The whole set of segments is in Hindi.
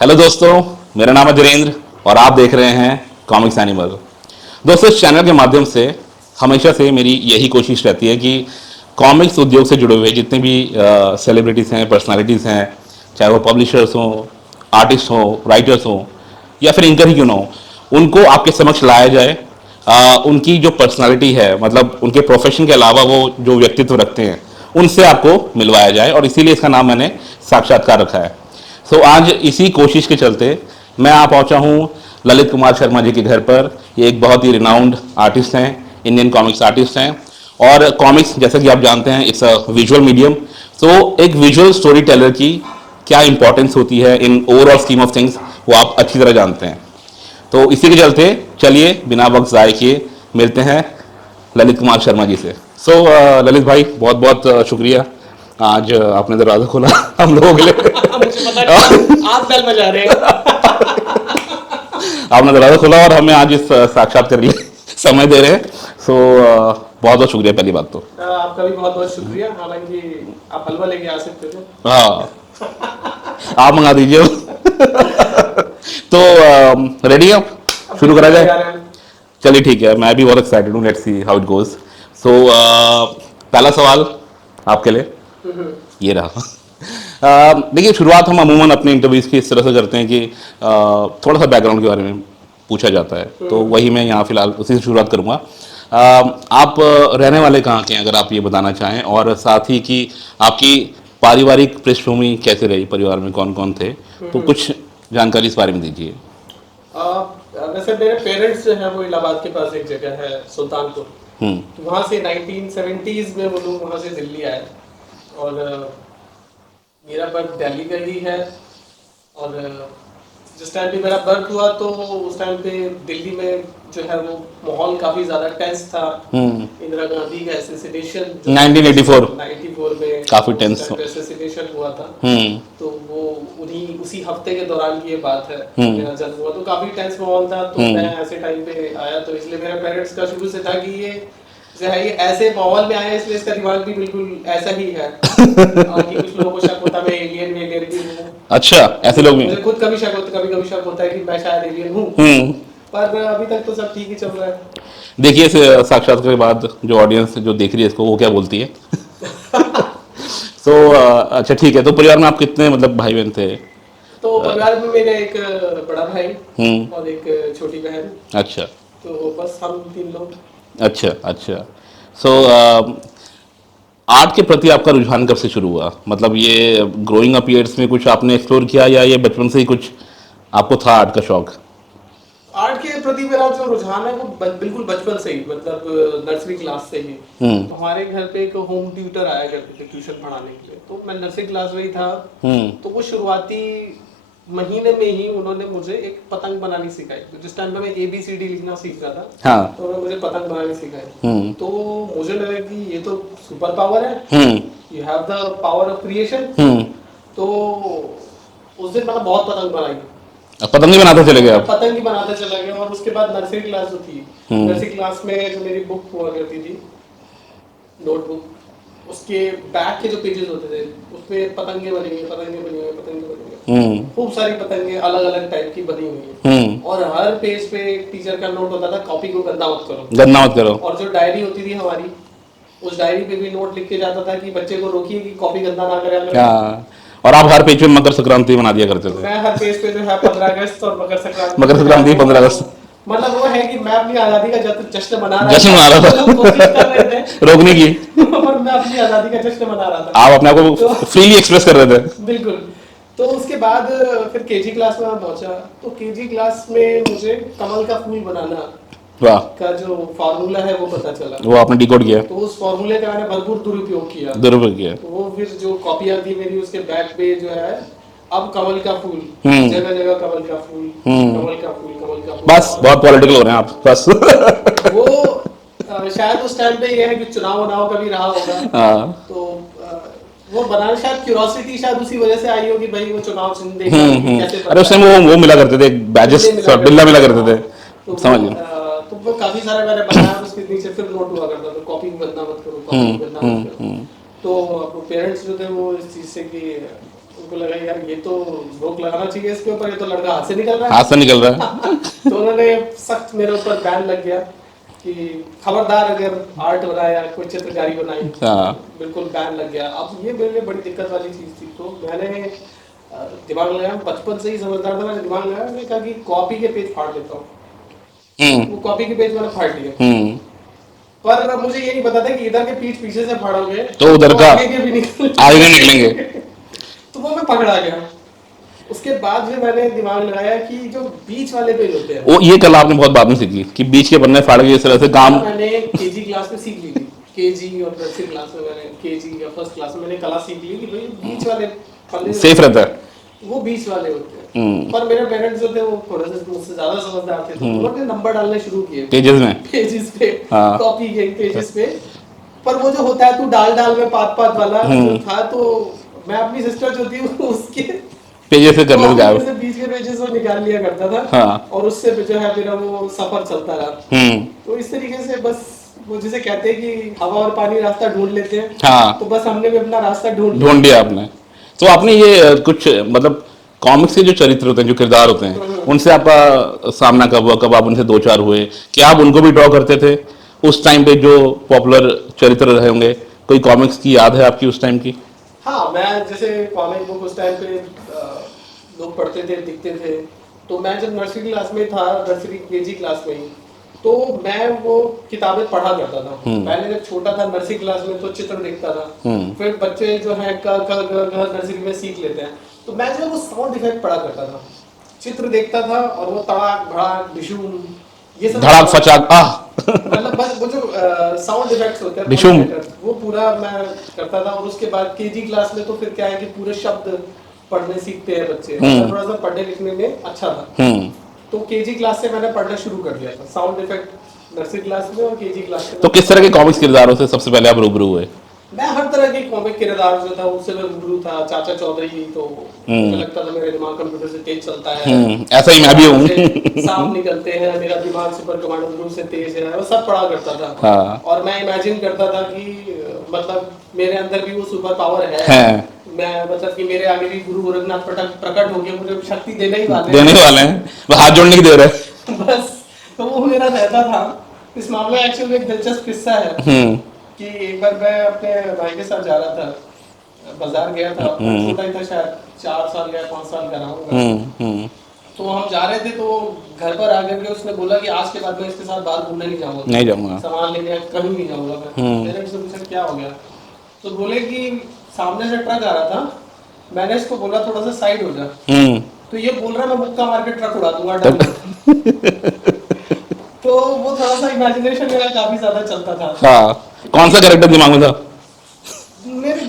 हेलो दोस्तों, मेरा नाम है धीरेन्द्र और आप देख रहे हैं कॉमिक्स एनिमल। दोस्तों, इस चैनल के माध्यम से हमेशा से मेरी यही कोशिश रहती है कि कॉमिक्स उद्योग से जुड़े हुए जितने भी सेलिब्रिटीज़ हैं, पर्सनालिटीज़ हैं, चाहे वो पब्लिशर्स हों, आर्टिस्ट हों, राइटर्स हों या फिर इंकर ही क्यों ना हो, उनको आपके समक्ष लाया जाए। उनकी जो पर्सनालिटी है, मतलब उनके प्रोफेशन के अलावा वो जो व्यक्तित्व रखते हैं, उनसे आपको मिलवाया जाए और इसीलिए इसका नाम मैंने साक्षात्कार रखा है। आज इसी कोशिश के चलते मैं आ पहुंचा हूं ललित कुमार शर्मा जी के घर पर। ये एक बहुत ही रिनाउंड आर्टिस्ट हैं, इंडियन कॉमिक्स आर्टिस्ट हैं। और कॉमिक्स, जैसा कि आप जानते हैं, इट्स अ विजुअल मीडियम। एक विजुअल स्टोरी टेलर की क्या इंपॉर्टेंस होती है in overall scheme of things, वो आप अच्छी तरह जानते हैं। तो इसी के चलते चलिए बिना वक्त ज़ाय किए मिलते हैं ललित कुमार शर्मा जी से। ललित भाई, बहुत बहुत शुक्रिया, आज आपने दरवाजा खोला हम लोगों के लिए। मुझे पता नहीं आप बेल बजा रहे हैं। आपने दरवाजा खोला और हमें आज इस साक्षात्कार के लिए समय दे रहे हैं। बहुत बहुत शुक्रिया पहली बात तो। आपका भी बहुत बहुत शुक्रिया। हालांकि आप हलवा लेके आ सकते थे। हाँ, आप मंगा दीजिए। तो रेडी आप, शुरू करा जाए? चलिए ठीक है, मैं भी बहुत एक्साइटेड हूँ। Let's see how it goes. पहला सवाल आपके लिए ये रहा। देखिए, शुरुआत हम अमूमन अपने इंटरव्यूज की इस तरह से करते हैं कि थोड़ा सा बैकग्राउंड के बारे में पूछा जाता है, तो वही मैं यहाँ फिलहाल उसी से शुरुआत करूँगा। आप रहने वाले कहाँ के हैं, अगर आप ये बताना चाहें, और साथ ही कि आपकी पारिवारिक पृष्ठभूमि कैसे रही, परिवार में कौन कौन थे, तो कुछ जानकारी इस बारे में दीजिए। वैसे मेरे पेरेंट्स जो हैं वो इलाहाबाद के पास एक जगह है सुल्तानपुर, तो वहाँ से 1970s में वो लोग वहाँ से दिल्ली आए और मेरा बर्थ दिल्ली का ही है। और जिस टाइम पे मेरा बर्थ हुआ तो उस टाइम पे दिल्ली में जो है वो माहौल काफी ज्यादा टेंस था। इंदिरा गांधी का एसेसिनेशन 1994 में काफी टेंस एसेसिनेशन हुआ था। तो वो उसी हफ्ते के दौरान की ये बात है, मेरा जन्म हुआ, तो काफी टेंस माहौल था। तो मैं ऐसे टाइम पे आया, तो इसलिए मेरे पेरेंट्स का शुरू से था कि ये जो है ये ऐसे माहौल में आया, इसलिए इसका दिमाग भी बिल्कुल ऐसा ही है। और कि कुछ लोगों को शक होता है मैं एलियन भी हूँ। अच्छा, ऐसे लोग भी? मुझे खुद कभी कभी शक होता है कि मैं शायद एलियन हूँ, पर अभी तक तो सब ठीक ही चल रहा है। देखिए, इस साक्षात्कार के बाद जो ऑडियंस जो देख रही है इसको, वो क्या बोलती है? अच्छा ठीक है, तो परिवार में आप कितने, मतलब भाई बहन थे? तो परिवार में मेरे एक बड़ा भाई और एक छोटी बहन। अच्छा, तो बस हम 3 लोग। अच्छा अच्छा। आर्ट के प्रति आपका रुझान कब से शुरू हुआ? मतलब ये ग्रोइंग अप ईयर्स में कुछ आपने एक्सप्लोर किया, या ये बचपन से ही कुछ आपको था आर्ट का शौक? आर्ट के प्रति मेरा जो रुझान है वो बिल्कुल बचपन से ही, मतलब नर्सरी क्लास से ही। हमारे घर पे एक होम ट्यूटर आया करते थे ट्यूशन पढ़ाने के लिए, तो मैं नर्सरी क्लास में ही था। तो वो शुरुआती महीने में ही उन्होंने मुझे एक पतंग बनानी सिखाई। तो जिस टाइम पे मैं ABCD लिखना सीख रहा था, हाँ, तो उन्होंने मुझे पतंग बनानी सिखाई। तो मुझे लगा कि ये तो सुपर पावर है, you have the power of creation. तो उस दिन मैंने बहुत पतंग बनाई। पतंग ही बनाते चले गए आप? पतंग ही बनाते चला गया। और उसके बाद नर्सरी क्लास जो थी, नर्सरी क्लास में जो मेरी बुक हुआ करती थी, नोटबुक, उसके बैक के जो पेजेस होते थे उसमें पतंगे बनी हुई, खूब सारी पतंगे अलग अलग टाइप की बनी हुई है। और हर पेज पे एक टीचर का नोट होता था, कॉपी को गंदा मत करो। और जो डायरी होती थी हमारी, उस डायरी पे भी नोट लिख के जाता था कि बच्चे को रोकिए कि कॉपी गंदा ना करे। और आप हर पेज पे मकर संक्रांति बना दिया करते थे? मैं हर पेज पे जो है 15 अगस्त और मकर संक्रांति 15 अगस्त, मतलब वो है कि मैं अपनी आजादी का जश्न मना रहा था, कोशिश कर रहे थे रोकने की, और मैं अपनी आजादी का जश्न मना रहा था। आप अपने आप को फ्रीली एक्सप्रेस कर रहे थे? बिल्कुल। तो उसके बाद फिर केजी क्लास में पहुंचा, तो केजी क्लास में मुझे कमल का फूल बनाना का जो फार्मूला है वो पता चला। वो आपने डिकोड किया? तो उस फार्मूले का मैंने भरपूर दुरुपयोग किया। तो वो फिर जो कॉपियां थी मेरी, उसके बैक पे जो है अब कमल का फूल, जगह जगह कमल का फूल, कमल का फूल। बस बहुत पॉलिटिकल हो रहे हैं आप बस। वो शायद उस टाइम पे ये है कि चुनाव का भी रहा होगा। तो वो बनाना शायद क्यूरियोसिटी शायद उसी वजह से आई होगी, भाई वो चुनाव चिन्ह देखना कैसे। अरे उस टाइम वो मिला करते थे, बैजेस बिल्ला मिला करते थे, समझ गए? तो वो काफी सारा मैंने बनाया, उसके नीचे फिर नोट हुआ करता था, कॉपी गंदा मत करो, कॉपी गंदा मत करो। तो पेरेंट्स जो थे वो इस चीज से कि उनको लगा यार ये तो रोक लगाना चाहिए इसके ऊपर, ये तो लड़का हाथ से निकल रहा है। हाथ से निकल रहा है। तो उन्होंने सख्त मेरे ऊपर बैन लग गया कि खबरदार अगर आर्ट बनाया या कोई चित्रकारी बनाई, हाँ। बिल्कुल बैन लग गया। अब ये मेरे लिए बड़ी दिक्कत वाली चीज़ थी। तो मैंने दिमाग लगाया, बचपन से ही समझदार था, मैंने दिमाग लगाया, मैंने कहा कि कॉपी के पेज फाड़ देता हूँ। वो कॉपी के पेज मैंने फाड़ लिए। पर मुझे ये नहीं पता था कि इधर के पीछे से फाड़ोगे तो उधर का आगे के भी आगे निकलेंगे। तो वो मैं पकड़ा गया। उसके बाद फिर मैंने दिमाग लगाया कि जो बीच वाले पेज होते हैं, वो ये कल आपने बहुत बाद में सीखी कि बीच के पन्ने फाड़ के इस तरह से काम। मैंने केजी क्लास में सीख ली थी। केजी और नर्सरी क्लास में मैंने, केजी या फर्स्ट क्लास में मैंने कला सीख ली कि भाई बीच वाले पन्ने सेफ रहता है। वो बीच वाले होते हैं। पर मेरे पेरेंट्स जो थे वो थोड़े से मुझसे ज्यादा समझदार थे, तो उन्होंने नंबर डालने शुरू किए पेजेस पे, हाँ। कॉपी के पेजेस पे। पर वो जो होता है तू डाल में पात वाला जो था, तो मैं अपनी सिस्टर जो थी उसके पेजेस से कर लेते से बीच के पेजेस को निकाल लिया करता था। हाँ। और उससे जो है मेरा वो सफर चलता रहा। तो इस तरीके से बस वो जिसे कहते हैं कि हवा और पानी रास्ता ढूंढ लेते हैं। हाँ। तो बस हमने भी अपना रास्ता ढूंढ दिया आपने। तो आपने ये कुछ मतलब कॉमिक्स के जो चरित्र होते हैं, जो किरदार होते हैं, उनसे आपका सामना कब हुआ, कब आप उनसे दो चार हुए? क्या आप उनको भी ड्रॉ करते थे उस टाइम पे जो पॉपुलर चरित्र रहे होंगे? कोई कॉमिक्स की याद है आपकी उस टाइम की? हाँ, मैं जैसे कॉमिक बुक उस टाइम पे लोग पढ़ते थे, दिखते थे। तो मैं जब नर्सरी क्लास में था, नर्सरी केजी क्लास में ही, तो मैं वो किताबें पढ़ा करता था। पहले जब छोटा था नर्सरी क्लास में तो चित्र देखता था। फिर बच्चे जो है क ख ग घ नर्सरी में सीख लेते हैं, तो मैं जो है वो साउंड इफेक्ट पढ़ा करता था। चित्र देखता था और वो तड़ाक भड़ाक डिशूम ये सब धड़ाक फचाक मतलब बस वो जो साउंड इफेक्ट्स होते हैं डिशूम, वो पूरा मैं करता था। और उसके बाद केजी क्लास में तो फिर क्या है कि पूरे शब्द पढ़ने सीखते हैं बच्चे, थोड़ा सा पढ़ने लिखने में अच्छा था। तो केजी क्लास से मैंने पढ़ना शुरू कर दिया था साउंड इफेक्ट, नर्सरी क्लास में और केजी क्लास में। तो किस तरह के कॉमिक्स किरदारों से सबसे पहले आप रूबरू हुए? मैं हर तरह के कॉमिक किरदार जो था उससे मैं रूबरू था। चाचा चौधरी, तो मुझे लगता था मेरा दिमाग कंप्यूटर से तेज चलता है। ऐसा ही मैं भी हूँ। सांप निकलते हैं, मेरा दिमाग सुपर कमांडो ब्लू से तेज है, वो सब पढ़ा करता था। हाँ। और मैं इमेजिन करता था कि मतलब मेरे अंदर भी वो सुपर पावर है। मैं मतलब कि मेरे आगे भी गुरु गोरखनाथ प्रकट होके मुझे शक्ति देने ही वाले हैं। वो हाथ जोड़ने की दे रहे हैं। बस तो वो मेरा रहता था। इस मामले में एक्चुअली एक दिलचस्प किस्सा है कि एक बार मैं अपने भाई के साथ जा रहा था, बाजार गया था, छोटा ही था, शायद 4 साल या 5 साल का रहा हूँ। तो हम जा रहे थे, तो घर पर आकर के उसने बोला कि आज के बाद मैं इसके साथ बाहर घूमने नहीं जाऊंगा, सामान लेने कहीं नहीं जाऊंगा मैं। मैंने उससे पूछा क्या हो गया, तो बोले कि सामने से ट्रक आ रहा था, मैंने इसको बोला थोड़ा सा साइड हो जा, तो ये बोल रहा मैं मुक्का मार के ट्रक उड़ा दूंगा। तो वो थोड़ा सा इमेजिनेशन मेरा काफी ज्यादा चलता था। हाँ। कौन सा कैरेक्टर दिमाग में था?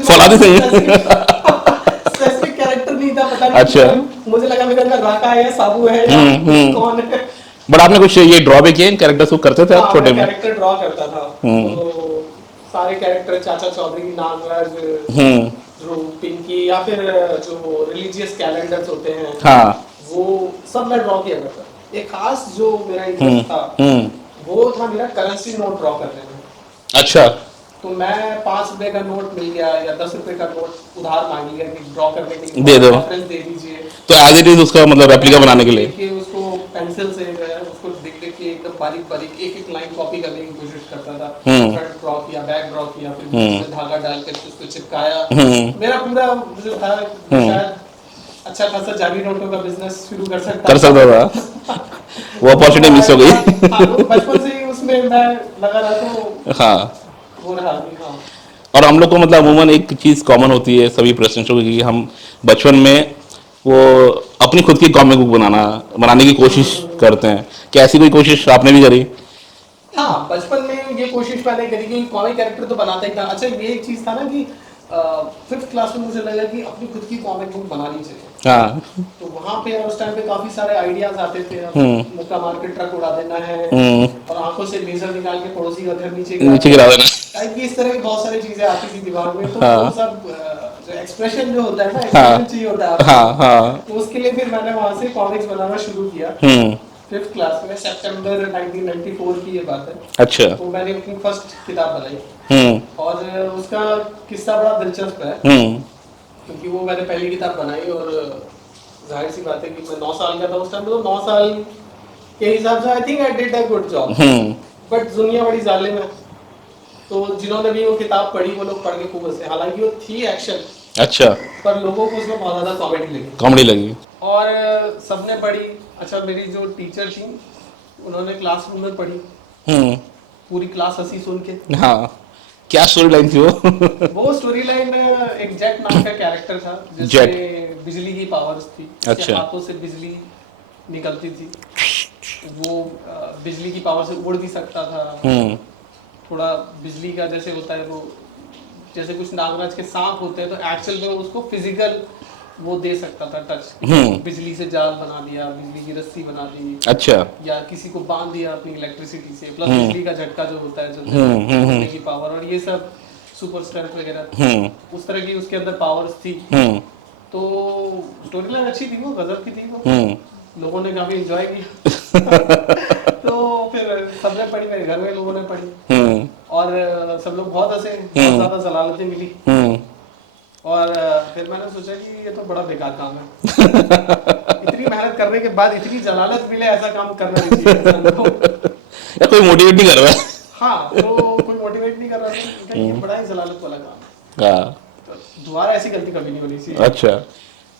फौलादी सही है। स्पेसिफिक कैरेक्टर नहीं था, पता नहीं। अच्छा। मुझे लगा मेरे अंदर राका है या साबू है या कौन है। बट आपने कुछ ये ड्रॉ भी किए इन कैरेक्टर्स को? करते थे आप छोटे में? कैरेक्टर ड्रॉ करता था। तो सारे कैरेक्टर, चाचा चौधरी, नागराज, पिंकी, या फिर जो रिलीजियस कैलेंडर्स होते हैं, हाँ, वो सब मैं ड्रॉ किया करता। एक खास जो मेरा इंटरेस्ट था वो था मेरा करेंसी नोट ड्रॉ करने में। अच्छा। तो मैं 5 रुपए का नोट मिल गया या 10 रुपए का नोट उधार मांग लिया कि ड्रॉ करने के लिए दे दो, रेफरेंस दे दीजिए। तो एज इट इज उसका मतलब रेप्लिका बनाने के लिए कि उसको पेंसिल से उसको देख के एकदम बारीक बारीक एक लाइन कॉपी करने की कोशिश करता था। फ्रंट ड्रॉ किया, बैक ड्रॉ किया, फिर उसमें धागा डाल के उसको चिपकाया। मेरा पूरा जो था शायद अच्छा खासा जाली नोटों का बिजनेस शुरू कर सकता था। वो अपॉर्चुनिटी मिस हो गई। बचपन से ही उसमें मैं लगा रहा, तो हाँ, वो रहा भी। हाँ। और हम लोग को मतलब अमूमन एक चीज़ कॉमन होती है सभी प्रश्नों की, हम बचपन में वो अपनी खुद की कॉमिक बुक बनाने की कोशिश करते हैं। क्या ऐसी कोई कोशिश आपने भी करी? हाँ, बचपन में ये कोशिश मैंने करी कि कॉमिक कैरेक्टर तो बनाता ही था। अच्छा, ये एक चीज़ था ना कि 5th क्लास में मुझे लगा कि अपनी खुद की कॉमिक बुक बनानी चाहिए। हाँ। तो वहाँ पे उस टाइम पे काफी सारे आइडियाज आते थे। मुक्का मार के ट्रक उड़ा देना है और आंखों से लेजर निकाल के पड़ोसी का घर नीचे गिरा देना, इस तरह की बहुत सारी चीजें आती थी दिमाग में। तो वो सब जो एक्सप्रेशन जो होता है ना, एक्सप्रेशन चाहिए होता है। हाँ, हाँ। तो उसके लिए फिर मैंने वहाँ से कॉमिक्स बनाना शुरू किया। 5th क्लास में, सितंबर 1994 की ये बात है। अच्छा। तो मैंने अपनी फर्स्ट किताब बनाई और उसका किस्सा बड़ा दिलचस्प है क्योंकि वो मैंने पहली किताब बनाई और जाहिर सी बात है कि मैं 9 साल का था उस टाइम, तो 9 साल के हिसाब से I think I did a good job. But दुनिया बड़ी जालिम है, तो जिन्होंने भी वो किताब पढ़ी वो लोग पढ़ के खूब हंसे। हालांकि वो थी एक्शन, अच्छा, पर लोगों को उसमें बहुत ज़्यादा कॉमेडी लगी कॉमेडी लगी। और सबने पढ़ी। अच्छा, मेरी जो टीचर थी उन्होंने क्लासरूम में पढ़ी, हम्म। पूरी क्लास हंसी सुन के। हाँ, क्या स्टोरी लाइन थी वो? वो स्टोरी लाइन, एक जेट नाम का कैरेक्टर था जिससे बिजली की पावर्स थी। उसके अच्छा। हाथों से बिजली निकलती थी, वो बिजली की पावर से उड़ भी सकता था। थोड़ा बिजली का जैसे होता है वो, जैसे कुछ नागराज के सांप होते हैं, तो एक्चुअल में उसको फिजिकल वो दे सकता था टच। बिजली से जाल बना दिया, बिजली की रस्सी बना दी, अच्छा। या किसी को बांध दिया अपनी इलेक्ट्रिसिटी से, प्लस बिजली का झटका जो होता है, जो उड़ने की पावर, और ये सब सुपर स्ट्रेंथ वगैरह, उस तरह की उसके अंदर पावर्स थी। तो स्टोरी लाइन अच्छी थी, वो गजब की थी, वो लोगों ने काफी एंजॉय किया। तो फिर सबने पढ़ी, मेरे घर में लोगों ने पढ़ी और सब लोग बहुत हंसे, बहुत ज्यादा जलालतें मिली। और फिर मैंने सोचा कि ये तो बड़ा बेकार काम है। इतनी मेहनत करने के बाद इतनी जलालत मिले, ऐसा काम करना नहीं चाहिए इंसान को। या कोई मोटिवेट नहीं कर रहा है? हाँ, तो कोई मोटिवेट नहीं कर रहा था, इनका ये बड़ा ही जलालत वाला काम है। हाँ। तो दोबारा ऐसी गलती कभी नहीं होनी चाहिए। अच्छा,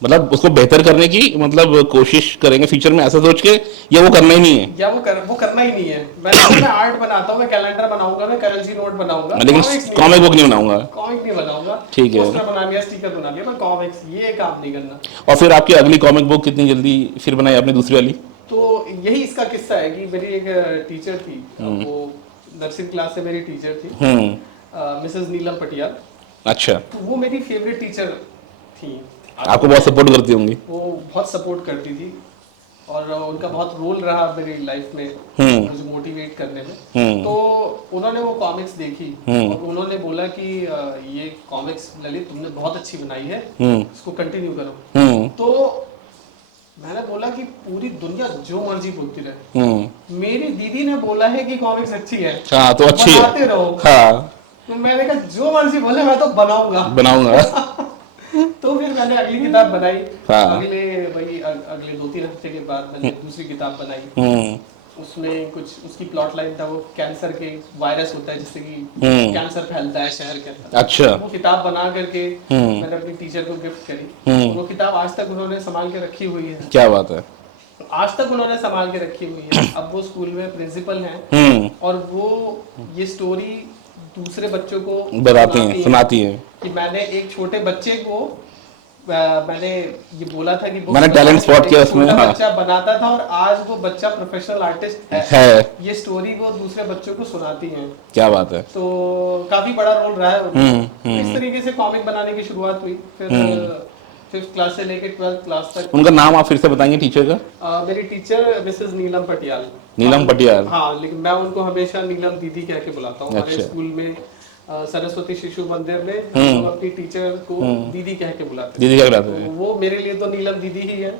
मतलब उसको बेहतर करने की मतलब कोशिश करेंगे फ्यूचर में, ऐसा सोच के, या वो करना ही नहीं है? या वो करना ही नहीं है। मैं आर्ट बनाता हूँ, मैं कैलेंडर बनाऊंगा, मैं करेंसी नोट बनाऊंगा, लेकिन कॉमिक बुक नहीं बनाऊंगा। कॉमिक नहीं बनाऊंगा, ठीक है। पोस्टर बना लिया, स्टिकर बना लिया, मैं कॉमिक्स ये काम नहीं करना। और फिर आपकी अगली कॉमिक बुक कितनी जल्दी फिर बनाई आपने, दूसरी वाली? तो यही इसका किस्सा है कि मेरी एक टीचर थी, वो नर्सिंग क्लास से मेरी टीचर थी, मिसेस नीलम पटियाल। अच्छा। तो वो मेरी फेवरेट टीचर थी। आपको बहुत सपोर्ट करती होंगी? वो बहुत सपोर्ट करती थी और उनका बहुत रोल रहा मेरी लाइफ में, मुझे मोटिवेट करने में। तो उन्होंने वो कॉमिक्स देखी और उन्होंने बोला कि ये कॉमिक्स ललित तुमने बहुत अच्छी बनाई है, इसको कंटिन्यू करो। तो मैंने बोला कि पूरी दुनिया जो मर्जी बोलती रहे, मेरी दीदी ने बोला है कि कॉमिक्स अच्छी है, हाँ तो अच्छी है, बनाते रहो। हाँ। तो मैंने कहा जो मर्जी बोले, मैं तो बनाऊंगा। तो फिर मैंने अगली किताब बनाई। हाँ। अगले 2-3 हफ्ते के बाद मैंने दूसरी किताब बनाई। उसमें कुछ उसकी प्लॉट लाइन था, वो कैंसर के वायरस होता है जिससे कि कैंसर फैलता है शहर के अंदर। अच्छा। वो किताब बना करके मैंने अपनी टीचर को गिफ्ट करी। वो किताब आज तक उन्होंने संभाल के रखी हुई है। क्या बात है। आज तक उन्होंने संभाल के रखी हुई है। अब वो स्कूल में प्रिंसिपल हैं और वो ये स्टोरी दूसरे बच्चों को बताती हैं, सुनाती हैं कि मैंने एक छोटे बच्चे को मैंने ये बोला था कि मैंने टैलेंट स्पॉट किया उसमें। हाँ। बच्चा बनाता था और आज वो बच्चा प्रोफेशनल आर्टिस्ट है। ये स्टोरी वो दूसरे बच्चों को सुनाती हैं। क्या बात है। तो काफी बड़ा रोल रहा है। इस तरीके से कॉमिक बनाने की शुरुआत हुई। फिर 5th क्लास से लेकर 12th क्लास तक। उनका नाम आप फिर से बताएंगे टीचर का? मेरी टीचर मिसेस नीलम पटियाल। नीलम पटियाल। हाँ, लेकिन मैं उनको हमेशा नीलम दीदी कह के बुलाता हूँ। हमारे स्कूल में सरस्वती शिशु मंदिर में हम अपनी टीचर को दीदी कह के बुलाते हैं। दीदी कह के बुलाते हैं। तो वो मेरे लिए तो नीलम दीदी ही है।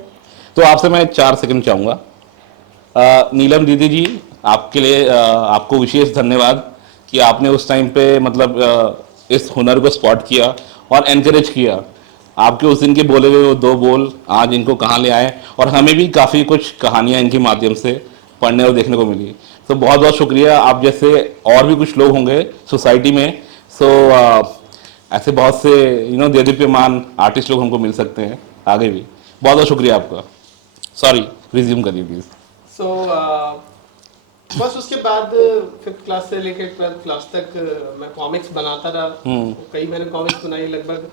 तो आपसे मैं 4 सेकंड चाहूँगा। नीलम दीदी जी, आपके लिए आपको विशेष धन्यवाद कि आपने उस टाइम पे मतलब इस हुनर को स्पॉट किया और एनकरेज किया। आपके उस दिन के बोले हुए वो 2 बोल आज इनको कहाँ ले आए और हमें भी काफ़ी कुछ कहानियाँ इनके माध्यम से पढ़ने और देखने को मिली। तो बहुत बहुत शुक्रिया। आप जैसे और भी कुछ लोग होंगे सोसाइटी में, सो ऐसे बहुत से देदीप्यमान आर्टिस्ट लोग हमको मिल सकते हैं आगे भी। बहुत बहुत शुक्रिया आपका। सॉरी, रिज्यूम करिए प्लीज। सो बस उसके बाद 5th क्लास से लेकर 12th क्लास तक मैं कॉमिक्स बनाता रहा। कई मैंने कॉमिक्स बनाई, लगभग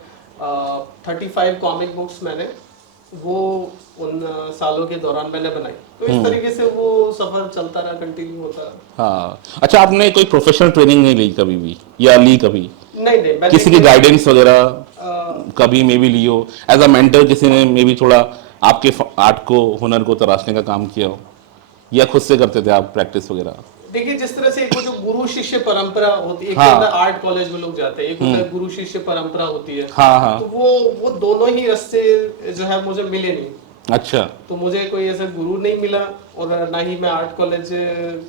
35 कॉमिक बुक्स मैंने वो उन सालों के दौरान मैंने बनाई। तो इस तरीके से वो सफर चलता रहा, कंटिन्यू होता रहा। हाँ। अच्छा, आपने कोई प्रोफेशनल ट्रेनिंग नहीं ली कभी भी, या ली कभी? नहीं, किसी की गाइडेंस वगैरह कभी maybe Leo, as a mentor किसी ने मे बी थोड़ा आपके आर्ट को, हुनर को तराशने का काम किया हो, या खुद से करते थे आप प्रैक्टिस वगैरह? देखिए, जिस तरह से एक वो जो गुरु शिष्य परंपरा होती है, एक हाँ। आर्ट कॉलेज में लोग जाते हैं, एक होता है गुरु शिष्य परंपरा होती है। हाँ। तो वो दोनों ही रास्ते जो है मुझे मिले नहीं। अच्छा। तो मुझे कोई ऐसा गुरु नहीं मिला और ना ही मैं आर्ट कॉलेज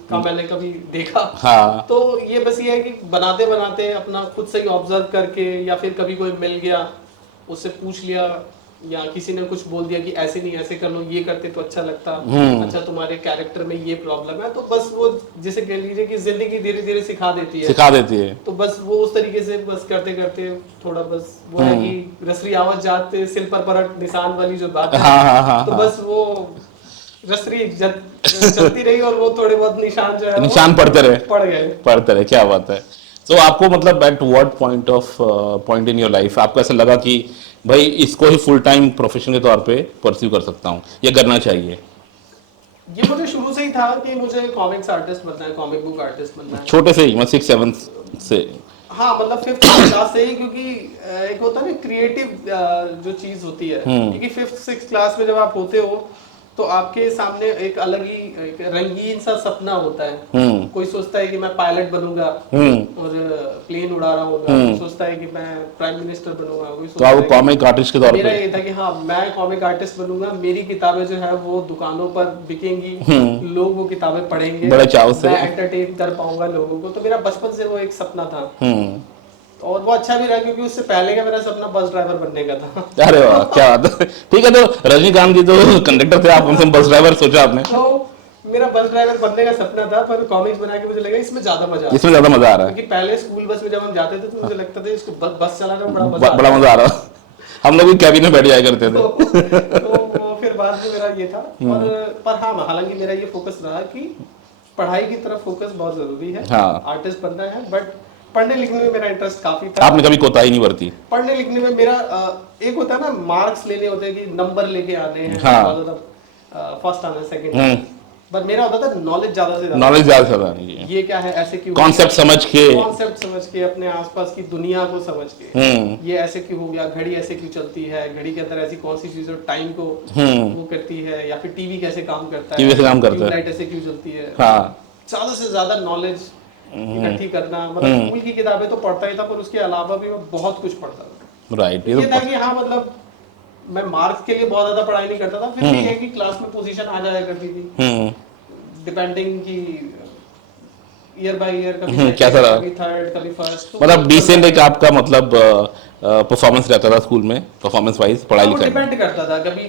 का मैंने कभी देखा। हाँ। तो ये बस ये है कि बनाते बनाते अपना खुद से ही ऑब्जर्व करके, या फिर कभी कोई मिल गया उससे पूछ लिया या किसी ने कुछ बोल दिया कि ऐसे नहीं ऐसे कर लो, ये करते तो अच्छा लगता, अच्छा तुम्हारे कैरेक्टर में ये प्रॉब्लम है, तो बस वो जैसे कह लीजिए कि जिंदगी धीरे धीरे सिखा देती है। तो बस वो उस तरीके से बस करते करते थोड़ा बस वो है कि रसरी आवत जाते सिल पर परट निशान वाली जो बात है, तो बस वो रसरी चलती रही और वो थोड़े बहुत निशान जो है निशान पढ़ते रहे। क्या बात है। तो आपको मतलब at what point in your life आपको ऐसा लगा कि भाई इसको ही फुल टाइम प्रोफेशन के तौर पे परस्यू कर सकता हूँ, ये करना चाहिए? ये मुझे शुरू से ही था कि मुझे कॉमिक्स आर्टिस्ट बनना है, कॉमिक बुक आर्टिस्ट बनना है। छोटे से ही, मैं 6-7 से? हाँ, मतलब 5th क्लास से ही, क्योंकि एक होता है ना क्रिएटिव जो चीज होती है, क्योंकि 5th-6th क्लास में जब आप होते हो तो आपके सामने एक अलग ही एक रंगीन सा सपना होता है। कोई सोचता है कि मैं पायलट बनूंगा और प्लेन उड़ा रहा होगा, कोई सोचता है कि मैं प्राइम मिनिस्टर बनूंगा, कोई सोचता है कॉमिक आर्टिस्ट के तौर पे मेरा ये था कि हाँ मैं कॉमिक आर्टिस्ट बनूंगा, मेरी किताबें जो है वो दुकानों पर बिकेंगी, लोग वो किताबें पढ़ेंगे, बड़े चाव से मैं एंटरटेन कर पाऊंगा लोगों को। तो मेरा बचपन से वो एक सपना था और वो अच्छा भी रहा, क्योंकि उससे पहले का मेरा सपना बस ड्राइवर बनने का था। अरे वाह, क्या बात है। ठीक है, तो रजनीकांत जी तो कंडक्टर थे, आप कम से कम बस ड्राइवर सोचा आपने? तो मेरा बस ड्राइवर बनने का सपना था, पर कॉमिक्स बना के मुझे लगा इसमें ज्यादा मजा आ रहा है, क्योंकि पहले स्कूल बस में जब हम जाते थे तो मुझे लगता था इसको बस चलाने में बड़ा मजा आ रहा। हम लोग भी कैबिन में बैठ जाया करते थे। तो फिर बाद में मेरा ये था, पर हाँ हालांकि मेरा ये फोकस रहा कि पढ़ाई की तरफ फोकस बहुत जरूरी है, आर्टिस्ट बनना है, बट पढ़ने लिखने में मेरा इंटरेस्ट काफी था। आपने कभी कोताही नहीं बरती? पढ़ने लिखने में मेरा एक होता है ना, मार्क्स लेने होते हैं कि नंबर लेके आने हैं, फर्स्ट आना सेकंड, पर मेरा होता था नॉलेज ज्यादा से ज्यादा ये क्या है, ऐसे क्यों, कॉन्सेप्ट समझ के अपने आसपास की दुनिया को समझ के ये ऐसे क्यों हो गया, घड़ी ऐसे क्यों चलती है, घड़ी के अंदर ऐसी कौन सी चीज टाइम को वो करती है, या फिर टीवी कैसे काम करता है, ट्यूबलाइट ऐसे क्यों चलती है, ज्यादा से ज्यादा नॉलेज इकट्ठी करना। मतलब स्कूल की किताबें तो पढ़ता ही था, पर उसके अलावा भी मैं बहुत कुछ पढ़ता था। राइट, ये था कि हाँ मतलब मैं मार्क्स के लिए बहुत ज्यादा पढ़ाई नहीं करता था, फिर भी है कि क्लास में पोजीशन आ जाया करती थी, डिपेंडिंग की ईयर बाय ईयर, कभी कैसा रहा, कभी थर्ड कभी फर्स्ट, मतलब डिसेंट एक आपका मतलब परफॉर्मेंस रहता था स्कूल में, परफॉर्मेंस वाइज पढ़ाई लिखाई डिपेंड करता था, कभी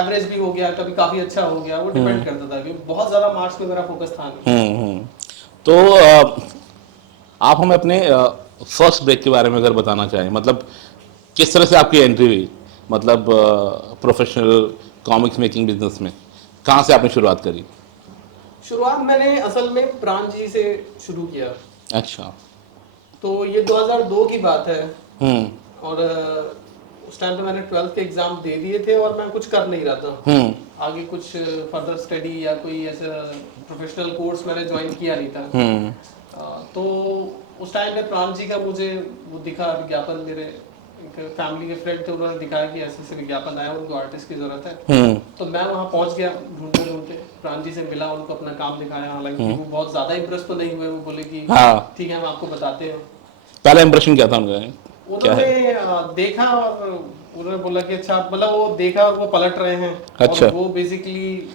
एवरेज भी हो गया, कभी काफी अच्छा हो गया, वो डिपेंड करता था, क्योंकि बहुत ज्यादा मार्क्स में मेरा फोकस था नहीं। तो आप हमें अपने फर्स्ट ब्रेक के बारे में अगर बताना चाहें, मतलब किस तरह से आपकी एंट्री हुई, मतलब प्रोफेशनल कॉमिक्स मेकिंग बिजनेस में कहाँ से आपने शुरुआत करी? शुरुआत मैंने असल में प्राण जी से शुरू किया। अच्छा। तो ये 2002 की बात है, और उस टाइम पे मैंने 12th के एग्जाम दे दिए थे और मैं कुछ कर नहीं रहा था, आगे कुछ फर्दर स्टडी या कोई ऐसा प्रोफेशनल कोर्स मैंने ज्वाइन किया नहीं था। तो उस टाइम पे प्राण जी का मुझे वो दिखा विज्ञापन, मेरे एक फैमिली के फ्रेंड थे, उन्होंने दिखाया कि ऐसे ऐसे विज्ञापन आया, उनको आर्टिस्ट की जरूरत है। तो मैं वहाँ पहुँच गया ढूंढते ढूंढते, प्राण जी से मिला, उनको अपना काम दिखाया, हालांकि वो बहुत ज्यादा इंप्रेस तो नहीं हुए, वो बोले कि ठीक है हम आपको बताते हैं। पहला इंप्रेशन क्या था उनका? उन्होंने देखा और उन्होंने बोला कि अच्छा, मतलब वो देखा और वो पलट रहे हैं। अच्छा। और वो बेसिकली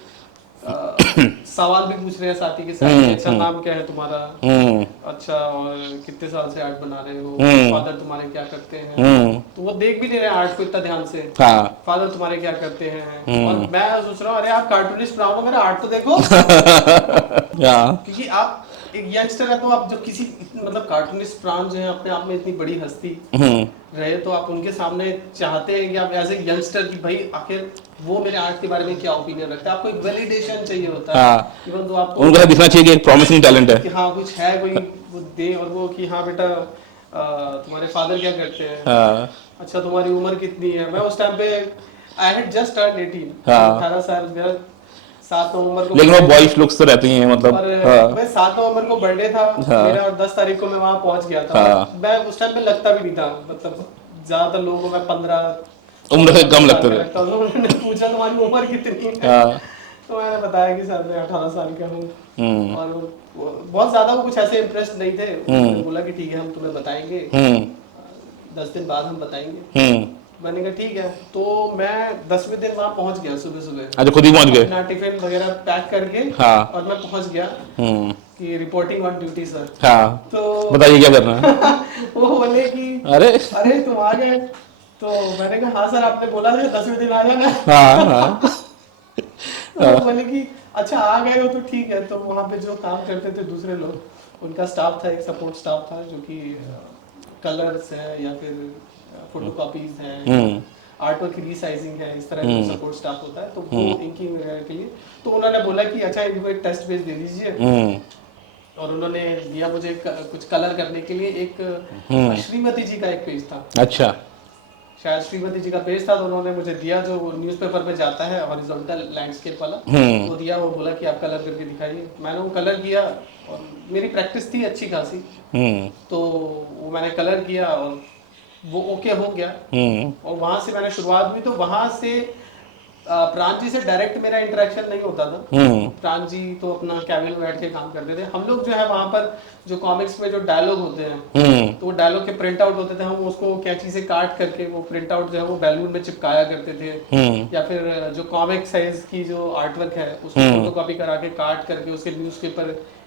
सवाल भी पूछ रहे हैं साथी के साथ, अच्छा नाम क्या है तुम्हारा, अच्छा और कितने साल से आर्ट बना रहे हो, फादर तुम्हारे क्या करते हैं, तो वो देख भी नहीं रहे आर्ट को इतना ध्यान से, फादर तुम्हारे क्या करते हैं, और मैं सोच रहा हूँ अरे आप कार्टूनिस्ट बनाओ, मेरा आर्ट तो देखो। क्योंकि आप एक यंगस्टर है, तो आप जब किसी मतलब कार्टूनिस्ट प्राण जो है अपने आप में इतनी बड़ी हस्ती रहे, तो आप उनके सामने चाहते हैं कि आप एज ए यंगस्टर की भाई आखिर वो मेरे आर्ट के बारे में क्या ओपिनियन रखता है, आपको एक वैलिडेशन चाहिए होता है, इवन तो आपको उनको दिखना चाहिए कि एक प्रॉमिसिंग टैलेंट है, कि हाँ कुछ है, कोई वो दे, और वो कि हाँ बेटा तुम्हारे फादर क्या करते हैं, अच्छा तुम्हारी उम्र कितनी है। मैं उस टाइम पे आई हैड जस्ट टर्न 18, 18 साल, मेरा 7 नवंबर को, लेकिन वो बॉयज लुक्स तो रहती हैं, मतलब मैं 7 नवंबर को बर्थडे था मेरा, और 10 तारीख को मैं वहाँ पहुँच गया था। मैं उस टाइम पे लगता भी नहीं था, मतलब ज्यादातर लोगों को मैं 15 उम्र से कम लगते थे। उन्होंने पूछा तुम्हारी उम्र कितनी है, तो मैंने बताया कि सर मैं 18 साल का हूँ, और बहुत ज्यादा वो कुछ ऐसे इम्प्रेस नहीं थे। उन्होंने बोला कि ठीक है हम तुम्हें बताएंगे, 10 दिन बाद हम बताएंगे। मैंने कहा ठीक है, तो मैं 10वें दिन वहाँ पहुँच गया सुबह सुबह। अच्छा, खुद ही पहुँच गए? अपना टिफिन वगैरह पैक करके, और मैं पहुँच गया कि रिपोर्टिंग ऑन ड्यूटी सर। तो बताइए क्या करना है। वो बोले कि अरे तुम आ गए, तो मैंने कहा हाँ सर आपने बोला था 10वें दिन आ जाना। हाँ हाँ तो वो बोले कि अच्छा आ गए हो तो ठीक है। तो वहाँ पे जो काम करते थे दूसरे लोग, उनका स्टाफ था, एक सपोर्ट स्टाफ था जो कि कलर्स है या फिर फोटो कॉपीज है, आर्ट वर्क रीसाइजिंग है, इस तरह का सपोर्ट स्टाफ होता है। तो वो इंकिंग वगैरह के लिए तो उन्होंने बोला कि अच्छा इनको एक टेस्ट पेज दे दीजिए। और उन्होंने दिया मुझे कुछ कलर करने के लिए एक श्रीमती जी का एक पेज था, अच्छा शायद श्रीमती जी का पेज था। तो उन्होंने मुझे दिया जो न्यूज़पेपर में जाता है हॉरिजॉन्टल लैंडस्केप वाला, वो दिया। वो बोला कि आप कलर करके दिखाइए। मैंने वो कलर किया और मेरी प्रैक्टिस थी अच्छी खासी, तो वो मैंने कलर किया और वो ओके हो गया। और वहां से मैंने शुरुआत हुई। तो वहां से प्राण जी से डायरेक्ट मेरा इंटरेक्शन नहीं होता था। प्राण जी तो अपना कैबिन में बैठ के काम करते थे। हम लोग जो है वहां पर जो कॉमिक्स में जो डायलॉग होते हैं, तो वो डायलॉग के प्रिंट आउट होते थे, हम उसको कैंची से काट करके वो प्रिंट आउट जो है वो बैलून में चिपकाया करते थे। या फिर जो कॉमिक साइज की जो आर्टवर्क है उसको फोटोकॉपी करा के काट करके उसके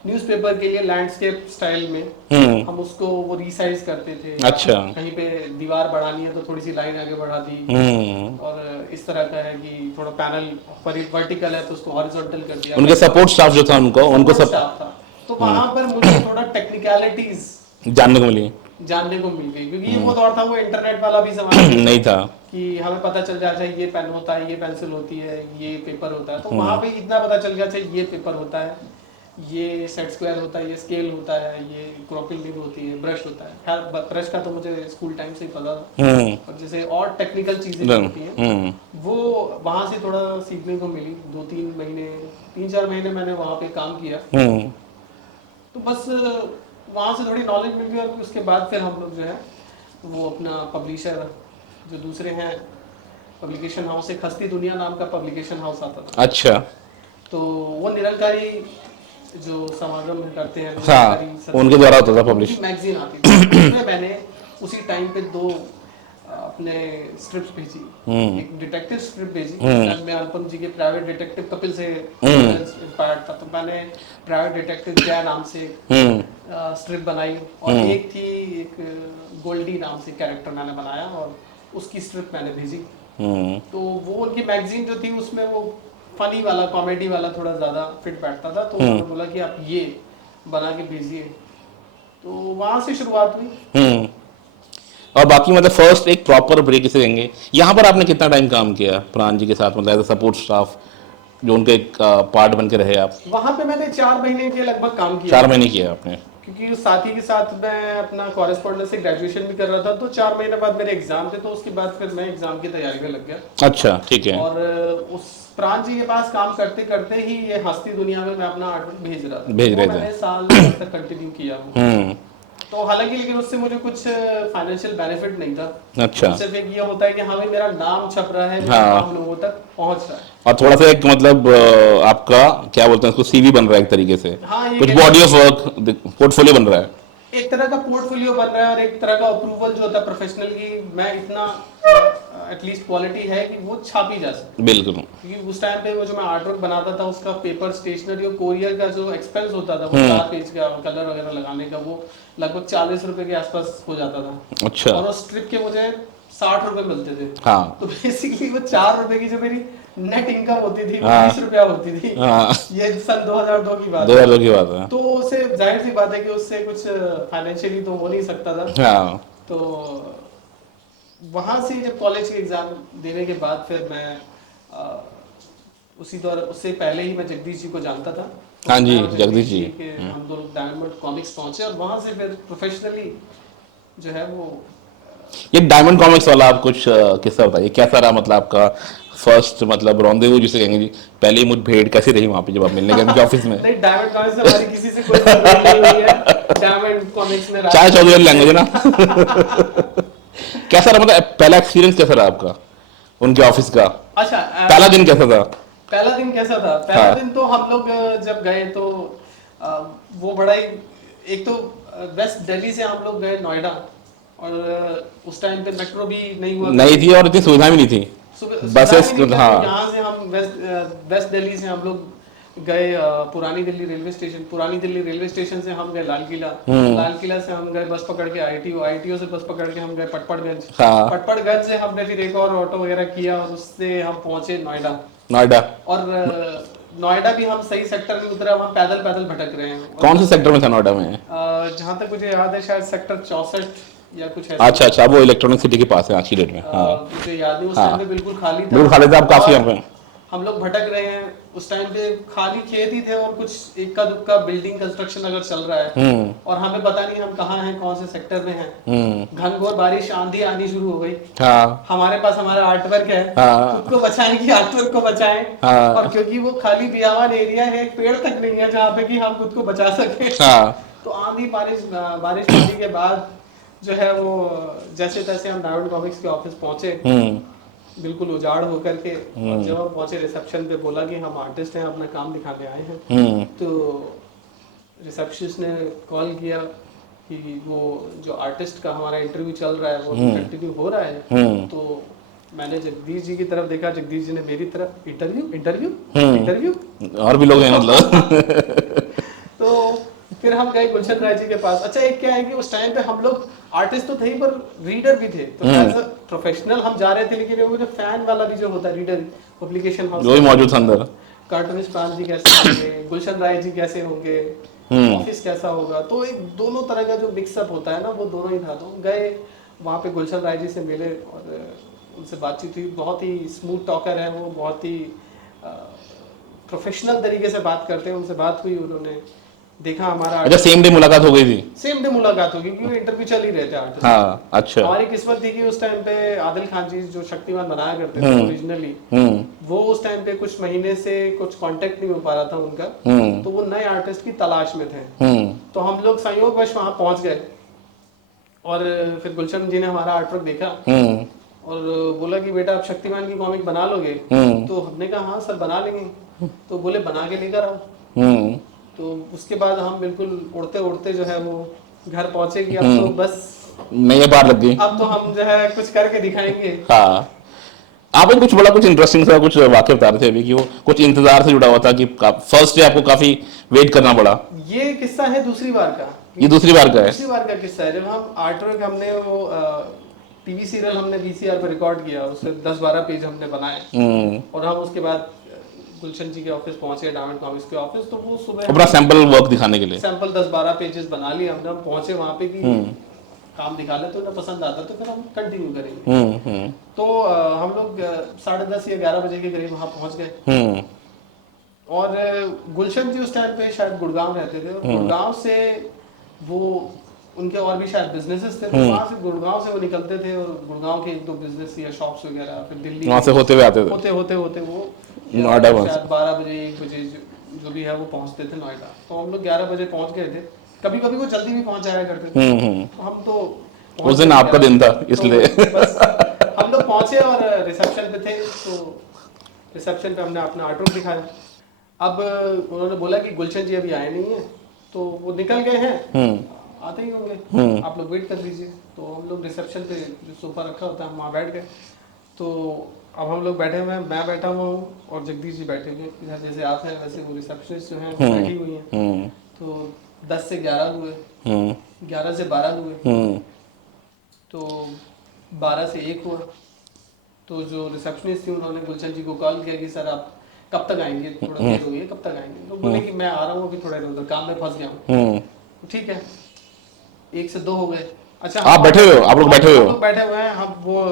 न्यूज़पेपर के लिए लैंडस्केप स्टाइल में हम उसको वो रीसाइज करते थे। अच्छा। कहीं पे दीवार बढ़ानी है तो थोड़ी सी लाइन आगे बढ़ा दी, और इस तरह का है कि थोड़ा पैनल वर्टिकल है तो उसको हॉरिजॉन्टल कर दिया। उनके सपोर्ट स्टाफ जो था उनको सब स्टाफ था। तो वहां पर मुझे थोड़ा टेक्निकलिटीज जानने को मिली, जानने को मिल गई, क्योंकि वो दौर था वो इंटरनेट वाला भी जमाना नहीं था कि हमें पता चल जाता है ये पेन होता है, ये पेंसिल होती है, ये पेपर होता है। तो वहां पे इतना पता चल गया था ये पेपर होता है, ये सेट स्क्वायर होता है, ये स्केल होता है, ये क्रॉपिंग रिंग होती है, ब्रश होता है। खैर ब्रश का तो मुझे स्कूल टाइम से ही पता था। और जैसे और टेक्निकल चीजें होती हैं वो वहां से थोड़ा सीखने को मिली। 3-4 महीने मैंने वहां पे काम किया। तो बस वहां से थोड़ी नॉलेज मिल गई। और उसके बाद फिर हम लोग जो है वो अपना पब्लिशर जो दूसरे हैं पब्लिकेशन हाउस, एक हस्ती दुनिया नाम का पब्लिकेशन हाउस आता था। अच्छा। तो वो निरंकारी जो समागम करते हैं, हाँ, उनके द्वारा होता था पब्लिश, मैगजीन आती थी। उसमें मैंने उसी टाइम पे 2 अपने स्ट्रिप्स भेजी। एक डिटेक्टिव स्ट्रिप भेजी, मैं अनुपम जी के प्राइवेट डिटेक्टिव कपिल से इंस्पायर्ड था। तो मैंने प्राइवेट डिटेक्टिव जय नाम से स्ट्रिप बनाई। और एक थी एक गोल्डी नाम से कैरेक्टर मैंने बनाया और उसकी स्ट्रिप मैंने भेजी। तो वो उनकी मैगजीन जो थी उसमें वो फनी वाला, कॉमेडी वाला थोड़ा ज्यादा फिट बैठता था। तो उन्होंने बोला कि आप ये बना के भेजिए। तो वहां से शुरुआत हुई। और बाकी मतलब फर्स्ट एक प्रॉपर ब्रेक इसे देंगे, यहाँ पर आपने कितना टाइम काम किया प्राण जी के साथ, मतलब एज अ सपोर्ट स्टाफ जो उनके पार्ट बन के रहे आप? वहां पे मैंने 4 महीने के लगभग काम किया। 4 महीने किया आपने? क्योंकि साथ ही के साथ मैं अपना कॉरेस्पॉन्डेंस से ग्रेजुएशन भी कर रहा था। तो 4 महीने बाद मेरे एग्जाम थे, तो उसके बाद फिर मैं एग्जाम की तैयारी में लग गया। अच्छा, ठीक है। और उस प्राण जी के पास काम करते करते ही ये हस्ती दुनिया में मैं अपना आर्टवर्क भेज रहा था। भेज रहे थे। मैंने साल तक कंटिन्यू किया। तो हालांकि लेकिन उससे मुझे कुछ फाइनेंशियल बेनिफिट नहीं था। अच्छा। सिर्फ एक ये होता है कि हाँ भाई मेरा नाम छप रहा है, मेरा नाम लोगों तक पहुंच रहा है। और थोड़ा सा एक मतलब आपका क्या बोलते हैं उसको, सीवी बन रहा है एक तरीके से। हाँ, कुछ बॉडी ऑफ वर्क, पोर्टफोलियो बन रहा है, एक तरह का पोर्टफोलियो बन रहा है। और एक तरह का अप्रूवल जो होता है प्रोफेशनल की, मैं इतना एटलीस्ट क्वालिटी है कि वो छापी जा सके। बिल्कुल। क्योंकि उस टाइम पे वो जो मैं आर्टवर्क बनाता था उसका पेपर, स्टेशनरी और कोरियर का जो एक्सपेंस होता था वो 4 पेज का कलर वगैरह लगाने का, वो लगभग 40 रुपए के आसपास हो जाता था। अच्छा। और उस स्ट्रिप के मुझे 60 रुपए मिलते थे। हाँ। तो बेसिकली वो 4 रुपए की जो मेरी नेट इनकम होती थी वो 20 रुपया होती थी। ये सन 2002 की बात है। 2002 की बात है। तो उससे जाहिर सी बात है कि उससे कुछ फाइनेंशियली तो हो नहीं सकता था। हाँ। तो वहां से जब कॉलेज के एग्जाम देने के बाद फिर मैं उसी दौर, उससे पहले ही मैं जगदीश जी को जानता था। हाँ जी, जगदीश जी। हम दोनों डायमंड कॉमिक्स पहुंचे और वहां से फिर प्रोफेशनली जो है वो ये डायमंड कॉमिक्स वाला आप कुछ किस्सा बताइए, कैसा रहा मतलब आपका फर्स्ट मतलब रॉन्डेवू जिसे कहेंगे जी, पहली मुठभेड़ कैसी रही वहां पे जब आप मिलने गए उनके ऑफिस में? नहीं, डायमंड कॉमिक्स से हमारी किसी से कोई मुठभेड़ नहीं हुई है। डायमंड कॉमिक्स में चाहे चौधरी लैंग्वेज है ना। कैसा रहा मतलब पहला एक्सपीरियंस कैसा रहा आपका उनके ऑफिस का? अच्छा, पहला दिन कैसा था? पहला दिन कैसा था? पहला दिन तो हम लोग जब गए तो वो बड़ा ही, एक तो वेस्ट दिल्ली से हम लोग गए नोएडा, और उस टाइम पे मेट्रो भी नहीं थी और इतनी सुविधा भी नहीं थी, बसेस। हाँ, यहाँ से हम वेस्ट दिल्ली से हम लोग गए पुरानी दिल्ली रेलवे स्टेशन से हम गए लाल किला से हम गए बस पकड़ के आईटीओ से बस पकड़ के हम गए पटपड़गंज। हाँ। पटपड़गंज से हमने फिर एक और ऑटो वगैरह किया और उससे हम पहुंचे नोएडा। और नोएडा भी हम सही सेक्टर में उतरे, हम पैदल भटक रहे हैं। कौन से सेक्टर में था नोएडा में? जहाँ तक मुझे याद है शायद सेक्टर 64 या कुछ ऐसा। अच्छा, वो इलेक्ट्रॉनिक सिटी के पास है आज की डेट में। हाँ, मुझे याद नहीं, उस टाइम पे बिल्कुल खाली था। बिल्कुल खाली था, आप काफी यहाँ पे। हम लोग भटक रहे हैं, उस टाइम पे खाली खेत ही थे और कुछ इक्का दुक्का बिल्डिंग कंस्ट्रक्शन अगर चल रहा है और हमें पता नहीं हम कहाँ हैं, कौन से सेक्टर में हैं। घनघोर बारिश आंधी आनी शुरू हो गई। हाँ। हमारे पास हमारा आर्टवर्क है। हाँ। खुद को बचाएं कि आर्टवर्क को बचाएं। हाँ। और क्योंकि वो खाली बियावान एरिया है, एक पेड़ तक नहीं है जहाँ पे कि हम खुद को बचा सके। हाँ। तो आंधी बारिश पानी के बाद जो है वो जैसे तैसे हम डायमंड कॉमिक्स के ऑफिस पहुंचे, बिल्कुल उजाड़ होकर के। और जब हम पहुंचे रिसेप्शन पे, बोला कि हम आर्टिस्ट हैं, अपना काम दिखाने आए हैं। तो रिसेप्शनिस्ट ने कॉल किया कि वो जो आर्टिस्ट का हमारा इंटरव्यू चल रहा है वो कंटिन्यू हो रहा है। तो मैंने जगदीश जी की तरफ देखा, जगदीश जी ने मेरी तरफ, इंटरव्यू और भी लोग हैं मतलब। तो फिर हम गए गुलशन राय जी के पास। अच्छा, एक क्या है कि उस टाइम पे हम लोग आर्टिस्ट तो थे ही पर रीडर भी थे, तो एज अ प्रोफेशनल हम जा रहे थे, लेकिन वो जो फैन वाला भी जो होता है रीडर, पब्लिकेशन हाउस जो ही मौजूद था अंदर, कार्टूनिस्ट प्रांत जी कैसे होंगे, गुलशन राय जी कैसे होंगे, ऑफिस कैसा होगा, तो एक दोनों तरह का जो मिक्सअप होता है ना, वो दोनों ही था। तो गए वहाँ पे, गुलशन राय जी से मिले और उनसे बातचीत हुई। बहुत ही स्मूथ टॉकर है वो, बहुत ही प्रोफेशनल तरीके से बात करते हैं। उनसे बात हुई, उन्होंने देखा हमारा। अच्छा, सेम डे मुलाकात हो गई थी? सेम डे मुलाकात होगी क्योंकि इंटरव्यू चल ही रहे थे आर्टिस्ट। हाँ, अच्छा। हमारी किस्मत थी कि उस टाइम पे आदिल खान जी जो शक्तिमान बनाया करते थे ओरिजिनली, वो उस टाइम पे कुछ महीने से कुछ कांटेक्ट नहीं हो पा रहा था उनका, तो वो नए आर्टिस्ट की तलाश में थे। तो हम लोग संयोगवश वहां पहुंच गए और फिर गुलशन जी ने हमारा आर्टवर्क देखा और बोला कि बेटा आप शक्तिमान की कॉमिक बना लोगे? तो हमने कहा हाँ सर बना लेंगे। तो बोले बना के लेकर आओ। तो उसके बाद हम बिल्कुल उड़ते उड़ते जो है वो घर पहुंचे कि अब तो बस नई बार लग गई, अब तो हम जो है कुछ करके दिखाएंगे। हाँ। आप कुछ बड़ा कुछ इंटरेस्टिंग सा कुछ वाक्य बता रहे थे अभी कि वो कुछ इंतजार से जुड़ा हुआ था कि फर्स्ट डे आपको काफी वेट करना पड़ा। ये किस्सा है दूसरी बार का। ये दूसरी बार का है? दूसरी बार का किस्सा है। जब हम आर्टवर्क, हमने वो टीवी सीरियल हमने वीसीआर पर रिकॉर्ड किया, उससे 10-12 पेज हमने बनाए और हम उसके बाद गुलशन जी के ऑफिस पहुंचे, डायमंड कॉमिक्स के ऑफिस। तो वो सुबह अपना सैंपल वर्क दिखाने के लिए सैंपल 10-12 पेजेस बना लिए हमने। हम पहुंचे वहां पे कि काम दिखा ले, तो उन्हें पसंद आता तो फिर हम कंटिन्यू करेंगे। तो हम लोग 10:30 या 11 बजे के करीब वहां पहुंच गए और गुलशन जी उस टाइम पे शायद गुड़गांव रहते थे और गुड़गांव से वो उनके और भी शायद बिजनेसेस थे, तो वहां से गुड़गांव से वो निकलते थे और गुड़गांव के 1-2 बिजनेस या शॉप्स वगैरह, फिर दिल्ली वहां से होते हुए आते थे। होते वो नोएडा शायद 12 बजे 1 बजे जो भी है वो पहुंचते थे नोएडा। तो हम लोग 11 बजे पहुंच गए थे। कभी कभी वो जल्दी भी पहुंच जाया करते थे। तो हम तो उस दिन आपका दिन था इसलिए तो बस हम लोग पहुंचे और रिसेप्शन पे थे। तो रिसेप्शन पे हमने अपना आर्टवर्क दिखाया। अब उन्होंने बोला कि गुलशन जी अभी आए नहीं है, तो वो निकल गए हैं, आते ही होंगे, आप लोग वेट कर लीजिए। तो हम लोग रिसेप्शन पे जो सोफा रखा होता है वहाँ बैठ गए। तो अब हम लोग बैठे हुए हैं, मैं बैठा हुआ हूँ और जगदीश जी बैठे हुए हैं। जैसे आप हैं वैसे वो रिसेप्शनिस्ट जो हैं बैठी हुई हैं। तो 10 से 11 हुए, 11 से 12 हुए, तो 12 से 1 हुआ। तो जो रिसेप्शनिस्ट थी उन्होंने गुलशन जी को कॉल किया कि सर आप कब तक आएंगे, थोड़ा देर हो गई है, कब तक आएंगे? तो बोले कि मैं आ रहा हूँ, अभी थोड़ा इधर काम में फंस गया हूँ। ठीक है, 1 से 2 हो गए। अच्छा, आप बैठे हुए हो? आप लोग बैठे हुए हो? हम लोग बैठे हुए हैं। हम वो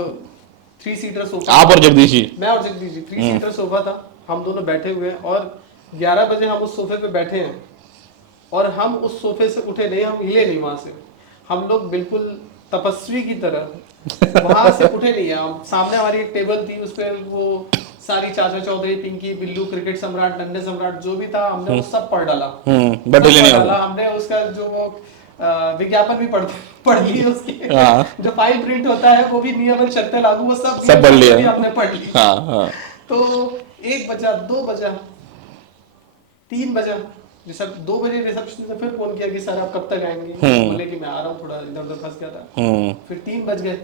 3 सीटर सोफा, आप और जगदीश जी? मैं और जगदीश जी, 3 सीटर सोफा था, हम दोनों बैठे हुए हैं और 11 बजे हम उस सोफे पे बैठे हैं और हम उस सोफे से उठे नहीं, हम हिले नहीं वहां से। हम लोग बिल्कुल तपस्वी की तरह वहां से उठे नहीं है। हम सामने हमारी एक टेबल थी, उस पर वो सारी चाचा चौधरी, पिंकी, बिल्लू, क्रिकेट सम्राट, नन्हे सम्राट जो भी था हमने वो सब पढ़ डाला। हमने उसका जो वो विज्ञापन भी पढ़ लिए उसके। जो फाइल प्रिंट होता है वो भी नियम शर्तें लागू, वो सब पढ़ लिया हमने पढ़ लिया। तो 1 बजा, 2 बजा, 3 बजा, 2 बजे रिसेप्शन से फिर फोन किया कि सर आप कब तक आएंगे? बोले कि मैं आ रहा हूँ, थोड़ा इधर उधर फंस गया था। फिर 3 बज गए।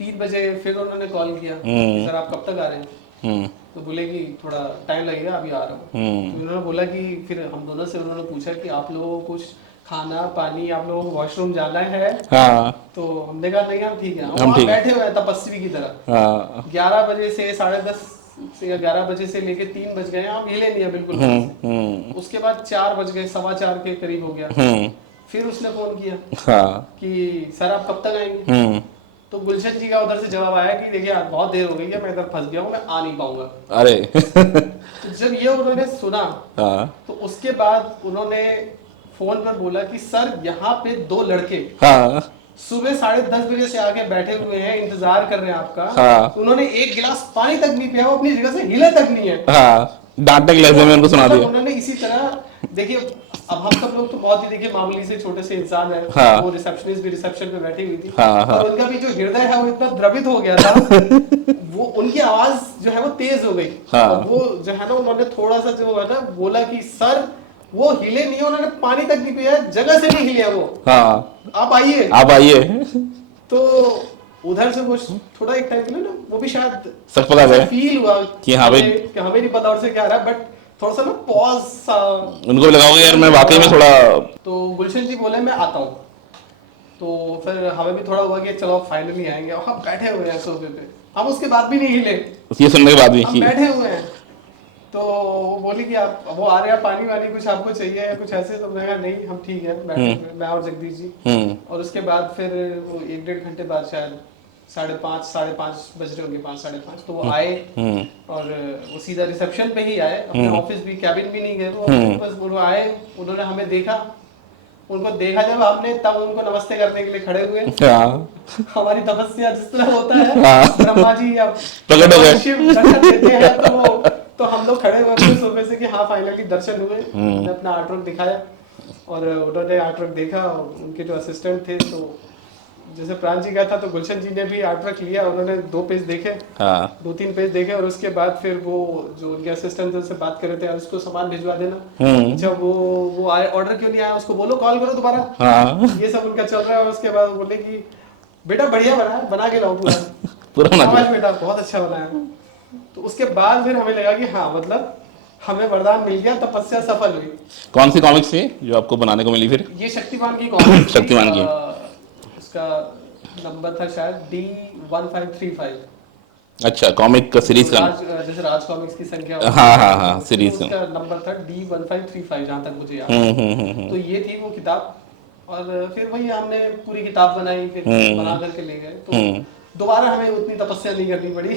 3 बजे फिर उन्होंने कॉल किया सर आप कब तक आ रहे हैं? तो बोले कि थोड़ा टाइम लगेगा, अभी आ रहा हूँ। तो उन्होंने बोला कि फिर हम दोनों से उन्होंने पूछा कि आप लोगों को कुछ खाना पानी, आप लोगों को वॉशरूम जाना है? हाँ तो हमने कहा नहीं, हम ठीक है। हम वहाँ ठीक है। बैठे हुए हैं तपस्वी की तरह। हाँ 11 बजे से 10:30 से या 11 बजे से लेके 3 बज गए, हम हिले नहीं है बिल्कुल वहाँ से। उसके बाद 4 बज गए, 4:15 के करीब हो गया। फिर उसने फोन किया हाँ कि सर आप कब तक आएंगे? तो गुलशन जी का उधर से जवाब आया कि देखिए आज बहुत देर हो गई है, मैं इधर फंस गया हूँ, मैं आ नहीं पाऊंगा। अरे तो जब ये उन्होंने सुना हाँ तो उसके बाद उन्होंने फोन पर बोला कि सर यहाँ पे 2 लड़के हाँ सुबह 10:30 बजे से आके बैठे हुए हैं, इंतजार कर रहे हैं आपका। हाँ उन्होंने एक गिलास पानी तक नहीं पिया, वो अपनी जगह से हिले तक नहीं है। हाँ, डांटने के लहजे में उनको सुना मतलब दिया। उन्होंने इसी तरह, देखिए अब हम सब लोग तो बहुत ही देखिए मामूली से छोटे से इंसान है। हाँ। वो रिसेप्शनिस्ट भी रिसेप्शन पे बैठी हुई थी। हाँ, हाँ। और उनका भी जो हृदय है वो इतना द्रवित हो गया था वो उनकी आवाज जो है वो तेज हो गई। हाँ। और वो जो है ना उन्होंने थोड़ा सा जो है ना बोला कि सर वो हिले नहीं, उन्होंने पानी तक नहीं पिया, जगह से नहीं हिले वो। हाँ आप आइए। आप आइए। तो उधर से वो थोड़ा एक टाइम के लिए ना वो भी शायद सच पता है फील हुआ कि हाँ भाई, कि हमें नहीं पता और से क्या आ रहा है, बट थोड़ा सा ना पॉज सा उनको भी लगा होगा यार मैं वाकई में थोड़ा। तो गुलशन जी बोले मैं आता हूँ। तो फिर हमें भी थोड़ा हुआ कि चलो फाइनली आएंगे, और हम बैठे हुए हैं सोफे पे, हम उसके बाद भी नहीं हिले, ये सुनने के बाद भी हम कि बैठे हुए हैं। तो वो बोली कि आप वो आ रहे हैं, पानी वानी कुछ आपको चाहिए या कुछ ऐसे? तो मैंने कहा नहीं हम ठीक है, बैठे हुए हैं, मैं और जगदीश जी। और उसके बाद फिर वो 1-1.5 घंटे बाद शायद 5:30 बज रहे होंगे, 5-5:30, तो वो आए। और वो सीधा रिसेप्शन पे ही आए, अपने ऑफिस भी कैबिन भी नहीं गए, वो बस वो आए, उन्होंने हमें देखा। उनको देखा जब आपने, तब उनको नमस्ते करने के लिए खड़े हुए। हाँ हमारी तपस्या जिस तरह होता है, हाँ। ब्रह्मा जी या प्रकट हो गए। शिव दर्शन देते हैं, तो वो तो हम लोग खड़े हुए अपने सोफे से कि हाँ फाइनली दर्शन हुए। उन्होंने अपना आर्ट वर्क दिखाया और उन्होंने आर्ट वर्क देखा। उनके जो असिस्टेंट थे, तो जैसे प्राण जी का था, तो गुलशन जी ने भी आर्ट वर्क लिया, उन्होंने 2 पेज देखे, हाँ 2-3 पेज देखे। और उसके बाद फिर वो जो उनके असिस्टेंट थे उनसे बात कर रहे थे, उसको सामान भिजवा देना, जब वो आए, ऑर्डर क्यों नहीं आया उसको बोलो, कॉल करो दोबारा। हाँ ये सब उनका चल रहा है। और उसके बाद बोले कि बेटा बढ़िया बना है, बना के लाओ पूरा। पूरा बना शाबाश दिया। बेटा, बहुत अच्छा बना है। तो उसके बाद फिर हमें लगा कि हाँ मतलब हमें वरदान मिल गया, तपस्या सफल हुई। कौन सी कॉमिक्स थी जो आपको बनाने को मिली फिर? ये शक्तिमान की कॉमिक थी। शक्तिमान की। उसका नंबर था शायद D1535। अच्छा, कॉमिक का सीरीज का। जैसे राज कॉमिक्स की संख्या हाँ हाँ हाँ सीरीज का। उसका नंबर था D1535, जहाँ तक मुझे याद है। तो ये थी वो किताब। और फिर वही हमने पूरी किताब बनाई, फिर बना करके ले गए। तो दोबारा हमें उतनी तपस्या नहीं करनी पड़ी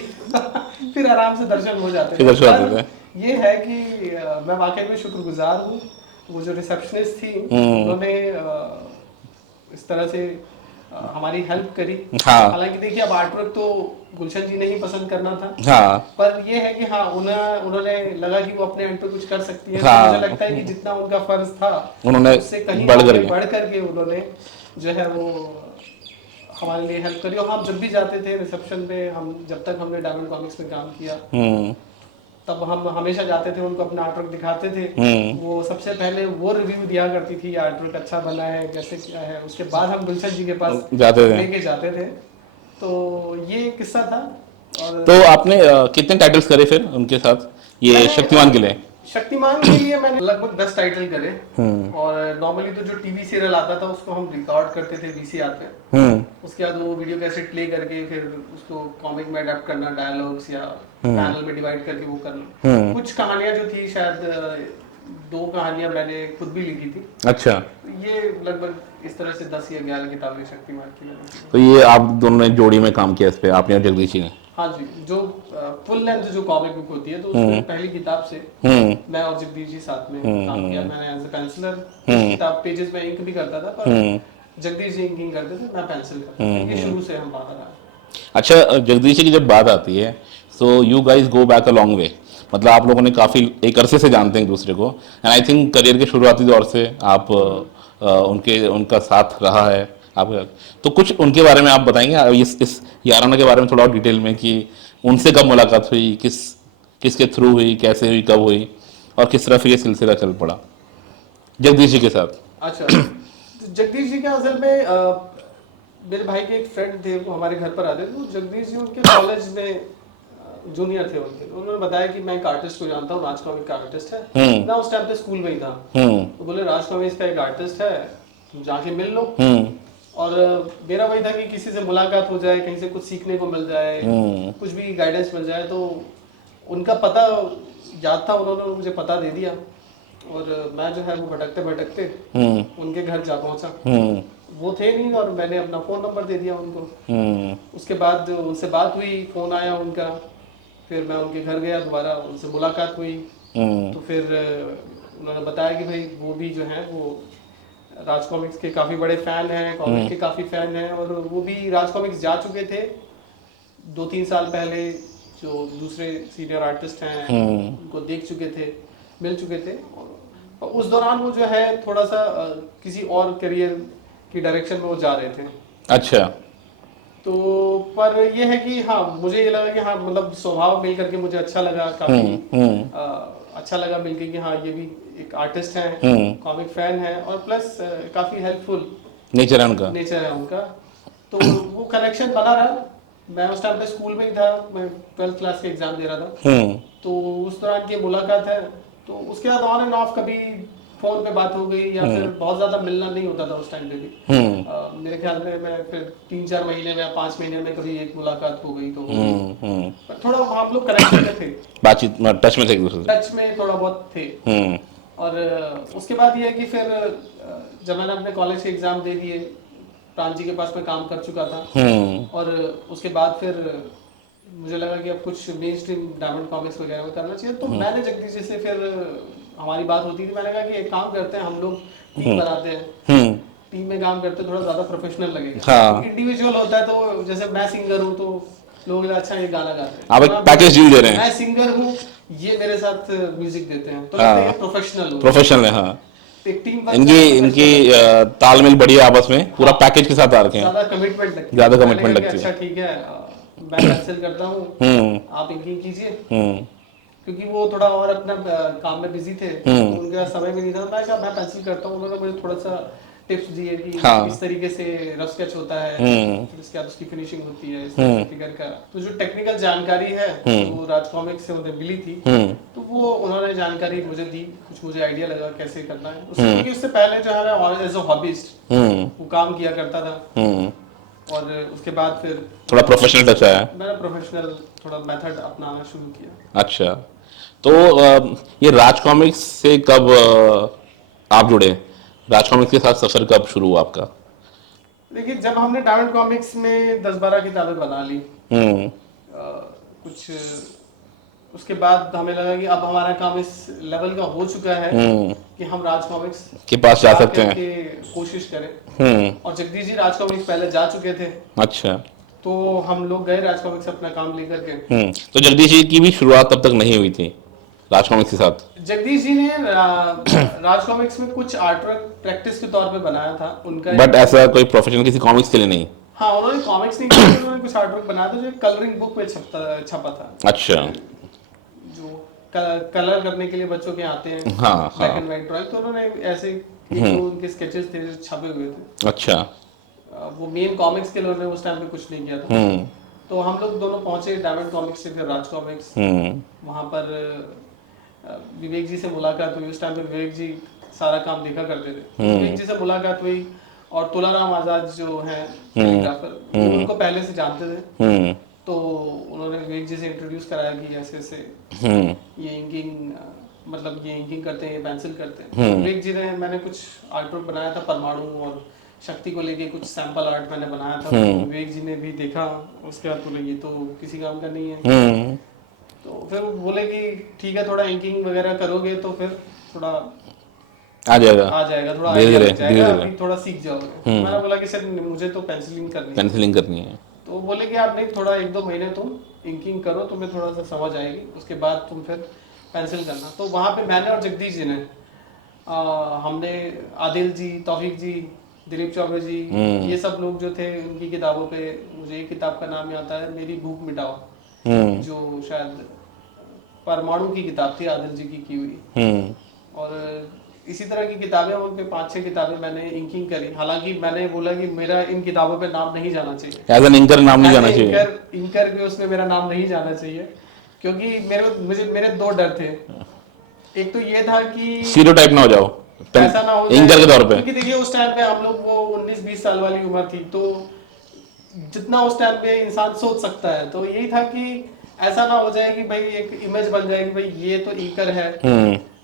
फिर आराम से दर्शन हो जाते फिर दर्शन होते पर ये है कि मैं वाकई में शुक्रगुजार हूँ। वो जो रिसेप्शनिस्ट थी उन्होंने इस तरह से हमारी हेल्प करी। हाँ। हालांकि देखिए अब आर्टवर्क तो गुलशन जी ने ही पसंद करना था। हाँ पर ये है कि हाँ उन्होंने लगा कि वो अपने एंड पे कुछ कर सकती है। हाँ। तो मुझे लगता है कि जितना उनका फर्ज था उन्होंने उससे कहीं बढ़ आगे करके। बढ़ करके उन्होंने जो है वो हमारे लिए हेल्प करी। और हम जब भी जाते थे रिसेप्शन पे, हम जब तक हमने डायमंड कॉमिक्स में काम किया तब हम हमेशा जाते थे, उनको अपना आर्टवर्क दिखाते थे। वो सबसे पहले वो रिव्यू दिया करती थी, आर्टवर्क अच्छा बना है, कैसे क्या है। उसके बाद हम गुलशन जी के पास लेके जाते थे। तो ये किस्सा था। और तो आपने कितने टाइटल्स करे फिर उनके साथ ये शक्तिमान के लिए? शक्तिमान के लिए मैंने लगभग 10 टाइटल करे। और नॉर्मली तो जो टीवी सीरियल आता था उसको हम रिकॉर्ड करते थे VCR पे। उसके बाद वो वीडियो कैसेट प्ले करके फिर उसको कॉमिक में अडेप्ट करना, डायलॉग्स या पैनल में डिवाइड करके वो करना। कुछ कहानियां जो थी शायद 2 कहानियां मैंने खुद भी लिखी थी। अच्छा। ये लगभग इस तरह से 10 या 11 किताबें शक्तिमान की मैंने। तो ये आप दोनों ने जोड़ी में काम किया इस पे, आपने और जगदीश जी ने? हाँ जी, जो फुल लेंथ जो कॉमिक बुक होती है तो उसमें पहली किताब से मैं और जगदीश जी साथ में काम किया। मैंने एज अ पेंसिलर किताब पेजेस में इंक भी करता था, पर जगदीश जी इंकिंग करते थे, मैं पेंसिल करता था। ये शुरू से हम बात रहा। अच्छा, जगदीश जी की जब बात आती है so you guys go back a long way. मतलब आप लोगों ने काफ़ी एक अरसे से जानते हैं एक दूसरे को, एंड आई थिंक करियर के शुरुआती दौर से आप उनका साथ रहा है आपका। तो कुछ उनके बारे में आप बताएंगे, इस याराना के बारे में थोड़ा और डिटेल में, कि उनसे कब मुलाकात हुई, किसके थ्रू हुई, कैसे हुई, कब हुई, और किस तरह फिर ये सिलसिला चल पड़ा जगदीश जी के साथ? अच्छा, तो जगदीश जी के असल में मेरे भाई के एक फ्रेंड थे, वो हमारे घर पर आते थे। तो जगदीश जी उनके कॉलेज में जूनियर थे उनके, तो उन्होंने बताया कि मैं एक आर्टिस्ट को जानता हूँ, राज कॉमिक का आर्टिस्ट है। मैं उस टाइम पे स्कूल में ही था, तो बोले राज कॉमिक्स का एक आर्टिस्ट है, तुम जाके मिल लो। और मेरा वही था कि किसी से मुलाकात हो जाए, कहीं से कुछ सीखने को मिल जाए, कुछ भी गाइडेंस मिल जाए। तो उनका पता याद था, उन्होंने मुझे पता दे दिया, और मैं जो है वो भटकते भटकते उनके घर जा पहुंचा। वो थे नहीं, और मैंने अपना फ़ोन नंबर दे दिया उनको। उसके बाद उनसे बात हुई, फ़ोन आया उनका, फिर मैं उनके घर गया, दोबारा उनसे मुलाकात हुई। तो फिर उन्होंने बताया कि भाई वो भी जो है वो राज कॉमिक्स के काफ़ी बड़े फ़ैन हैं, कॉमिक के काफ़ी फ़ैन हैं, और वो भी राज कॉमिक्स जा चुके थे 2-3 साल पहले। जो दूसरे सीनियर आर्टिस्ट हैं उनको देख चुके थे, मिल चुके थे, और उस दौरान वो जो है थोड़ा सा किसी और करियर की डायरेक्शन में वो जा रहे थे। अच्छा। तो पर ये है कि हाँ, मुझे ये लगा कि हाँ, मतलब स्वभाव मिल करके मुझे अच्छा लगा, काफी अच्छा लगा मिलके कि हाँ, ये भी एक आर्टिस्ट हैं, कॉमिक फैन है, और प्लस काफी हेल्पफुल नेचर है उनका। नेचर है उनका। तो वो कनेक्शन बना रहा। मैं उस टाइम पे स्कूल में ही था, मैं 12th क्लास के एग्जाम दे रहा था। तो उस दौरान की मुलाकात है। तो उसके बाद ऑन एंड ऑफ कभी फोन पे बात हो गई, या फिर बहुत ज्यादा मिलना नहीं होता था उस टाइम पे भी। मेरे ख्याल में मैं फिर 3-4 महीने में या 5 महीने में कभी एक मुलाकात हो गई तो पर थोड़ा हम लोग कनेक्शन में थे, बातचीत टच में थे, एक दूसरे टच में थोड़ा बहुत थे। और उसके बाद ये है कि फिर जब मैंने अपने कॉलेज के एग्जाम दे दिए, प्रांत जी के पास मैं काम कर चुका था, और उसके बाद फिर मुझे लगा कि अब कुछ मेन स्ट्रीम डायमंड कॉमिक्स वगैरह में करना चाहिए। तो मैंने जगदीश जी से फिर हमारी बात होती थी, मैंने कहा कि एक काम करते हैं, हम लोग टीम बनाते हैं, टीम में काम करते हैं, थोड़ा ज्यादा प्रोफेशनल लगेगा। हाँ। इंडिविजुअल होता है तो जैसे मैं सिंगर हूँ तो लोग अच्छा ये गाना गाते हैं, आप एक पैकेज डील दे रहे हैं। मैं सिंगर हूँ, ये मेरे साथ म्यूजिक देते हैं, तो लगता है ये प्रोफेशनल हो, प्रोफेशनल है। हाँ, एक टीम इनकी तालमेल बढ़िया, आपस में पूरा पैकेज के साथ आ रखे हैं, ज्यादा कमिटमेंट लगती है, ज्यादा कमिटमेंट लगती है। अच्छा ठीक है, मैं कैंसिल करता हूँ, आप इंकिंग कीजिए, क्योंकि वो थोड़ा और अपना काम में बिजी थे, तो उनका समय भी नहीं था। मैं कहा मैं पेंसिल करता हूँ। उन्होंने मुझे थोड़ा सा टिप्स दिए कि इस तरीके से रफ स्केच होता है, फिर इसके बाद उसकी फिनिशिंग होती है, इस तरह से फिगर का। तो जो टेक्निकल जानकारी है वो राज कॉमिक्स से उन्हें मिली थी, तो वो उन्होंने जानकारी मुझे दी, कुछ मुझे आइडिया लगा कैसे करना है क्योंकि उससे पहले जो है मैं एज अ हॉबिस्ट वो काम किया करता था, और उसके बाद फिर थोड़ा प्रोफेशनल टच आया, मैंने प्रोफेशनल थोड़ा मेथड अपनाना शुरू किया। अच्छा, तो ये राज कॉमिक्स से कब आप जुड़े, राज कॉमिक्स के साथ सफर कब शुरू हुआ आपका? देखिए, जब हमने डायमंड कॉमिक्स में 10-12 किताबें बना ली, कुछ उसके बाद हमें लगा कि अब हमारा काम इस लेवल का हो चुका है कि हम राज कॉमिक्स के पास जा सकते हैं, कोशिश करें। और जगदीश जी राज कॉमिक्स पहले जा चुके थे, अच्छा, तो हम लोग गए राज कॉमिक्स अपना काम लेकर के। तो जगदीश जी की भी शुरुआत तब तक नहीं हुई थी राज कॉमिक्स के साथ? जगदीश जी ने राज कॉमिक्स में कुछ आर्टवर्क प्रैक्टिस के तौर पे बनाया था उनका, बट ऐसा कोई प्रोफेशनल किसी कॉमिक्स के लिए नहीं? हाँ, उन्होंने कॉमिक्स नहीं किया, उन्होंने कुछ आर्टवर्क बनाया था जो कलरिंग बुक पे छपा था। अच्छा, जो कलर करने के लिए बच्चों के आते हैं, हाँ, ब्लैक एंड व्हाइट ड्राइंग, तो उन्होंने ऐसे उनके स्केचेस थे जो छपे हुए थे। अच्छा, वो मेन कॉमिक्स के लिए उन्होंने उस टाइम पे कुछ नहीं किया था। तो हम लोग दोनों पहुंचे डायमंड कॉमिक्स से फिर राज कॉमिक्स, वहां पर विवेक जी से मुलाकात हुई। उस टाइम पे विवेक जी सारा काम देखा करते थे, विवेक जी से मुलाकात हुई, और तुलाराम आजाद जो हैं फोटोग्राफर, उनको पहले से जानते थे, तो उन्होंने विवेक जी से इंट्रोड्यूस कराया कि ऐसे ऐसे ये इंकिंग, मतलब ये इंकिंग करते हैं, ये पेंसिल करते हैं। विवेक जी ने, मैंने कुछ आर्टवर्क बनाया था परमाणु और शक्ति को लेके, कुछ सैंपल आर्ट मैंने बनाया था, विवेक जी ने भी देखा। उसके बाद बोले ये तो किसी काम का नहीं है, तो फिर बोले कि ठीक है, थोड़ा इंकिंग वगैरह करोगे तो फिर थोड़ा आ जाएगा थोड़ा आइडिया लग जाएगा, अभी थोड़ा सीख जाओगे। मैंने बोला कि सर मुझे तो पेंसिलिंग करनी है। तो बोले कि आप नहीं, थोड़ा 1-2 महीने तुम इंकिंग करो, तुम्हें थोड़ा सा समझ आएगी, उसके बाद तुम फिर पेंसिल करना। तो वहाँ पे मैंने और जगदीश जी ने हमने आदिल जी, तौफीक जी, दिलीप चौबे जी, ये सब लोग जो थे उनकी किताबों पे, मुझे एक किताब का नाम याद आता है, मेरी भूख मिटाओ, जो शायद परमाणु की किताब थी, आदिल जी की हुई। और इसी तरह की किताबें, उनके 5-6 किताबें मैंने इंकिंग करी। हालांकि मैंने बोला कि मेरा इन किताबों पे नाम नहीं जाना चाहिए, एज एन इंकर नाम नहीं जाना चाहिए, इंकर भी उसमें मेरा नाम नहीं जाना चाहिए, क्योंकि मेरे दो डर थे। एक तो ये था कि स्टीरियोटाइप ना हो जाओ ऐसा ना हो इंजर के तौर पे। क्योंकि देखिए उस टाइम पे हम लोग वो 19-20 साल वाली उम्र थी, तो जितना उस टाइम पे इंसान सोच सकता है, तो यही था कि ऐसा ना हो जाए कि भाई एक इमेज बन जाए कि भाई ये तो इंकर है,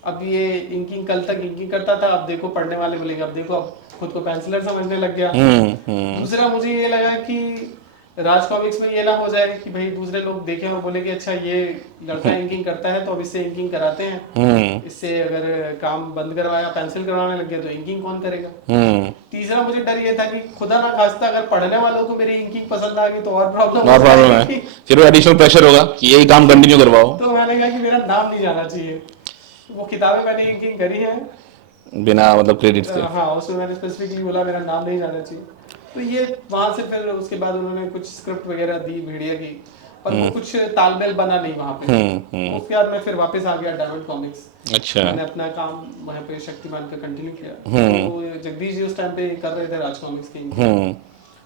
अब ये इंकिंग, कल तक इंकिंग करता था, अब देखो पढ़ने वाले बोलेंगे, अब देखो अब खुद को पेंसिलर समझने लग गया। दूसरा मुझे ये लगा कि राज कॉमिक्स में ये ना हो जाए कि भाई दूसरे लोग देखें और बोले कि अच्छा ये लड़का इंकिंग करता है तो अब इससे इंकिंग कराते हैं, इससे अगर काम बंद करवाया, पेंसिल करवाने लग गया तो इंकिंग कौन करेगा। तीसरा मुझे डर ये था कि खुदा ना खास्ता अगर पढ़ने वालों को मेरी इंकिंग पसंद आ गई तो और प्रॉब्लम है, फिर एडिशनल प्रेशर होगा कि यही काम कंटिन्यू करवाओ। तो मैंने कहा कि मेरा नाम नहीं जाना चाहिए। वो किताबें मैंने इंकिंग करी है बिना मतलब क्रेडिट्स के। हाँ, उसमें मैंने स्पेसिफिकली बोला मेरा नाम नहीं जाना चाहिए। तो ये वहां से फिर उसके बाद उन्होंने कुछ स्क्रिप्ट वगैरह दी भेड़िया की, पर वो कुछ तालमेल बना नहीं वहां पे। उसके बाद मैं फिर वापस आ गया डायमंड कॉमिक्स। अच्छा। मैंने अपना काम वहां पे शक्तिमान का कंटिन्यू किया। तो जगदीश जी उस टाइम पे कर रहे थे राज कॉमिक्स की।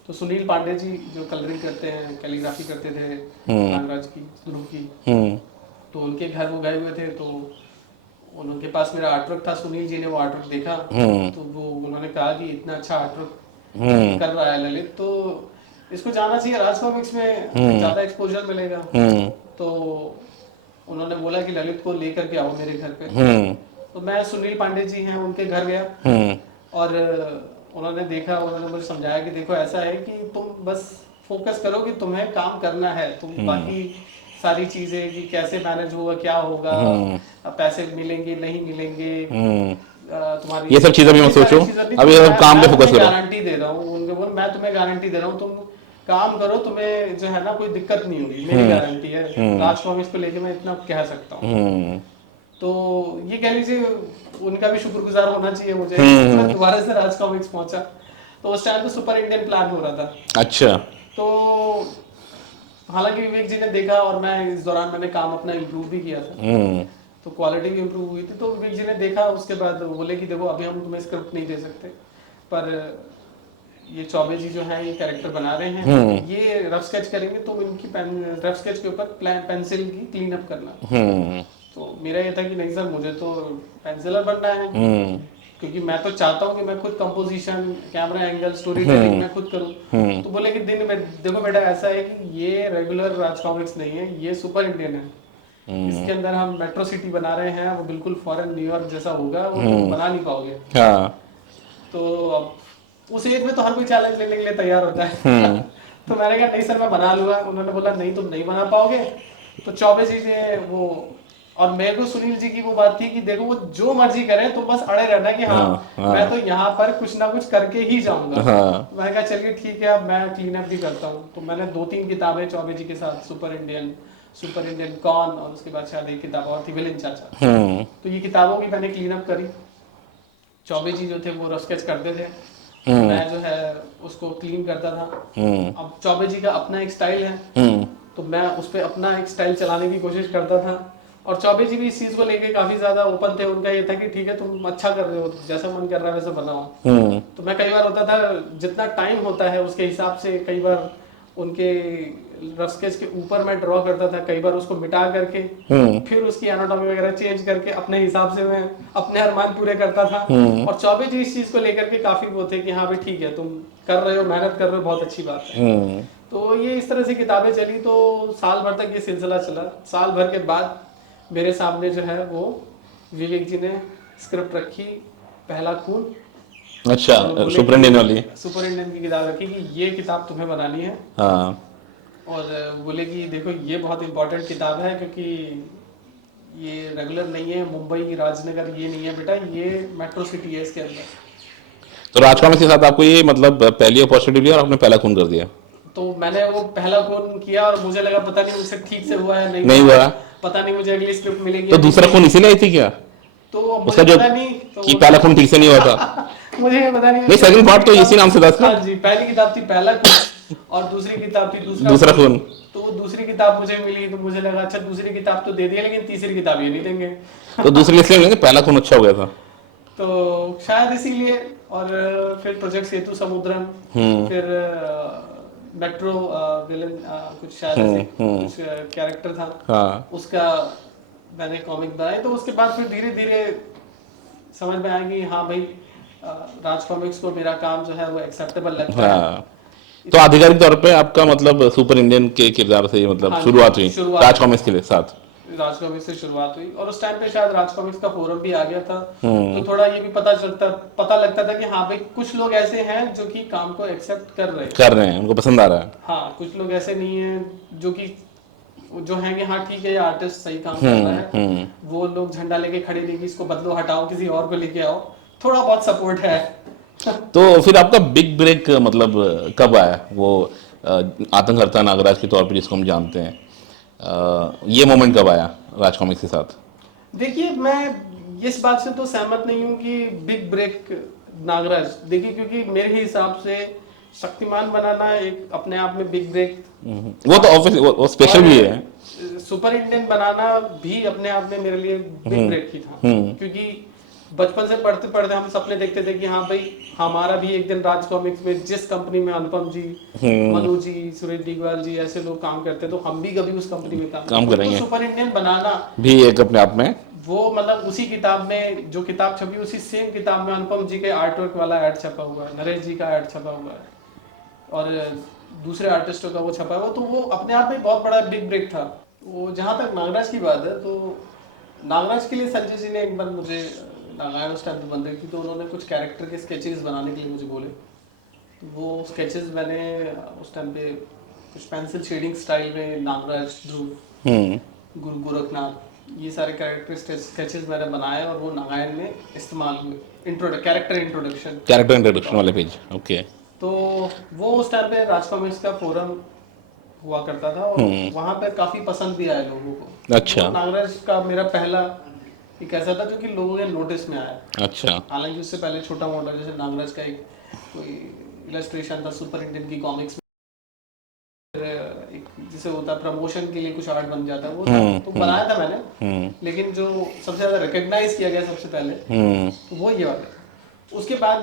तो सुनील पांडे जी जो कलरिंग करते हैं, कैलीग्राफी करते थे नागराज की, ध्रुव की, तो उनके घर वो गए हुए थे, तो उनके पास मेरा आर्टवर्क था। सुनील जी ने वो आर्टवर्क देखा, तो वो उन्होंने कहा कि इतना अच्छा आर्टवर्क कर रहा है ललित, तो इसको जाना चाहिए राज कॉमिक्स में, ज्यादा एक्सपोजर मिलेगा। तो उन्होंने बोला कि ललित को लेकर के आओ मेरे घर पे। तो मैं, सुनील पांडे जी हैं, उनके घर गया और उन्होंने देखा, उन्होंने मुझे समझाया कि देखो ऐसा है कि तुम बस फोकस करो कि तुम्हें काम करना है, तुम बाकी सारी चीजें कि कैसे मैनेज होगा, क्या होगा, पैसे मिलेंगे नहीं मिलेंगे, तुम्हारी ये सब चीजें भी मत सोचो, अभी सब काम पे फोकस करो। गारंटी दे रहा हूँ उनके बोल, मैं तुम्हें गारंटी दे रहा हूँ, तुम काम करो, तुम्हें जो है ना कोई दिक्कत नहीं होगी, मेरी गारंटी है। राज कॉमिक्स को लेके मैं इतना कह सकता हूँ। तो ये कह लीजिए उनका भी शुक्रगुजार होना चाहिए मुझे, मैं दोबारा से राज कॉमिक्स पहुंचा। तो उस टाइम तो सुपर इंडियन प्लान हो रहा था। अच्छा। तो हालांकि विवेक जी ने देखा और मैं इस दौरान मैंने काम अपना इम्प्रूव भी किया था, तो क्वालिटी भी इम्प्रूव हुई थी। तो विवेक जी ने देखा, उसके बाद बोले कि देखो अभी हम तुम्हें स्क्रिप्ट नहीं दे सकते, पर ये चौबे जी जो है ये कैरेक्टर बना रहे हैं, ये रफ स्केच करेंगे, तुम इनकी रफ स्केच के ऊपर पेंसिल की क्लीन अप करना। तो मेरा ये था कि नहीं सर, मुझे तो पेंसिलर बनना है, क्योंकि मैं तो चाहता हूँ कि मैं खुद composition, camera angle, story telling मैं खुद करूँ। तो बोले कि दिन में देखो बेटा ऐसा है कि ये रेगुलर राज कॉमिक्स नहीं है, ये सुपर इंडियन है, इसके अंदर हम मेट्रो सिटी बना रहे हैं, वो बिल्कुल फॉरेन न्यूयॉर्क जैसा होगा, वो तुम बना नहीं पाओगे। तो अब उस एज में तो हर कोई चैलेंज लेने के लिए तैयार होता है। तो मैंने कहा नहीं सर मैं बना लूंगा। उन्होंने बोला नहीं तुम नहीं बना पाओगे। तो चौबे जी ने वो, और मेरे को सुनील जी की वो बात थी कि देखो वो जो मर्जी करें, तुम बस अड़े रहना कि मैं तो यहाँ पर कुछ ना कुछ करके ही जाऊंगा। मैंने कहा चलिए ठीक है, अब मैं क्लीन अप भी करता हूँ। तो मैंने 2-3 किताबें चौबे जी के साथ, सुपर इंडियन कॉन, और उसके बाद शायद एक किताब और थी, विलेन चाचा। तो ये किताबों की मैंने क्लीन अप करी। चौबे जी जो थे वो रफ स्केच करते थे, मैं जो है उसको क्लीन करता था। अब चौबे जी का अपना एक स्टाइल है, तो मैं उस पर अपना एक स्टाइल चलाने की कोशिश करता था। और चौबे जी भी इस चीज को लेके काफी ज्यादा ओपन थे। उनका ये था कि ठीक है तुम अच्छा कर रहे हो, जैसा मन कर रहा है वैसे बनाओ। तो मैं कई बार होता था, जितना टाइम होता है उसके हिसाब से कई बार उनके रफ स्केच के ऊपर मैं ड्रॉ करता था, कई बार उसको मिटा करके फिर उसकी एनाटॉमी वगैरह चेंज करके अपने हिसाब से मैं अपने अरमान पूरे करता था। और चौबे जी इस चीज को लेकर के काफी वो थे कि हाँ भाई ठीक है, तुम कर रहे हो, मेहनत कर रहे हो, बहुत अच्छी बात है। तो ये इस तरह से किताबें चली। तो साल भर तक ये सिलसिला चला। साल भर के बाद मेरे सामने जो है वो विवेक जी ने स्क्रिप्ट रखी, पहला खून। अच्छा, सुपर इंडियन वाली, सुपर इंडियन की किताब रखी कि ये किताब तुम्हें बनानी है। और बोले कि देखो ये बहुत इंपॉर्टेंट किताब है, क्योंकि ये रेगुलर नहीं है, मुंबई राजनगर ये नहीं है बेटा, ये मेट्रो सिटी है इसके अंदर। तो राज कॉमिक्स के साथ आपको ये मतलब पहली अपॉर्चुनिटी और आपने पहला खून कर दिया। तो मैंने वो पहला खून किया और मुझे लगा पता नहीं मुझसे ठीक से हुआ है नहीं हुआ, पता नहीं मुझे अगली स्क्रिप्ट मिलेगी। तो दूसरा खून इसीलिए आई थी क्या? तो उसका जो पता नहीं कि पहला खून ठीक से नहीं हुआ था। मुझे पता नहीं, सेकंड पार्ट तो इसी नाम से था इसका। हाँ जी, पहली किताब थी पहला खून और दूसरी किताब थी दूसरा खून। तो वो दूसरी किताब मुझे मिली, तो मुझे लगा अच्छा दूसरी किताब तो दे दिया, लेकिन तीसरी किताब ये नहीं देंगे। तो दूसरी इसलिए नहीं, पहला खून अच्छा हो गया था तो शायद इसीलिए। और फिर प्रोजेक्ट सेतु समुद्रम, फिर मेट्रो विलन कुछ शायद ऐसे कुछ कैरेक्टर था, हाँ उसका मैंने कॉमिक बनाई। तो उसके बाद फिर धीरे धीरे समझ में आया कि हाँ भाई राज कॉमिक्स को मेरा काम जो है वो एक्सेप्टेबल लगता है। हाँ। तो आधिकारिक तौर पे आपका मतलब सुपर इंडियन के किरदार से ही मतलब हाँ जी, शुरुआत हुई शुरुआत राज हुई। कॉमिक्स के साथ। राज कॉमिक्स से शुरुआत हुई और उस टाइम पे शायद राज कॉमिक्स का फोरम भी आ गया था, तो थोड़ा ये भी पता लगता था कि हाँ भाई कुछ लोग ऐसे हैं जो कि काम को एक्सेप्ट कर रहे हैं। उनको पसंद आ रहा है। हाँ, कुछ लोग ऐसे नहीं हैं जो कि जो हैं कि हाँ ठीक है ये आर्टिस्ट सही काम कर रहा है, वो लोग झंडा लेके खड़े नहीं कि इसको बदलो हटाओ किसी और को लेके आओ, थोड़ा बहुत सपोर्ट है। तो फिर आपका बिग ब्रेक मतलब कब आया वो आतंककर्ता नागराज के तौर पे जिसको हम जानते हैं, ये मोमेंट कब आया राज कॉमिक्स के साथ? देखिए मैं इस बात से तो सहमत नहीं हूँ कि बिग ब्रेक नागराज, देखिए क्योंकि मेरे हिसाब से शक्तिमान बनाना एक अपने आप में बिग ब्रेक, वो तो ऑब्वियसली वो स्पेशल भी है। सुपर इंडियन बनाना भी अपने आप में मेरे लिए बिग ब्रेक ही था, क्योंकि बचपन से पढ़ते पढ़ते हम सपने देखते थे कि हाँ भाई हमारा भी एक दिन राज कॉमिक्स में जिस कंपनी में अनुपम जी, मनु जी, सुरेश डिगवाल जी ऐसे लोग काम करते तो हम भी कभी उस कंपनी में काम करेंगे। तो सुपर इंडियन बनाना भी एक अपने आप में वो मतलब उसी किताब में जो किताब छपी उसी सेम किताब में अनुपम जी के आर्ट वर्क वाला ऐड छपा हुआ है, नरेश जी का ऐड छपा हुआ है और दूसरे आर्टिस्टों का वो छपा हुआ, तो वो अपने आप में बहुत बड़ा बिग ब्रेक था। वो जहाँ तक नागराज की बात है तो नागराज के लिए संजय जी ने एक बार मुझे नागायण उस टाइम पे बन रही थी तो उन्होंने कुछ कैरेक्टर के स्केचेस बनाने के लिए मुझे बोले, तो वो स्केचेस मैंने उस टाइम पे कुछ पेंसिल शेडिंग स्टाइल में नागराज, ध्रुव, गुरु गोरखनाथ ये सारे कैरेक्टर स्केचेस मैंने बनाए और वो नागायण में इस्तेमाल हुए, कैरेक्टर इंट्रोडक्शन वाले पेज। ओके। तो वो उस टाइम पे राज कॉमिक्स का फोरम हुआ करता था और वहाँ पे काफी पसंद भी आया लोगों को। अच्छा। वो नागराज का मेरा पहला एक ऐसा था जो कि लोगों के नोटिस में आया। अच्छा। हालांकि उससे पहले छोटा मोटा जैसे नागराज का एक कोई इलस्ट्रेशन था सुपर इंडियन की कॉमिक्स में, एक जिसे होता है प्रमोशन के लिए कुछ आर्ट बन जाता है वो था, तो बनाया था मैंने, लेकिन जो सबसे ज्यादा रिकॉग्नाइज किया गया सबसे पहले तो वो ये वाला था। उसके बाद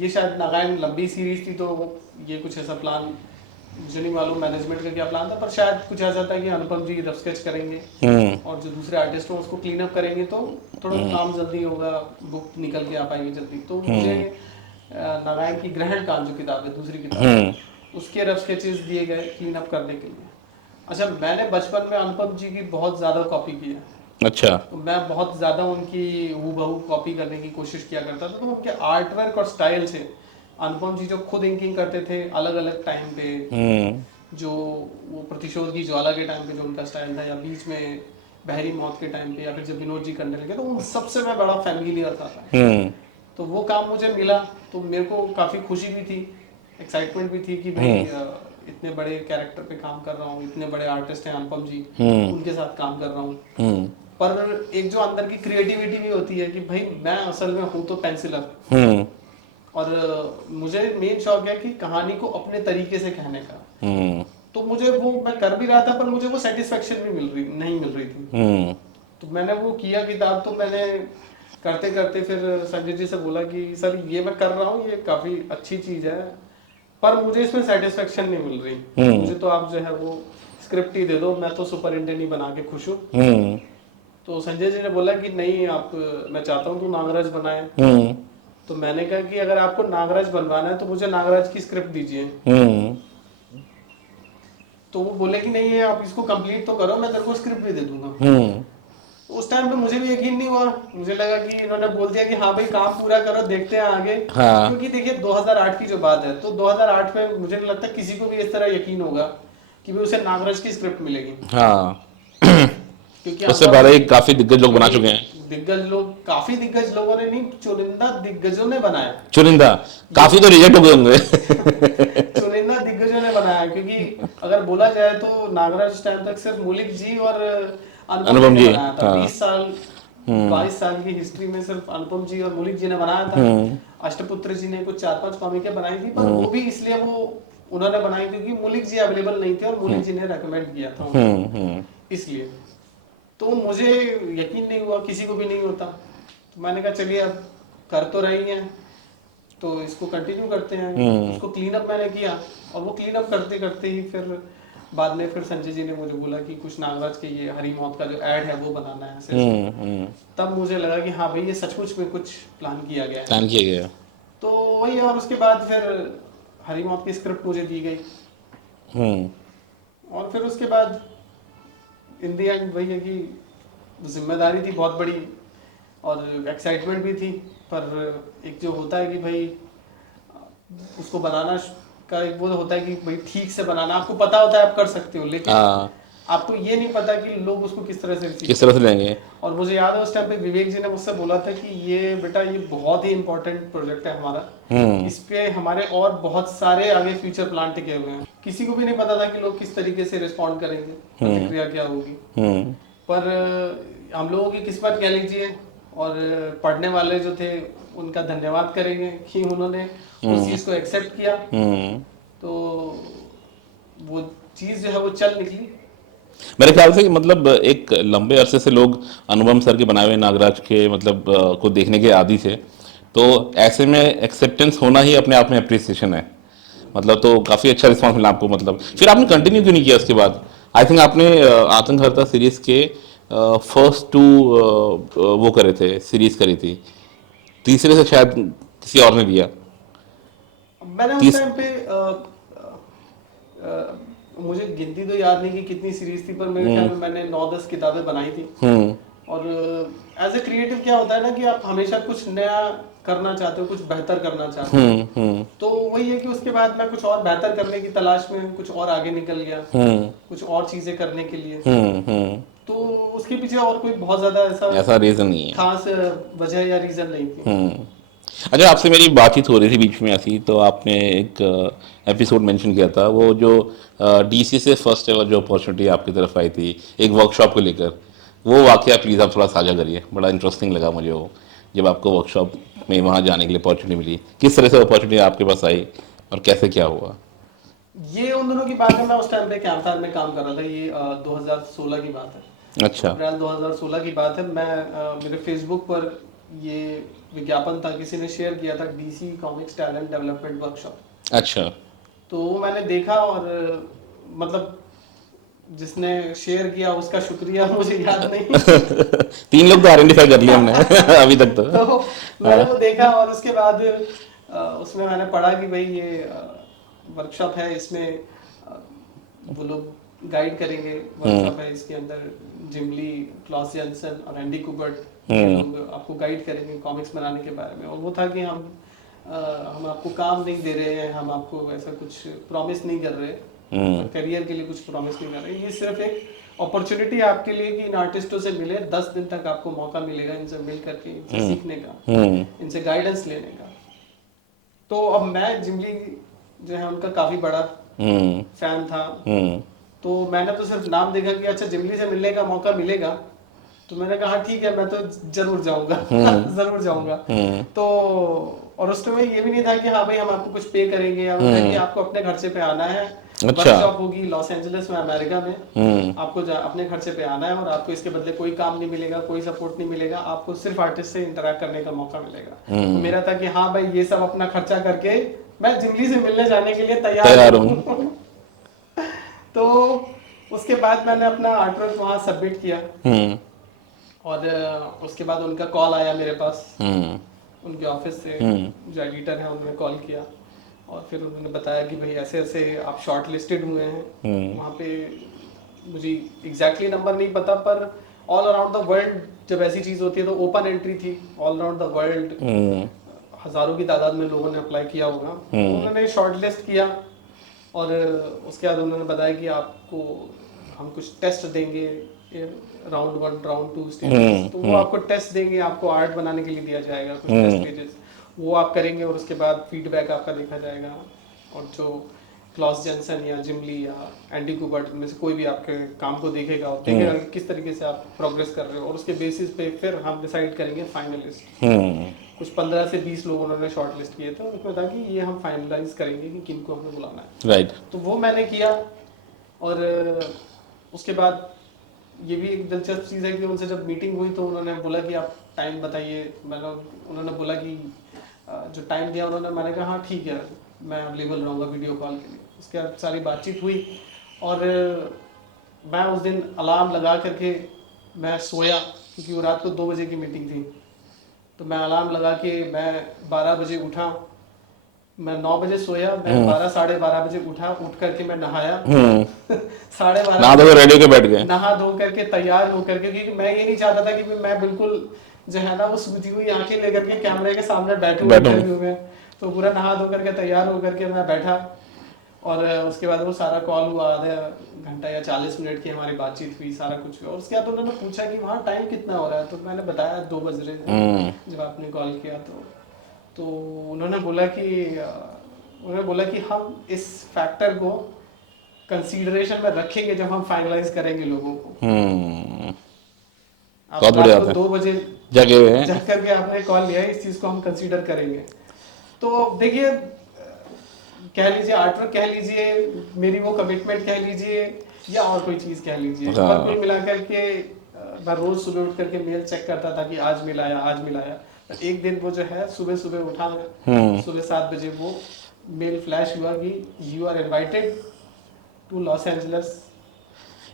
ये शायद नागायण लंबी सीरीज थी तो ये कुछ ऐसा प्लान मुझे नहीं मालूम मैनेजमेंट का क्या प्लान था, पर शायद कुछ ऐसा था कि अनुपम जी रफ स्केच करेंगे और जो दूसरे आर्टिस्ट हो उसको क्लीन अप करेंगे तो थोड़ा काम जल्दी होगा, बुक निकल के आ पाएगी जल्दी। तो मुझे नागायण की ग्रहण काल जो किताब है दूसरी किताब उसके रफ स्केचेस दिए गए क्लीन अप करने के लिए। अच्छा, मैंने बचपन में अनुपम जी की बहुत ज्यादा कॉपी की है। अच्छा। तो मैं बहुत ज्यादा उनकी हूबहू कॉपी करने की कोशिश किया करता था, तो उनके आर्ट वर्क और स्टाइल से अनुपम जी जो खुद इंकिंग करते थे अलग अलग टाइम पे, जो वो प्रतिशोध की ज्वाला के टाइम पे जो उनका स्टाइल था या बीच में बहरी मौत के टाइम पे या फिर जब विनोद जी करने लगे, तो उन सबसे मैं बड़ा फैमिलियर था। तो वो काम मुझे मिला तो मेरे को काफी खुशी भी थी, एक्साइटमेंट भी थी कि भाई इतने बड़े कैरेक्टर पे काम कर रहा हूँ, इतने बड़े आर्टिस्ट हैं अनुपम जी, उनके साथ काम कर रहा हूँ। पर एक जो अंदर की क्रिएटिविटी भी होती है कि भाई मैं असल में हूँ तो पेंसिलर, और मुझे मेन शौक है कि कहानी को अपने तरीके से कहने का। तो मुझे वो मैं कर भी रहा था पर मुझे वो सेटिस्फेक्शन भी नहीं मिल रही थी। तो मैंने वो किया किताब, तो मैंने करते करते फिर संजय जी से बोला कि सर ये मैं कर रहा हूँ ये काफी अच्छी चीज है पर मुझे इसमें सेटिस्फेक्शन नहीं मिल रही, मुझे तो आप जो है वो स्क्रिप्ट ही दे दो, मैं तो सुपर इंडियन ही बना के खुश हूँ। तो संजय जी ने बोला कि नहीं आप, मैं चाहता हूँ तू नागराज बनाए। तो मैंने कहा कि अगर आपको नागराज बनवाना है तो मुझे नागराज की स्क्रिप्ट दीजिए। तो वो बोले कि नहीं है आप इसको कंप्लीट तो करो, मैं तेरे को स्क्रिप्ट भी दे दूंगा। उस टाइम पे मुझे भी यकीन नहीं हुआ, मुझे लगा कि इन्होंने बोल दिया कि हाँ भाई काम पूरा करो देखते हैं आगे। हाँ। क्योंकि देखिए 2008 की जो बात है तो 2008 में मुझे नहीं लगता किसी को भी इस तरह यकीन होगा कि भी उसे नागराज की स्क्रिप्ट मिलेगी। हाँ। क्योंकि उससे पहले ही काफी दिग्गज लोग बना चुके हैं। काफी दिग्गज लोगों ने नहीं, चुनिंदा दिग्गजों ने बनाया। चुनिंदा काफी तो रिजेक्ट हो गए होंगे। चुनिंदा दिग्गजों ने बनाया, क्योंकि अगर बोला जाए तो नागराज टाइम तक सिर्फ मौलिक जी और अनुपम जी बनाया था। 20 साल 22 साल की हिस्ट्री में सिर्फ अनुपम जी और मौलिक जी ने बनाया था। अष्टपुत्र जी ने कुछ 4-5 कॉमिकें बनाई थी, पर वो भी इसलिए वो उन्होंने बनाई क्योंकि मौलिक जी अवेलेबल नहीं थे और मौलिक जी ने रेकमेंड किया था इसलिए। तो मुझे यकीन नहीं हुआ, किसी को भी नहीं होता, तो मैंने कहा चलिए अब कर तो रही हैं तो इसको कंटिन्यू करते हैं। उसको क्लीन अप मैंने किया, और वो क्लीन अप करते करते ही फिर बाद में फिर संजय जी ने मुझे बोला कि कुछ नागराज के ये हरी मौत का जो ऐड है वो बनाना है ऐसे। तब मुझे लगा कि हाँ भाई ये सचमुच में कुछ प्लान किया गया है। प्लान किया गया। तो वही, और उसके बाद फिर हरी मौत की स्क्रिप्ट मुझे दी गई, और फिर उसके बाद इन दी एंड वही है कि जिम्मेदारी थी बहुत बड़ी और एक्साइटमेंट भी थी, पर एक जो होता है कि भाई उसको बनाना का एक वो होता है कि भाई ठीक से बनाना, आपको पता होता है आप कर सकते हो, लेकिन आपको ये नहीं पता कि लोग उसको किस तरह से लेंगे। और मुझे याद है उस टाइम पे विवेक जी ने मुझसे बोला था कि ये बेटा ये बहुत ही इंपॉर्टेंट प्रोजेक्ट है हमारा, इस पे हमारे और बहुत सारे आगे फ्यूचर प्लान टिके हुए हैं। किसी को भी नहीं पता था कि लोग किस तरीके से रिस्पॉन्ड करेंगे, प्रतिक्रिया क्या होगी, पर हम लोगों की किस्मत कह लीजिए, और पढ़ने वाले जो थे उनका धन्यवाद करेंगे कि उन्होंने उस चीज को एक्सेप्ट किया। तो वो चीज जो है वो चल निकली। मेरे ख्याल से मतलब एक लंबे अरसे से लोग अनुपम सर के बनाए हुए नागराज के मतलब को देखने के आदी थे, तो ऐसे में एक्सेप्टेंस होना ही अपने आप में अप्रिसिएशन है। मतलब तो काफ़ी अच्छा रिस्पांस मिला आपको। मतलब फिर आपने कंटिन्यू क्यों नहीं किया उसके बाद? आई थिंक आपने आतंकहर्ता सीरीज के फर्स्ट 2 वो करे थे, सीरीज करी थी, तीसरे से शायद किसी और ने दिया। मैंने उस टाइम पे मुझे गिनती तो याद नहीं कि कितनी सीरीज थी, पर मेरे ख्याल में मैंने 9-10 किताबें बनाई थी। और एज ए क्रिएटिव क्या होता है ना कि आप हमेशा कुछ नया करना चाहते हो, कुछ बेहतर करना चाहते हो। तो वही है कि उसके बाद मैं कुछ और बेहतर करने की तलाश में कुछ और आगे निकल गया, कुछ और चीजें करने के लिए। तो उसके पीछे और कोई बहुत ज्यादा ऐसा रीजन नहीं है, खास वजह या रीजन नहीं थी। अच्छा, आपसे मेरी बातचीत हो रही थी बीच में ऐसी, तो आपने एक एपिसोड मेंशन किया था, वो जो डीसी से फर्स्ट एवर जो अपॉर्चुनिटी आपकी तरफ आई थी एक वर्कशॉप को लेकर, वो वाकया प्लीज़ आप थोड़ा साझा करिए। बड़ा इंटरेस्टिंग लगा मुझे वो, जब आपको वर्कशॉप में वहाँ जाने के लिए अपॉर्चुनिटी मिली, किस तरह से अपॉर्चुनिटी आपके पास आई और कैसे क्या हुआ? ये उन दिनों की बात है, मैं उस टाइम पे कैंपफायर में काम कर रहा था। ये 2016 की बात है। अच्छा। अप्रैल 2016 की बात है। मैं मेरे फेसबुक पर ये विज्ञापन था, किसी ने शेयर किया था, DC comics talent development workshop. अच्छा। तो वो मैंने देखा, और मतलब जिसने शेयर किया उसका शुक्रिया मुझे याद नहीं। 3 लोग तो आइडेंटिफाई कर लिए हमने अभी तक तो मैंने वो देखा, और उसके बाद उसमें मैंने पढ़ा कि भाई ये वर्कशॉप है, इसमें वो लोग गाइड करेंगे। वर्कशॉप है, इसके अंदर जिम ली, क्लॉस जेनसन और एंडी कुबर्ट लोग आपको गाइड करेंगे कॉमिक्स बनाने के बारे में। और वो था कि हम आपको काम नहीं दे रहे हैं, हम आपको ऐसा कुछ प्रॉमिस नहीं कर रहे, करियर के लिए कुछ प्रॉमिस नहीं कर रहे। ये सिर्फ एक अपॉर्चुनिटी आपके लिए कि इन आर्टिस्टों से मिले, 10 दिन तक आपको मौका मिलेगा इनसे मिल करके, इनसे सीखने का, इनसे गाइडेंस लेने का। तो अब मैं जिमली जो है उनका काफी बड़ा फैन था। तो मैंने तो सिर्फ नाम देखा कि अच्छा जिमली से मिलने का मौका मिलेगा, तो मैंने कहा ठीक है, मैं तो जरूर जाऊंगा। जरूर जाऊंगा। तो और उस समय ये भी नहीं था कि हाँ भाई हम आपको कुछ पे करेंगे, या कि आपको अपने खर्चे पे आना है। वर्कशॉप होगी लॉस एंजलिस में, अमेरिका में। आपको अपने खर्चे पे आना है, और आपको इसके बदले कोई काम नहीं मिलेगा, कोई सपोर्ट नहीं मिलेगा, आपको सिर्फ आर्टिस्ट से इंटरेक्ट करने का मौका मिलेगा। तो मेरा था कि हाँ भाई ये सब अपना खर्चा करके मैं जिमली से मिलने जाने के लिए तैयार हूँ। तो उसके बाद मैंने अपना आर्टवर्क वहाँ सबमिट किया, और उसके बाद उनका कॉल आया मेरे पास, उनके ऑफिस से जो एडिटर है उन्होंने कॉल किया, और फिर उन्होंने बताया कि भाई ऐसे ऐसे आप शॉर्ट लिस्टेड हुए हैं। वहाँ पे मुझे एग्जैक्टली नंबर नहीं पता, पर ऑल अराउंड द वर्ल्ड जब ऐसी चीज़ होती है तो ओपन एंट्री थी, ऑल अराउंड द वर्ल्ड हज़ारों की तादाद में लोगों ने अप्लाई किया होगा। उन्होंने शॉर्ट लिस्ट किया, और उसके बाद उन्होंने बताया कि आपको हम कुछ टेस्ट देंगे, राउंड 1 राउंड 2 स्टेजेस। तो वो आपको टेस्ट देंगे, आपको आर्ट बनाने के लिए दिया जाएगा कुछ टेस्ट पेजेस, वो आप करेंगे, और उसके बाद फीडबैक आपका देखा जाएगा। और जो क्लॉस जेनसन या जिमली या एंडी कुबर्ट में से कोई भी आपके काम को देखेगा, और देखेगा कि किस तरीके से आप प्रोग्रेस कर रहे हो, और उसके बेसिस पे फिर हम डिसाइड करेंगे फाइनलिस्ट। कुछ 15 से 20 लोग उन्होंने शॉर्ट लिस्ट किए थे, उनको था कि ये हम फाइनलाइज करेंगे कि किनको हमें बुलाना है। राइट। तो वो मैंने किया, और उसके बाद ये भी एक दिलचस्प चीज़ है कि उनसे जब मीटिंग हुई तो उन्होंने बोला कि आप टाइम बताइए। उन्होंने बोला कि जो टाइम दिया उन्होंने, मैंने कहा हाँ ठीक है मैं अवेलेबल रहूँगा वीडियो कॉल के लिए। उसके बाद सारी बातचीत हुई और मैं उस दिन अलार्म लगा करके मैं सोया, क्योंकि वो रात को 2 बजे की मीटिंग थी। तो मैं अलार्म लगा के मैं 12 बजे उठा, मैं 9 बजे सोया, मैं 12 साढ़े 12 बजे उठा, उठ करके मैं नहाया साढ़े 12 नहा धो रेडी के बैठ गए। नहा धो करके तैयार हो करके, क्योंकि मैं ये नहीं चाहता था कि मैं बिल्कुल जो है ना वो सूजी हुई आंखें लेकर के कैमरे के सामने बैठूं इंटरव्यू में। तो पूरा नहा धो करके तैयार हो करके मैं बैठा और उसके बाद वो सारा कॉल हुआ, आधा घंटा या 40 मिनट की हमारी बातचीत हुई, सारा कुछ हुआ। और उसके बाद उन्होंने पूछा कि वहाँ टाइम कितना हो रहा है, तो मैंने बताया 2 बज रहे थे जब आपने कॉल किया। तो उन्होंने बोला कि हम इस फैक्टर को कंसीडरेशन में रखेंगे जब हम फाइनलाइज करेंगे लोगों को। आप बहुत बढ़िया रात बात को है। 2 बजे जगे हुए हैं। जग करके आपने कॉल लिया है, इस चीज को हम कंसीडर करेंगे। तो देखिए, कह लीजिए आर्टवर्क कह लीजिए, मेरी वो कमिटमेंट कह लीजिए, या और कोई चीज कह लीजिए, पर कुल मिलाकर के मैं रोज सुबह उठ करके मेल चेक करता था कि आज मिल आया, आज मिल आया। एक दिन वो जो है सुबह सुबह उठा मैं, सुबह 7 बजे वो मेल फ्लैश हुआ कि you are invited to Los Angeles.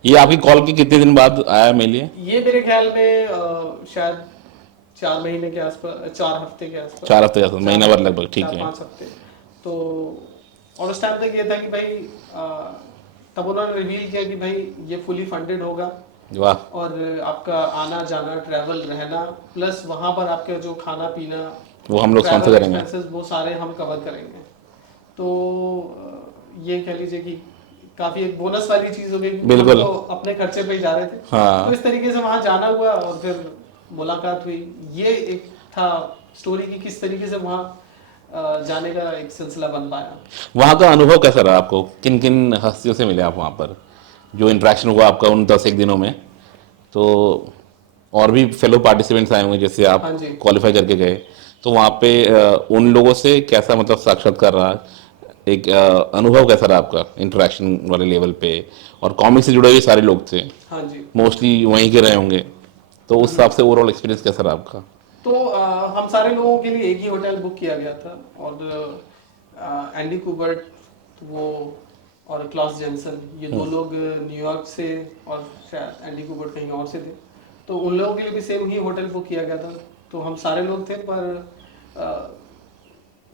ये आपकी कॉल के कितने दिन बाद आया मेल ये मेरे ख्याल में शायद 4 महीने के आसपास, 4 हफ्ते के आसपास, 4 हफ्ते का महीना भर लगभग, ठीक है। 4-5 हफ्ते। तो और उस टाइम तक ये था कि भाई तब उन्होंने रिवील किया कि भाई ये फुली फंडेड होगा, वाह। और आपका आना जाना, ट्रैवल, रहना, प्लस वहाँ पर आपका जो खाना पीना, वो हम लोग स्पॉन्सर करेंगे, एक्सपेंसेस, वो सारे हम कवर करेंगे। तो ये कह लीजिए कि काफी एक बोनस वाली चीज हो गई, बिल्कुल। तो अपने खर्चे पे ही जा रहे थे। हाँ। तो इस तरीके से वहां जाना हुआ और फिर मुलाकात हुई। ये एक था स्टोरी की किस तरीके से वहां जाने का एक सिलसिला बन पाया। वहाँ का अनुभव कैसा रहा आपको? किन किन हस्तियों से मिले आप वहाँ पर, जो इंटरेक्शन हुआ आपका उन 10 दिनों में? तो और भी फेलो पार्टिसिपेंट्स आए होंगे, जैसे आप हाँ जी। क्वालिफाई करके गए, तो वहाँ पे उन लोगों से कैसा मतलब साक्षात्कार रहा, एक अनुभव कैसा रहा आपका इंटरेक्शन वाले लेवल पे? और कॉमिक से जुड़े हुए सारे लोग थे, हाँ जी। मोस्टली वहीं के रहे होंगे, तो उस हिसाब से ओवरऑल एक्सपीरियंस कैसा रहा आपका? तो हम सारे लोगों के लिए एक ही होटल बुक किया गया था, और एंडी कुबर्ट वो और क्लास जेंसन, ये 2 लोग न्यूयॉर्क से, और शायद एंडी कुबर्ट कहीं और से थे। तो उन लोगों के लिए भी सेम ही होटल बुक किया गया था। तो हम सारे लोग थे, पर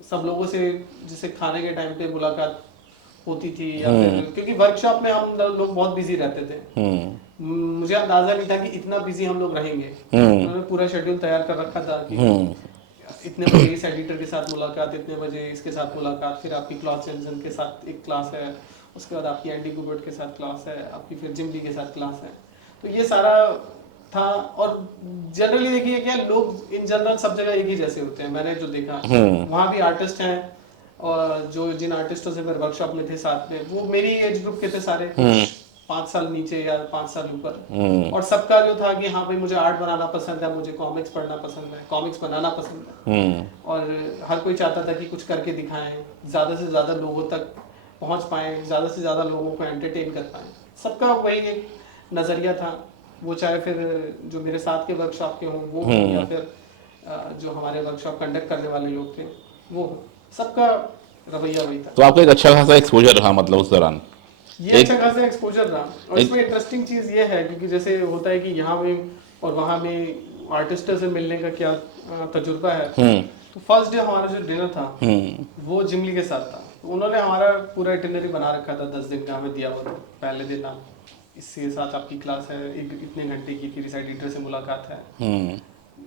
सब लोगों से जैसे खाने के टाइम पे मुलाकात होती थी, या फिर क्योंकि वर्कशॉप में हम लोग बहुत बिजी रहते थे। मुझे अंदाजा नहीं था कि इतना बिजी हम लोग रहेंगे। उन्होंने पूरा शेड्यूल तैयार कर रखा था कि इतने बजे इस एडिटर के साथ मुलाकात, इतने बजे इसके साथ मुलाकात, फिर आपकी क्लास जेंसन के साथ एक क्लास है, उसके बाद आपकी एंडी कुबर्ट के साथ क्लास है, आपकी फिर जिम ली के साथ क्लास है। तो ये सारा था। और जनरली देखिए क्या, लोग इन जनरल सब जगह एक ही जैसे होते हैं, मैंने जो देखा। वहाँ भी आर्टिस्ट हैं, और जो जिन आर्टिस्टों से मेरे वर्कशॉप में थे साथ में, वो मेरी एज ग्रुप के थे सारे, 5 साल नीचे या 5 साल ऊपर। और सबका जो था कि हाँ भाई मुझे आर्ट बनाना पसंद है, मुझे कॉमिक्स पढ़ना पसंद है, कॉमिक्स बनाना पसंद है, और हर कोई चाहता था कि कुछ करके दिखाएं, ज़्यादा से ज़्यादा लोगों तक पहुंच पाएं, ज़्यादा से ज़्यादा लोगों को एंटरटेन कर पाएं। सबका वही एक नज़रिया था, वो चाहे फिर जो मेरे साथ के वर्कशॉप के हों वो हों, या फिर जो हमारे वर्कशॉप कंडक्ट करने वाले लोग थे वो, सबका रवैया वही था। तो आपका एक अच्छा खासा एक्सपोजर रहा मतलब उस दौरान? ये अच्छा खासा एक्सपोजर रहा। और इसमें इंटरेस्टिंग चीज ये है, क्योंकि जैसे होता है कि यहाँ में और वहाँ में आर्टिस्टों से मिलने का क्या तजुर्बा है। तो फर्स्ट डे हमारा जो डिनर था वो जिमली के साथ था। तो उन्होंने हमारा पूरा इटिनरी बना रखा था, 10 दिन का हमें दिया हुआ था। पहले दिन आप इसके साथ आपकी क्लास है, इतने घंटे की, फिर इस एडिटर से मुलाकात है,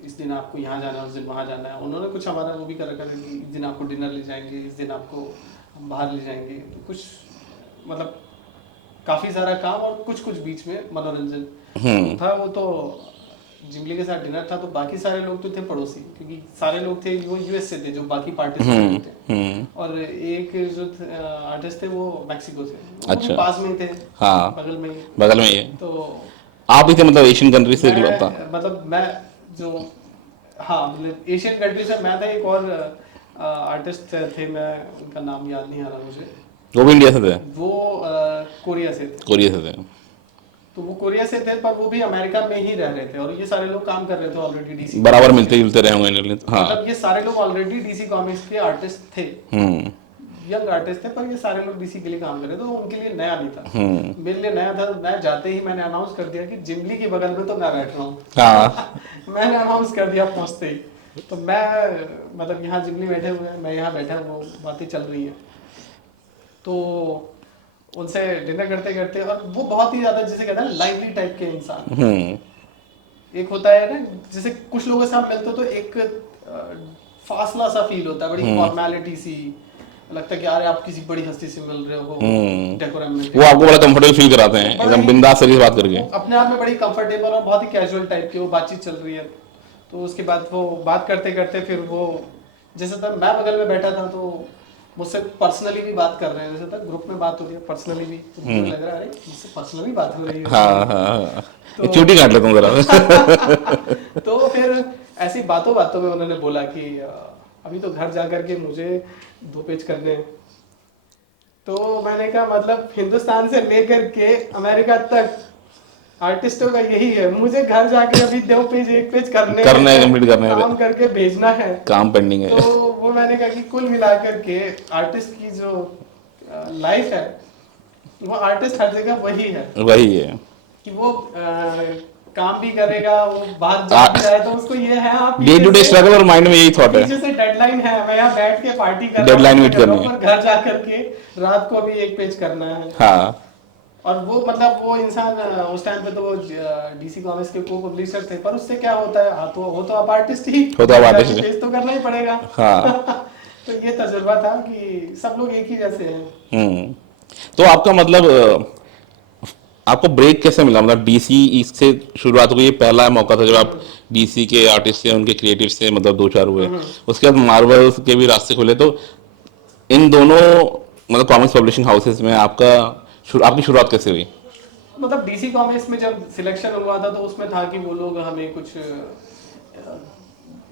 इस दिन आपको यहाँ जाना है, उस दिन वहाँ जाना है। उन्होंने कुछ हमारा वो भी कर रखा था कि इस दिन आपको डिनर ले जाएंगे, इस दिन आपको हम बाहर ले जाएंगे। तो कुछ मतलब काफी सारा काम, और कुछ कुछ बीच में मनोरंजन था। वो तो जिमली के साथ डिनर था, तो बाकी सारे लोग तो थे पड़ोसी, क्योंकि सारे लोग थे वो यूएस से थे, जो बाकी पार्टिसिपेंट थे। और एक जो आर्टिस्ट थे वो मैक्सिको से, वो भी पास में ही थे। हाँ, बगल में ही। बगल में ही। तो आप भी थे मतलब एशियन कंट्री से था? मतलब मैं जो, हाँ मतलब एशियन कंट्री से मैं था। एक और आर्टिस्ट थे, मैं उनका नाम याद नहीं आ रहा मुझे। वो भी इंडिया से थे? वो कोरिया से थे। कोरिया से थे। तो तो वो कोरिया से थे पर वो भी अमेरिका में ही रह रहे थे और ये सारे लोग काम कर रहे थे ऑलरेडी डीसी, बराबर मिलते जुलते रहे होंगे। हाँ, मतलब ये सारे लोग ऑलरेडी डीसी कॉमिक्स के आर्टिस्ट थे, यंग आर्टिस्ट थे, पर ये सारे लोग डीसी के लिए काम कर रहे थे, तो उनके लिए नया नहीं था। मेरे लिए नया था। मैं जाते ही मैंने अनाउंस कर दिया कि जिमली के बगल में तो मैं बैठ रहा हूँ। हाँ। मैंने अनाउंस कर दिया पहुंचते ही। तो मैं मतलब यहाँ जिमली बैठे हुए हैं, मैं यहाँ बैठा, वो बातें चल रही हैं, तो उनसे डिनर करते करते, और वो बहुत ही ज्यादा जिसे कहते हैं लाइवली टाइप के इंसान। एक होता है ना, जैसे कुछ लोगों से आप मिलते हो तो एक फासला सा फील होता है, बड़ी फॉर्मेलिटी सी लगता है कि यार आप किसी बड़ी हस्ती से मिल रहे हो, डेकोरम में। वो आपको बड़ा कंफर्टेबल फील कराते हैं, एकदम बिंदास तरीके से बात करके। अपने आप में बड़ी कंफर्टेबल और बहुत ही कैजुअल टाइप की वो बातचीत चल रही है। तो उसके बाद वो बात करते करते फिर वो, जैसे तक मैं बगल में बैठा था तो मुझसे पर्सनली भी बात कर रहे हैं, जैसे तक ग्रुप में बात हो रही है पर्सनली भी, तो मुझे लग रहा है अरे मुझसे पर्सनली बात हो रही है। हाँ, तो चूटी काट लेता हूँ जरा। तो फिर ऐसी बातों बातों में उन्होंने बोला कि अभी तो घर जा करके मुझे 2 पेज करने हैं। तो मैंने कहा मतलब हिंदुस्तान से लेकर के अमेरिका तक आर्टिस्टों का यही है, मुझे घर जाके अभी 2 पेज 1 पेज करने कंप्लीट करने हैं, काम करके भेजना है, काम पेंडिंग है। तो वो मैंने कहा कि कुल मिलाकर के आर्टिस्ट की जो लाइफ है, वो आर्टिस्ट हर जगह वही है कि वो काम भी करेगा, वो बाहर जा भी रहा है, तो उसको ये है आप डे टू डे स्ट्रगल और माइंड में यही थॉट है, पीछे से डेडलाइन है, मैं यहाँ बैठ के पार्टी कर डेडलाइन मीट करनी है, पर घर जा करके रात को अभी 1 पेज करना है। हाँ। और वो मतलब वो इंसान उस टाइम पे तो वो डीसी कॉमिक्स के को पब्लिशर थे, पर उससे क्या होता है, तो वो तो आप आर्टिस्ट ही हो, तो आप आर्टिस्ट पेज तो करना ही पड़ेगा। हाँ। तो ये तजुर्बा था कि सब लोग एक ही जैसे हैं। तो आपका मतलब आपको ब्रेक कैसे मिला, मतलब डीसी इससे शुरुआत हुई, ये पहला मौका था जब आप डीसी के आर्टिस्ट से, उनके क्रिएटिव से मतलब 2-4 हुए, उसके बाद मार्वल के भी रास्ते खुले, तो इन दोनों मतलब कॉमिक्स पब्लिशिंग हाउसेस में आपकी शुरुआत कैसे हुई? मतलब डीसी कॉमिक्स में जब सिलेक्शन हुआ था तो उसमें था कि वो लोग हमें कुछ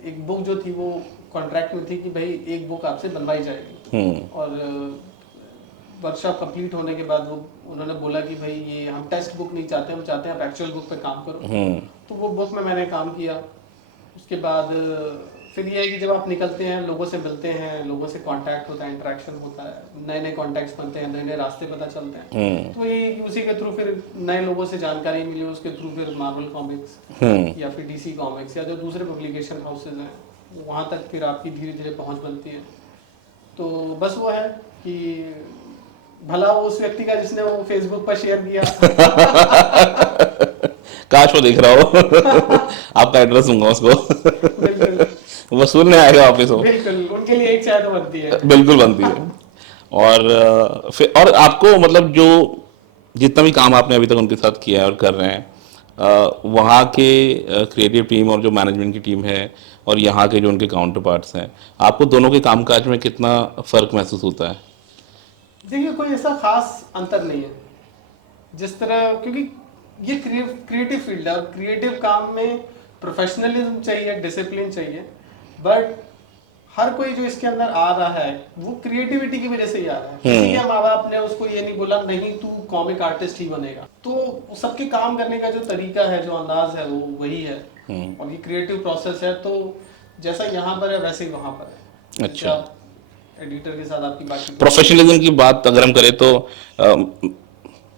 एक बुक जो थी वो कॉन्ट्रैक्ट में थी कि भाई एक बुक आपसे बनवाई जाएगी, और वर्कशॉप कंप्लीट होने के बाद वो उन्होंने बोला कि भाई ये हम टेस्ट बुक नहीं चाहते, हम चाहते हैं आप एक्चुअल बुक पे काम करो। तो वो बुक में मैंने काम किया। उसके बाद फिर ये है कि जब आप निकलते हैं, लोगों से मिलते हैं, लोगों से कांटेक्ट होता है, इंटरेक्शन होता है, नए नए कॉन्टैक्ट्स बनते हैं, नए नए रास्ते पता चलते हैं। तो ये उसी के थ्रू फिर नए लोगों से जानकारी मिली, उसके थ्रू फिर मार्वल कॉमिक्स या फिर डीसी कॉमिक्स या जो दूसरे पब्लिकेशन हाउसेज हैं वहाँ तक फिर आपकी धीरे धीरे पहुँच बनती है। तो बस वो है कि भला वो उस व्यक्ति का जिसने वो फेसबुक पर शेयर किया। काश वो देख रहा हो। आपका एड्रेस दूंगा उसको। बिल्कुल वसूलने आएगा वापस वो। बिल्कुल, उनके लिए एक चाय तो बनती है। बिल्कुल बनती है। और फिर और आपको मतलब जो जितना भी काम आपने अभी तक उनके साथ किया है और कर रहे हैं, वहाँ के क्रिएटिव टीम और जो मैनेजमेंट की टीम है और यहाँ के जो उनके काउंटर पार्ट्स हैं, आपको दोनों के कामकाज में कितना फ़र्क महसूस होता है? देखिए कोई ऐसा खास अंतर नहीं है, जिस तरह, क्योंकि ये क्रिएटिव फील्ड है और क्रिएटिव काम में प्रोफेशनलिज्म चाहिए, डिसिप्लिन चाहिए, बट हर कोई जो इसके अंदर आ रहा है वो क्रिएटिविटी की वजह से ही आ रहा है। किसी के माँ बाप ने उसको ये नहीं बोला नहीं तू कॉमिक आर्टिस्ट ही बनेगा, तो सबके काम करने का जो तरीका है, जो अंदाज है, वो वही है। और ये क्रिएटिव प्रोसेस है, तो जैसा यहाँ पर है वैसे ही वहाँ पर है। अच्छा, एडिटर के साथ आपकी बात, प्रोफेशनलिज्म की बात अगर हम करें तो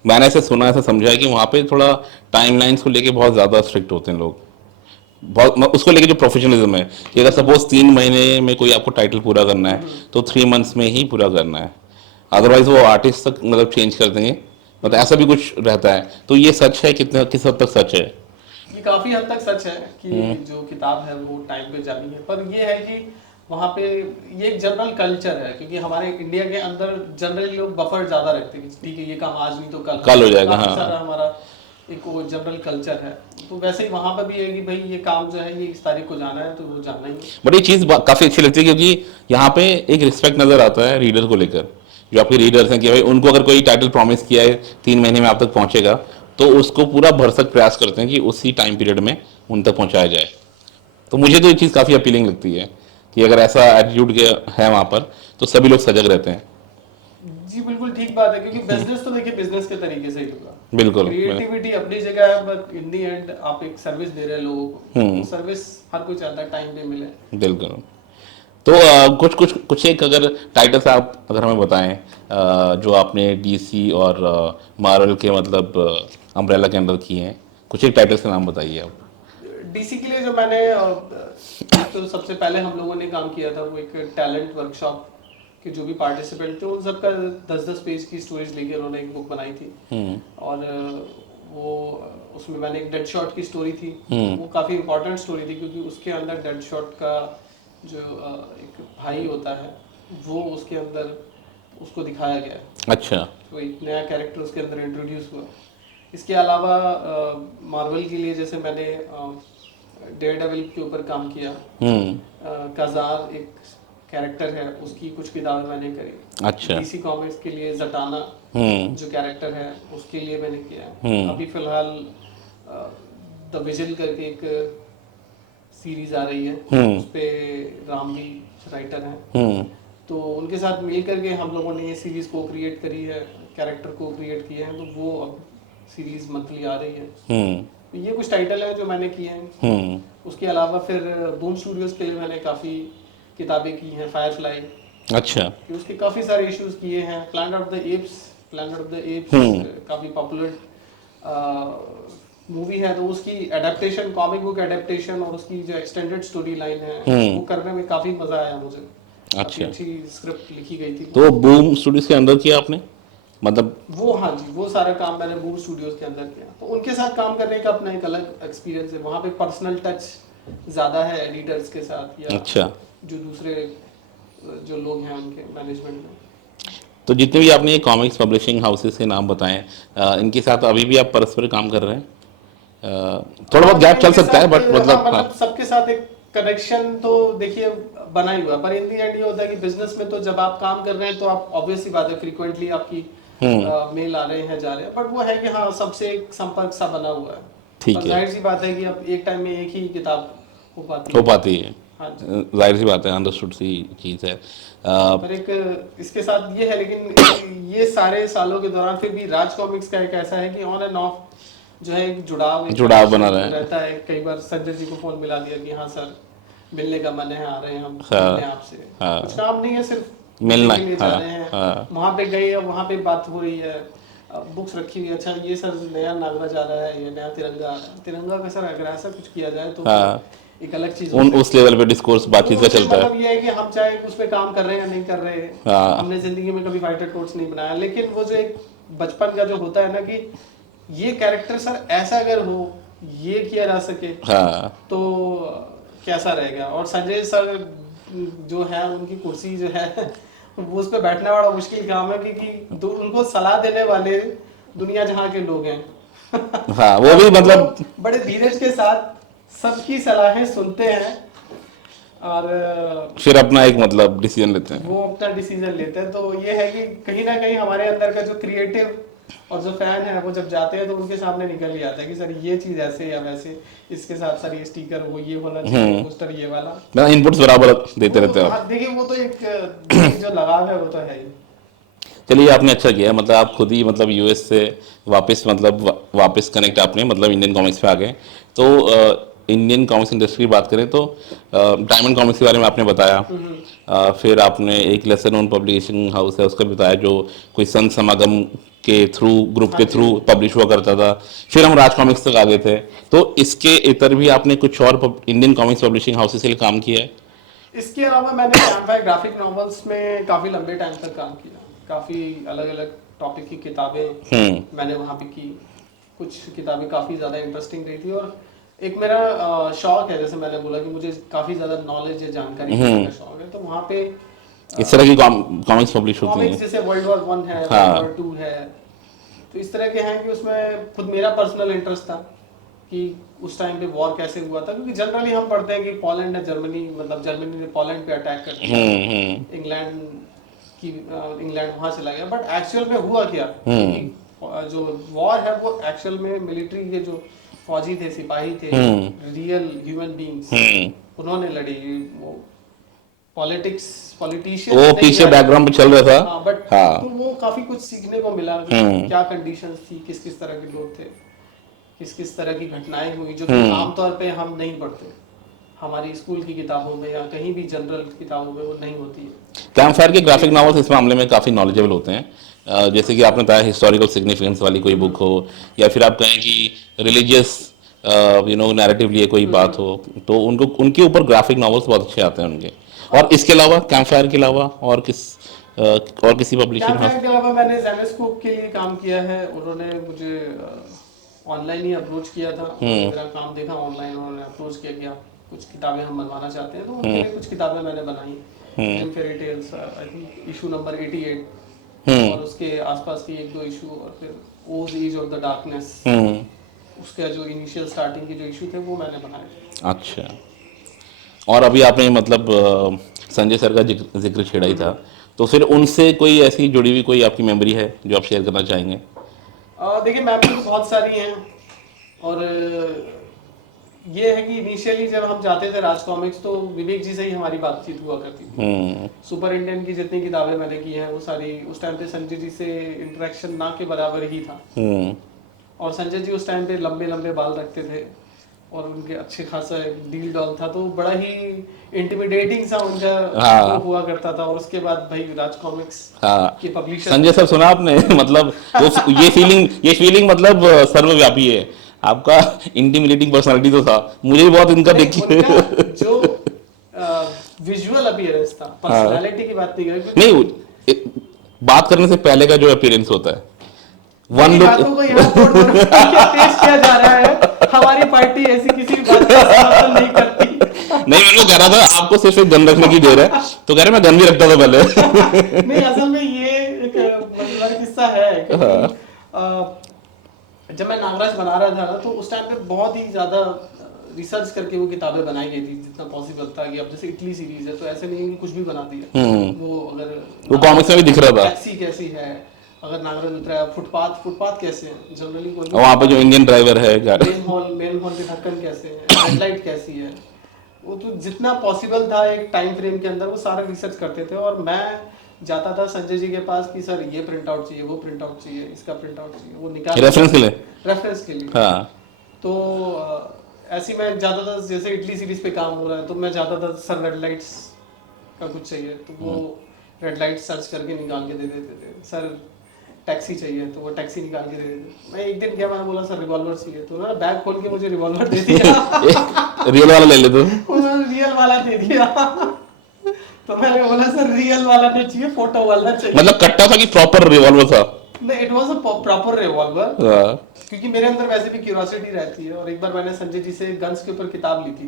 मैंने ऐसे सुना, ऐसा समझा है कि वहाँ पे थोड़ा टाइमलाइंस को लेके बहुत ज़्यादा स्ट्रिक्ट होते हैं लोग, बहुत उसको लेके जो प्रोफेशनलिज्म है कि अगर सपोज 3 महीने में कोई आपको टाइटल पूरा करना है तो 3 मंथ्स में ही पूरा करना है, अदरवाइज वो आर्टिस्ट तक मतलब चेंज कर देंगे, मतलब ऐसा भी कुछ रहता है। तो ये सच है, कितने किस हद तक सच है? ये काफी हद तक सच है कि जो किताब है वो टाइम पे जानी है, पर ये है कि वहाँ पे ये एक जनरल कल्चर है, क्योंकि हमारे इंडिया के अंदर जनरली लोग बफर ज्यादा रखते हैं, ठीक है ये काम आज नहीं तो कल हो जाएगा। हाँ, सारा हमारा एक वो जनरल कल्चर है। तो वैसे ही वहाँ पर भी है कि भाई ये काम जो है ये इस तारीख को जाना है तो वो जाना ही। बट ये चीज़ काफ़ी अच्छी लगती है क्योंकि यहाँ पे एक रिस्पेक्ट नज़र आता है रीडर को लेकर, जो आपके रीडर्स हैं कि भाई उनको अगर कोई टाइटल प्रॉमिस किया है 3 महीने में आप तक पहुँचेगा, तो उसको पूरा भरसक प्रयास करते हैं कि उसी टाइम पीरियड में उन तक पहुँचाया जाए। तो मुझे तो ये चीज़ काफ़ी अपीलिंग लगती है कि अगर ऐसा एटीट्यूड है वहाँ पर तो सभी लोग सजग रहते हैं। जी बिल्कुल ठीक बात है, क्योंकि बिजनेस तो देखिए बिजनेस के तरीके से ही होगा। बिल्कुल। क्रिएटिविटी अपनी जगह है, बट इन दी एंड आप एक सर्विस दे रहे हैं लोगों को, सर्विस हर कोई चाहता है टाइम पे मिले। बिल्कुल। तो कुछ कुछ कुछ एक अगर टाइटल्स आप अगर हमें बताएं, जो आपने डीसी और मार्वल के मतलब अम्ब्रेला के अंदर किए हैं, कुछ एक टाइटल्स के नाम बताइए आप। डीसी के लिए जो मैंने एक तो सबसे पहले हम लोगों ने काम किया था वो एक टैलेंट वर्कशॉप के जो भी पार्टिसिपेंट थे उन सबका 10-10 पेज की स्टोरीज लेके उन्होंने एक बुक बनाई थी। और वो उसमें मैंने एक डेड शॉट की स्टोरी थी, वो काफ़ी इंपॉर्टेंट स्टोरी थी क्योंकि उसके अंदर डेड शॉट का जो एक भाई होता है वो उसके अंदर उसको दिखाया गया है। अच्छा। तो एक नया कैरेक्टर उसके अंदर इंट्रोड्यूस हुआ। इसके अलावा मार्वल के लिए जैसे मैंने डेयरडेविल के ऊपर काम किया। काजार एक कैरेक्टर है उसकी कुछ किताबें मैंने करी। अच्छा। डीसी कॉमिक्स के लिए जटाना जो कैरेक्टर है उसके लिए मैंने किया। अभी फिलहाल द विजिल करके एक सीरीज आ रही है उस पे रामवी राइटर हैं, तो उनके साथ मिल करके हम लोगों ने ये सीरीज को क्रिएट करी है, कैरेक्टर को क्रिएट किए हैं, तो वो अब सीरीज मंथली आ रही है। तो ये कुछ टाइटल है जो मैंने किए हैं। उसके अलावा फिर बूम स्टूडियोज के लिए मैंने काफ़ी किताबें की हैं। फायरफ्लाई, अच्छा, कि उसके काफ़ी सारे इश्यूज किए हैं। प्लैनेट ऑफ द एप्स काफ़ी पॉपुलर मूवी है, तो उसकी एडेप्टेशन, कॉमिक बुक एडेप्टेशन और उसकी जो एक्सटेंडेड स्टोरी लाइन है वो करने में काफ़ी मज़ा आया मुझे। अच्छा। अच्छी स्क्रिप्ट लिखी गई थी। तो बूम स्टूडियोज के अंदर किया आपने, मतलब? वो हाँ जी, वो सारा काम मैंने बूम स्टूडियोज के अंदर किया, तो उनके साथ काम करने का अपना एक अलग एक्सपीरियंस है। वहाँ पे पर्सनल टच ज़्यादा है एडिटर्स के साथ या अच्छा। जो दूसरे जो लोग हैं उनके मैनेजमेंट में। तो जितने भी आपने ये कॉमिक्स पब्लिशिंग हाउसेस के नाम बताएं, इनके साथ अभी भी आप परस्पर काम कर रहे हैं? थोड़ा बहुत गैप चल सकता है बट मतलब हाँ, मतलब सबके साथ एक कनेक्शन तो देखिए बना ही हुआ है, पर इन दी एंड ये होता है कि बिजनेस में तो जब आप काम कर रहे हैं तो आप ऑब्वियस सी बात है फ्रीक्वेंटली आपकी मेल आ रहे हैं जा रहे हैं, बट वो है कि हाँ सबसे एक संपर्क सा बना हुआ है। ठीक पर है। जाहिर सी बात है कि अब एक टाइम में एक ही किताब हो पाती है। हाँ जी। जाहिर सी बात है, अंडरस्टूड सी चीज़ है। पर एक इसके साथ ये है, लेकिन ये सारे सालों के दौरान फिर भी राज कॉमिक्स का एक ऐसा है कि ऑन एंड ऑफ जो है एक जुड़ाव बना रहा है। रहता है। कई बार संजय जी को फोन मिला दिया कि हाँ सर मिलने का मन है, आ रहे हैं हम, हाँ, मिलते हैं आपसे। हाँ, कुछ काम नहीं है, सिर्फ मिलना के लिए जा रहे हैं। हाँ, वहाँ पे गए, वहाँ पे बात हो रही है, बुक्स रखी हुई है, अच्छा ये सर नया नागराज आ रहा है, ये नया तिरंगा आ रहा है, तिरंगा का सर अगर ऐसा कुछ किया जाए तो हाँ, एक अलग चीज उस लेवल पे डिस्कोर्स बातचीत का चलता है। मतलब ये है कि हम चाहे उस पे काम कर रहे हैं या नहीं कर रहे हैं, हाँ। हमने जिंदगी में कभी फाइटर कोट्स नहीं बनाया, लेकिन वो जो एक बचपन का जो होता है ना कि ये कैरेक्टर सर ऐसा अगर हो, ये किया जा सके, हाँ, तो कैसा रहेगा। और संजय सर जो है उनकी कुर्सी जो है वो उस पर बैठना बड़ा मुश्किल काम है, क्योंकि उनको सलाह देने वाले दुनिया जहाँ के लोग हैं हाँ, वो भी मतलब बड़े धीरज के साथ सबकी सलाहें सुनते हैं और फिर अपना एक मतलब डिसीजन लेते हैं। वो अपना डिसीजन लेते हैं। तो ये है कि कहीं ना कहीं हमारे अंदर का जो क्रिएटिव और जो फैन है वो जब जाते हैं तो उनके सामने निकल ही आता है कि सर ये चीज ऐसे या वैसे, इसके साथ सर ये स्टिकर वो ये होना चाहिए, पोस्टर ये वाला। मैं इनपुट्स बराबर देते रहते हैं। हाँ, देखिए वो तो एक जो लगाव है वो तो है ही। चलिए, आपने अच्छा किया, मतलब आप खुद ही मतलब यूएस से वापस कनेक्ट आपने मतलब इंडियन कॉमिक्स पे आ गए। तो इंडियन कॉमिक्स इंडस्ट्री की बात करें तो डायमंड कॉमिक्स के बारे में आपने बताया। फिर आपने एक लेसन नोन पब्लिशिंग हाउस है उसका बताया जो कोई संत समागम के थ्रू, ग्रुप के थ्रू पब्लिश हुआ करता था। फिर हम राज कॉमिक्स तक आ गए थे। तो इसके इतर भी आपने कुछ और इंडियन कॉमिक्स पब्लिशिंग हाउसेस के लिए काम किया है? इसके अलावा मैंने कैम्पफायर ग्राफिक नॉवेल्स में काफी लंबे टाइम तक काम किया, काफी अलग अलग टॉपिक की किताबें मैंने वहाँ पे की। कुछ किताबें काफी ज्यादा इंटरेस्टिंग रही थी, और एक मेरा शौक है, जैसे मैंने बोला कि मुझे काफी ज्यादा नॉलेज है, जानकारी का शौक है, तो वहाँ पे इस तरह की कॉमिक्स पब्लिश होती हैं जैसे वर्ल्ड वॉर 1 है, वर्ल्ड वॉर 2 है, तो इस तरह के हैं कि उसमें खुद मेरा पर्सनल इंटरेस्ट था कि उस टाइम पे वॉर कैसे हुआ था, क्योंकि जनरली हम पढ़ते हैं कि पोलैंड ने जर्मनी ने पोलैंड पे अटैक कर दिया, इंग्लैंड वहां चला गया, बट एक्चुअल में हुआ क्या? जो वॉर है वो एक्चुअल में मिलिट्री के जो फौजी थे, सिपाही थे, रियल ह्यूमन बींग्स, उन्होंने लड़ी। वो पॉलिटिक्स पॉलिटिशियन वो पीछे बैकग्राउंड पे चल रहा था। हाँ बट हाँ। तो वो काफी कुछ सीखने को मिला कि क्या कंडीशंस थी, किस किस तरह के लोग थे, किस किस तरह की घटनाएं हुई जो कि आमतौर पे हम नहीं पढ़ते, हमारी स्कूल की किताबों में या कहीं भी जनरल किताबों में वो नहीं होती है। कैंप फायर के ग्राफिक नॉवेल्स इस मामले में काफ़ी नॉलेजेबल होते हैं। जैसे कि आपने बताया हिस्टोरिकल सिग्निफिकेंस वाली कोई बुक हो, या फिर आप कहें कि रिलीजियस नैरेटिव लिए कोई बात हो, तो उनको उनके ऊपर ग्राफिक नॉवेल्स बहुत अच्छे आते हैं उनके। और इसके अलावा कैंप फायर के अलावा और किसी पब्लिशिंग कैंप फायर हाउस? के अलावा मैंने जेनेस्कोप के लिए काम किया है, उन्होंने मुझे ऑनलाइन ही अप्रोच किया था, मेरा काम देखा ऑनलाइन, उन्होंने अप्रोच किया कि आप कुछ किताबें हम बनवाना चाहते हैं, तो उनके लिए कुछ किताबें मैंने बनाई। Grimm fairy tales I think issue number 88 और उसके आसपास की एक दो इशू, और फिर ओज एज ऑफ द डार्कनेस, उसका जो इनिशियल स्टार्टिंग के जो इशू थे वो मैंने बनाए। अच्छा। और अभी आपने मतलब संजय सर का जिक्र छेड़ा ही था, तो फिर उनसे कोई ऐसी जुड़ी हुई कोई आपकी मेमोरी है जो आप शेयर करना चाहेंगे? देखिए मेमोरी तो बहुत सारी हैं, और ये है कि इनिशियली जब हम जाते थे राज कॉमिक्स तो विवेक जी से ही हमारी बातचीत हुआ करती थी। सुपर इंडियन की जितनी किताबें मैंने की हैं वो सारी उस टाइम पे संजय जी से इंटरेक्शन ना के बराबर ही था। और संजय जी उस टाइम पे लंबे लंबे बाल रखते थे और उनके अच्छे खासा डील डॉल था, तो बड़ा ही इंटिमिडेटिंग सा उनका वो हुआ करता था। और उसके बाद भाई राज कॉमिक्स के पब्लिशर संजय सर सुना आपने? मतलब वो ये फीलिंग मतलब सर्वव्यापी है। आपका इंटिमिडेटिंग पर्सनालिटी तो था, मुझे भी बहुत इनका देखिए जो विजुअल अपीयरेंस था, पर्सनालिटी की बात नहीं कर रहे, नहीं, बात करने से पहले का जो अपीयरेंस होता है, वन लुक बातों को यहाँ पेश किया जा रहा है। हमारी पार्टी ऐसी किसी भी बात का समर्थन नहीं करती। नहीं, मैं कह रहा था आपको सिर्फ एक गन रखने की देर है, तो कह रहे मैं गन भी रखता था पहले। नहीं, असल में ये एक मजेदार किस्सा है क्योंकि जब मैं नागराज बना रहा था ना, तो उस टाइम पे बहुत ही ज्यादा रिसर्च करके वो किताबें बनाई गई थी जितना पॉसिबल था। कि अब जैसे इटली सीरीज है तो ऐसे नहीं कि कुछ भी बना दिया, वो अगर वो कॉमिक्स में भी दिख रहा था टैक्सी कैसी है, अगर नागराज उतरा है, फुटपाथ कैसे है, जनरली कोई वहाँ पे जो इंडियन ड्राइवर है, मेन हॉल के ढक्कन कैसे है, रेड लाइट कैसी है, वो तो जितना पॉसिबल था एक टाइम फ्रेम के अंदर वो सारा रिसर्च करते थे। और मैं जाता था संजय जी के पास कि सर ये प्रिंट आउट चाहिए, वो प्रिंट आउट चाहिए, इसका प्रिंट आउट चाहिए, वो निकाल रेफरेंस के लिए। हाँ। तो ऐसी मैं जाता था, जैसे इटली सीरीज पे काम हो रहा है तो मैं जाता था सर रेड लाइट्स का कुछ चाहिए, तो वो रेड लाइट सर्च करके निकाल के दे देते थे। सर टैक्सी चाहिए तो वो टैक्सी निकाल के दे देते। मैं एक दिन क्या, मैंने बोला सर रिवॉल्वर चाहिए, तो ना बैग खोल के मुझे रिवॉल्वर दे दिया। रियल वाला ले ले, तो उन्होंने रियल वाला दे दिया। तो मैंने बोला सर रियल वाला नहीं चाहिए, फोटो वाला चाहिए। मतलब कट्टा था कि प्रॉपर रिवॉल्वर था? नहीं, it was a proper revolver, क्योंकि मेरे अंदर वैसे भी क्यूरियोसिटी रहती है। और एक बार मैंने संजय जी से गन्स के ऊपर किताब ली थी,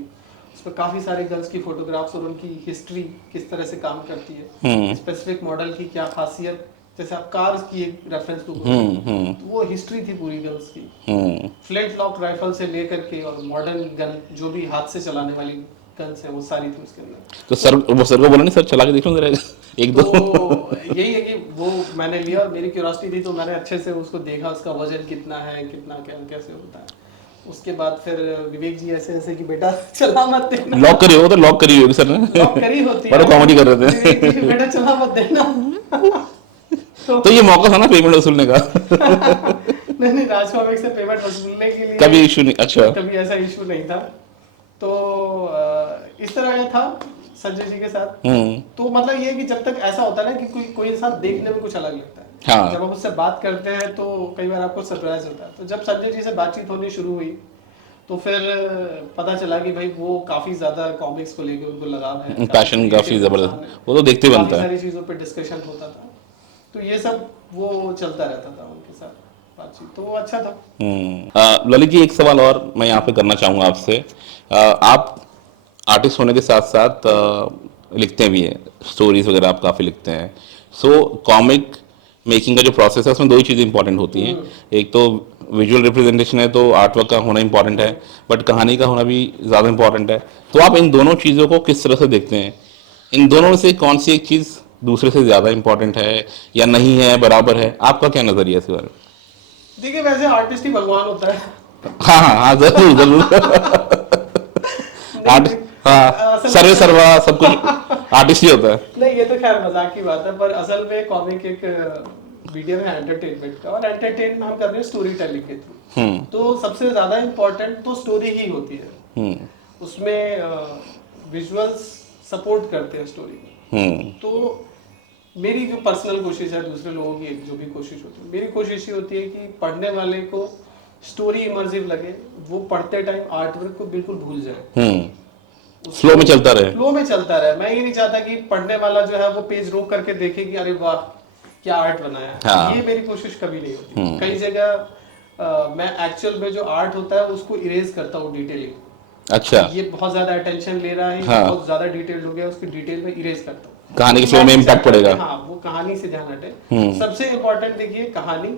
उसमें काफी सारे गन्स की फोटोग्राफ्स और उनकी हिस्ट्री किस तरह से काम करती है, स्पेसिफिक मॉडल की क्या खासियत, जैसे आप कार्स की एक रेफरेंस बुक, तो वो हिस्ट्री थी पूरी गन्स की, फ्लिंट लॉक राइफल से लेकर के और मॉडर्न गन जो भी हाथ से चलाने वाली गन्स है वो सारी थी उसके अंदर। तो सर को बोला नहीं सर चला के देख लो जरा एक दो? तो यही है कि वो मैंने लिया और मेरी क्यूरियोसिटी थी, तो मैंने अच्छे से उसको देखा, उसका वजन कितना है, कितना क्या कैसे होता है। उसके बाद फिर विवेक जी ऐसे ऐसे कि बेटा चला मत देना, लॉक करी हो तो लॉक करी होगी सर ने, लॉक करी होती है, बड़ा कॉमेडी कर रहे थे, बेटा चला मत देना। तो ये मौका था ना पेमेंट वसूलने का। नहीं, राज कॉमिक्स से पेमेंट वसूलने के लिए कभी इशू नहीं? अच्छा, कभी ऐसा इशू नहीं था। तो इस तरह का था संजय जी के साथ। तो मतलब ये कि जब तक ऐसा होता है ना कि कोई इंसान देखने में कुछ अलग लगता है, हाँ। जब आप उससे बात करते हैं तो कई बार आपको सरप्राइज होता है। तो जब संजय जी से बातचीत होनी शुरू हुई तो फिर पता चला कि भाई वो काफी ज्यादा कॉमिक्स को लेकर उनको लगाव है, पैशन काफी जबरदस्त, वो तो देखते बनता है, सारी चीजों पे डिस्कशन होता था। तो ये सब वो चलता रहता था उनके साथ बातचीत, तो वो अच्छा था। ललित जी, एक सवाल और मैं यहाँ पे करना चाहूँगा आपसे। आप आर्टिस्ट होने के साथ साथ लिखते भी हैं, स्टोरीज वगैरह आप काफ़ी लिखते हैं। सो कॉमिक मेकिंग का जो प्रोसेस है उसमें दो ही चीज़ें इंपॉर्टेंट होती हैं, एक तो विजुअल रिप्रेजेंटेशन है, तो आर्ट वर्क का होना इंपॉर्टेंट है, बट कहानी का होना भी ज़्यादा इंपॉर्टेंट है। तो आप इन दोनों चीज़ों को किस तरह से देखते हैं? इन दोनों में से कौन सी एक चीज़ दूसरे से ज़्यादा इंपॉर्टेंट है या नहीं है, बराबर है? आपका क्या नज़रिया है इस बारे में? देखिए वैसे आर्टिस्ट ही भगवान होता है। हाँ हाँ हाँ, जरूर जरूर। हाँ, असल सर्वे में- सर्वा सब कुछ आर्टिस्ट ही होता है। नहीं, ये तो खैर मजाक की बात है, पर असल में कॉमिक एक मीडियम है एंटरटेनमेंट का, और एंटरटेन हम कर रहे हैं स्टोरी टेलिंग के थ्रू। तो सबसे ज्यादा इम्पोर्टेंट तो स्टोरी ही होती है, उसमें विजुअल्स सपोर्ट करते हैं स्टोरी में। तो मेरी जो पर्सनल कोशिश है, दूसरे लोगों की जो भी कोशिश होती है, मेरी कोशिश ये होती है कि पढ़ने वाले को स्टोरी इमर्सिव लगे, वो पढ़ते टाइम आर्ट वर्क को बिल्कुल भूल जाए, फ्लो में चलता रहे। फ्लो में चलता रहे। मैं ये नहीं चाहता कि पढ़ने वाला जो है वो पेज रोक करके देखे कि अरे वाह क्या आर्ट बनाया है। हाँ। ये मेरी कोशिश कभी नहीं होती। कई जगह मैं एक्चुअल में जो आर्ट होता है उसको इरेज करता हूँ डिटेलिंग। अच्छा, ये बहुत ज्यादा अटेंशन ले रहा है, हाँ। बहुत ज्यादा डिटेल्ड हो गया, उसकी डिटेल में इरेज करता हूँ, कहानी के फ्लो में इम्पैक्ट पड़ेगा। हाँ, वो कहानी से ध्यान हटे। सबसे इम्पोर्टेंट देखिए कहानी,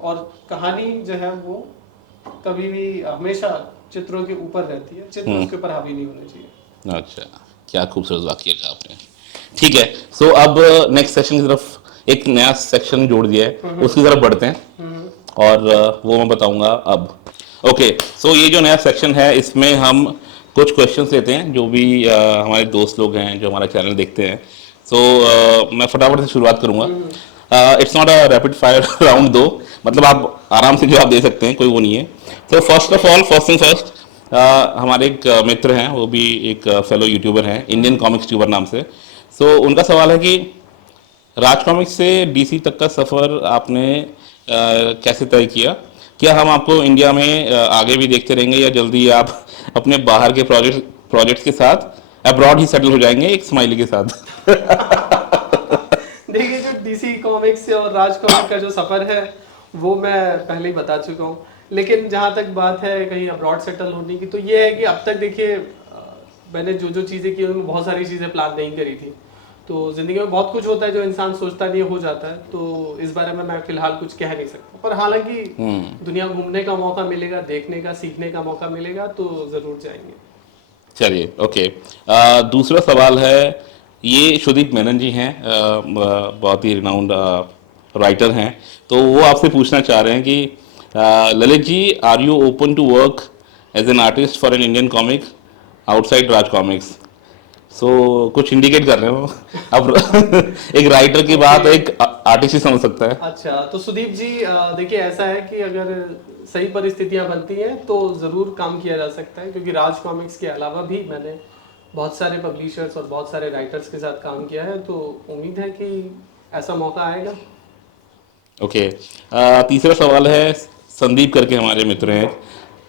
और कहानी जो है वो कभी भी हमेशा चित्रों के ऊपर रहती है, चित्र उसके ऊपर हावी नहीं होने चाहिए। अच्छा, क्या खूबसूरत वाक्य कहा आपने। ठीक है, सो अब नेक्स्ट सेक्शन की तरफ एक नया सेक्शन जोड़ दिया है, उसकी तरफ बढ़ते हैं और वो मैं बताऊंगा अब। ओके, सो ये जो नया सेक्शन है इसमें हम कुछ क्वेश्चंस लेते हैं जो भी हमारे दोस्त लोग हैं जो हमारा चैनल देखते हैं। सो मैं फटाफट से शुरुआत करूंगा। It's not a rapid fire round दो, मतलब आप आराम से जवाब दे सकते हैं, कोई वो नहीं है। तो first of all, first thing first, हमारे एक मित्र हैं, वो भी एक फेलो यूट्यूबर हैं, इंडियन कॉमिक्स ट्यूबर नाम से। सो उनका सवाल है कि राज कॉमिक्स से डीसी तक का सफ़र आपने कैसे तय किया? क्या हम आपको इंडिया में आगे भी देखते रहेंगे, या जल्दी आप अपने बाहर के प्रोजेक्ट्स के साथ अब्रॉड ही सेटल हो जाएंगे एक स्माइली के साथ? देखिए, जो डीसी कॉमिक्स और राज कॉमिक का जो सफर है वो मैं पहले ही बता चुका हूँ। लेकिन जहाँ तक बात है कहीं अब्रॉड सेटल होने की, तो ये है कि अब तक देखिए मैंने जो जो चीज़ें की उनमें बहुत सारी चीज़ें प्लान नहीं करी थी। तो ज़िंदगी में बहुत कुछ होता है जो इंसान सोचता नहीं हो जाता है, तो इस बारे में मैं फिलहाल कुछ कह नहीं सकता। पर हालांकि दुनिया घूमने का मौका मिलेगा, देखने का, सीखने का मौका मिलेगा तो ज़रूर जाएंगे। चलिए, ओके। दूसरा सवाल है, ये सुदीप मेनन जी हैं, बहुत ही रिनाउंड राइटर हैं। तो वो आपसे पूछना चाह रहे हैं कि Lalit ji, are you open to work as an artist for an Indian comic outside Raj comics? So कुछ इंडिकेट कर रहे हो अब। एक राइटर की बात एक आर्टिस्ट ही समझ सकता है। अच्छा, तो सुदीप जी देखिए, ऐसा है कि अगर सही परिस्थितियां बनती हैं तो ज़रूर काम किया जा सकता है, क्योंकि राज कॉमिक्स के अलावा भी मैंने बहुत सारे पब्लिशर्स और बहुत सारे राइटर्स के साथ काम किया है, तो उम्मीद है कि ऐसा मौका आएगा। ओके, तीसरा सवाल है, संदीप करके हमारे मित्र हैं,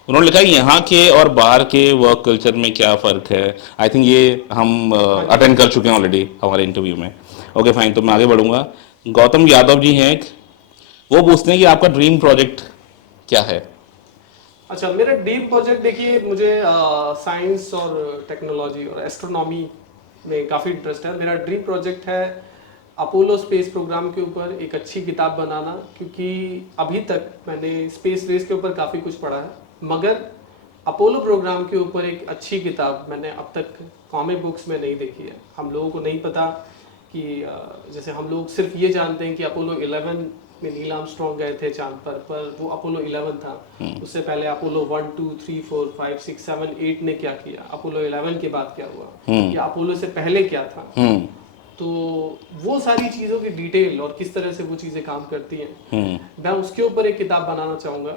उन्होंने लिखा है यहाँ के और बाहर के वर्क कल्चर में क्या फ़र्क है? आई थिंक ये हम अटेंड कर चुके हैं ऑलरेडी हमारे इंटरव्यू में। ओके फाइन, तो मैं आगे बढ़ूंगा। गौतम यादव जी हैं, वो पूछते हैं कि आपका ड्रीम प्रोजेक्ट क्या है? अच्छा, मेरा ड्रीम प्रोजेक्ट देखिए, मुझे साइंस और टेक्नोलॉजी और एस्ट्रोनॉमी में काफ़ी इंटरेस्ट है। मेरा ड्रीम प्रोजेक्ट है अपोलो स्पेस प्रोग्राम के ऊपर एक अच्छी किताब बनाना, क्योंकि अभी तक मैंने स्पेस रेस के ऊपर काफ़ी कुछ पढ़ा है, मगर अपोलो प्रोग्राम के ऊपर एक अच्छी किताब मैंने अब तक कॉमिक बुक्स में नहीं देखी है। हम लोगों को नहीं पता कि जैसे हम लोग सिर्फ ये जानते हैं कि अपोलो 11 में नील आर्मस्ट्रॉन्ग गए थे चांद पर वो अपोलो 11 था। उससे पहले अपोलो 1, 2, 3, 4, 5, 6, 7, 8 ने क्या किया, अपोलो 11 के बाद क्या हुआ, या अपोलो से पहले क्या था। तो वो सारी चीज़ों की डिटेल और किस तरह से वो चीज़ें काम करती हैं, मैं उसके ऊपर एक किताब बनाना चाहूँगा।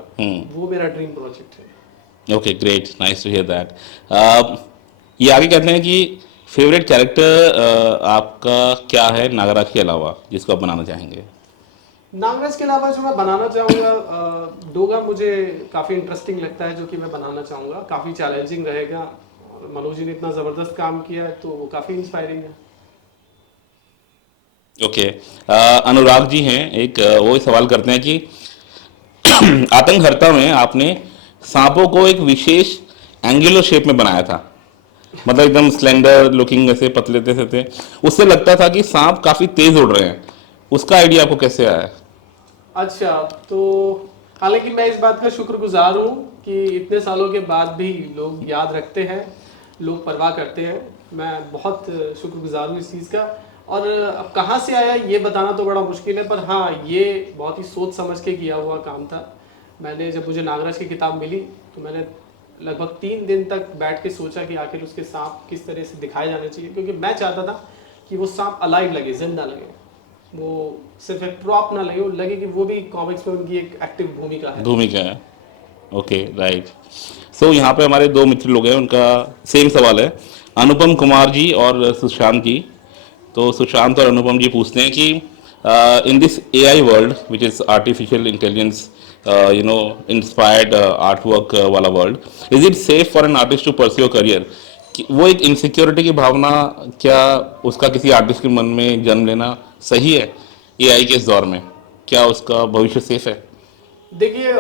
वो मेरा ड्रीम प्रोजेक्ट है। Okay, great, nice to hear that. ये आगे कहते हैं कि फेवरेट कैरेक्टर आपका क्या है नागराज के अलावा, जिसको आप बनाना चाहेंगे? नागराज के अलावा जो मैं बनाना चाहूँगा, डोगा मुझे काफ़ी इंटरेस्टिंग लगता है, जो कि मैं बनाना चाहूँगा। काफ़ी चैलेंजिंग रहेगा, और मनोज जी ने इतना ज़बरदस्त काम किया है तो वो काफ़ी इंस्पायरिंग है। ओके, अनुराग जी हैं एक, वो सवाल करते हैं कि आतंकहर्ता में आपने सांपों को एक विशेष एंगुलर शेप में बनाया था, मतलब एकदम स्लेंडर लुकिंग, ऐसे पतले थे, उससे लगता था कि सांप काफी तेज उड़ रहे हैं। उसका आइडिया आपको कैसे आया? अच्छा, तो हालांकि मैं इस बात का शुक्रगुजार हूँ कि इतने सालों के बाद भी लोग याद रखते हैं, लोग परवाह करते हैं। मैं बहुत शुक्रगुजार हूँ इस चीज़ का। और अब कहाँ से आया ये बताना तो बड़ा मुश्किल है, पर हाँ, ये बहुत ही सोच समझ के किया हुआ काम था। मैंने जब मुझे नागराज की किताब मिली तो मैंने लगभग 3 दिन तक बैठ के सोचा कि आखिर उसके सांप किस तरह से दिखाए जाने चाहिए, क्योंकि मैं चाहता था कि वो सांप अलाइव लगे, जिंदा लगे, वो सिर्फ एक प्रॉप ना लगे, वो लगे कि वो भी कॉमिक्स में उनकी एक एक्टिव भूमिका है। Okay, right. सो यहाँ पे हमारे दो मित्र लोग हैं, उनका सेम सवाल है, अनुपम कुमार जी और सुशांत जी। तो सुशांत और अनुपम जी पूछते हैं कि in this AI world which is artificial intelligence inspired art work वाला world, is it safe for an artist to pursue career? वो एक इनसिक्योरिटी की भावना क्या उसका किसी आर्टिस्ट के मन में जन्म लेना सही है एआई के इस दौर में? क्या उसका भविष्य सेफ है? देखिए,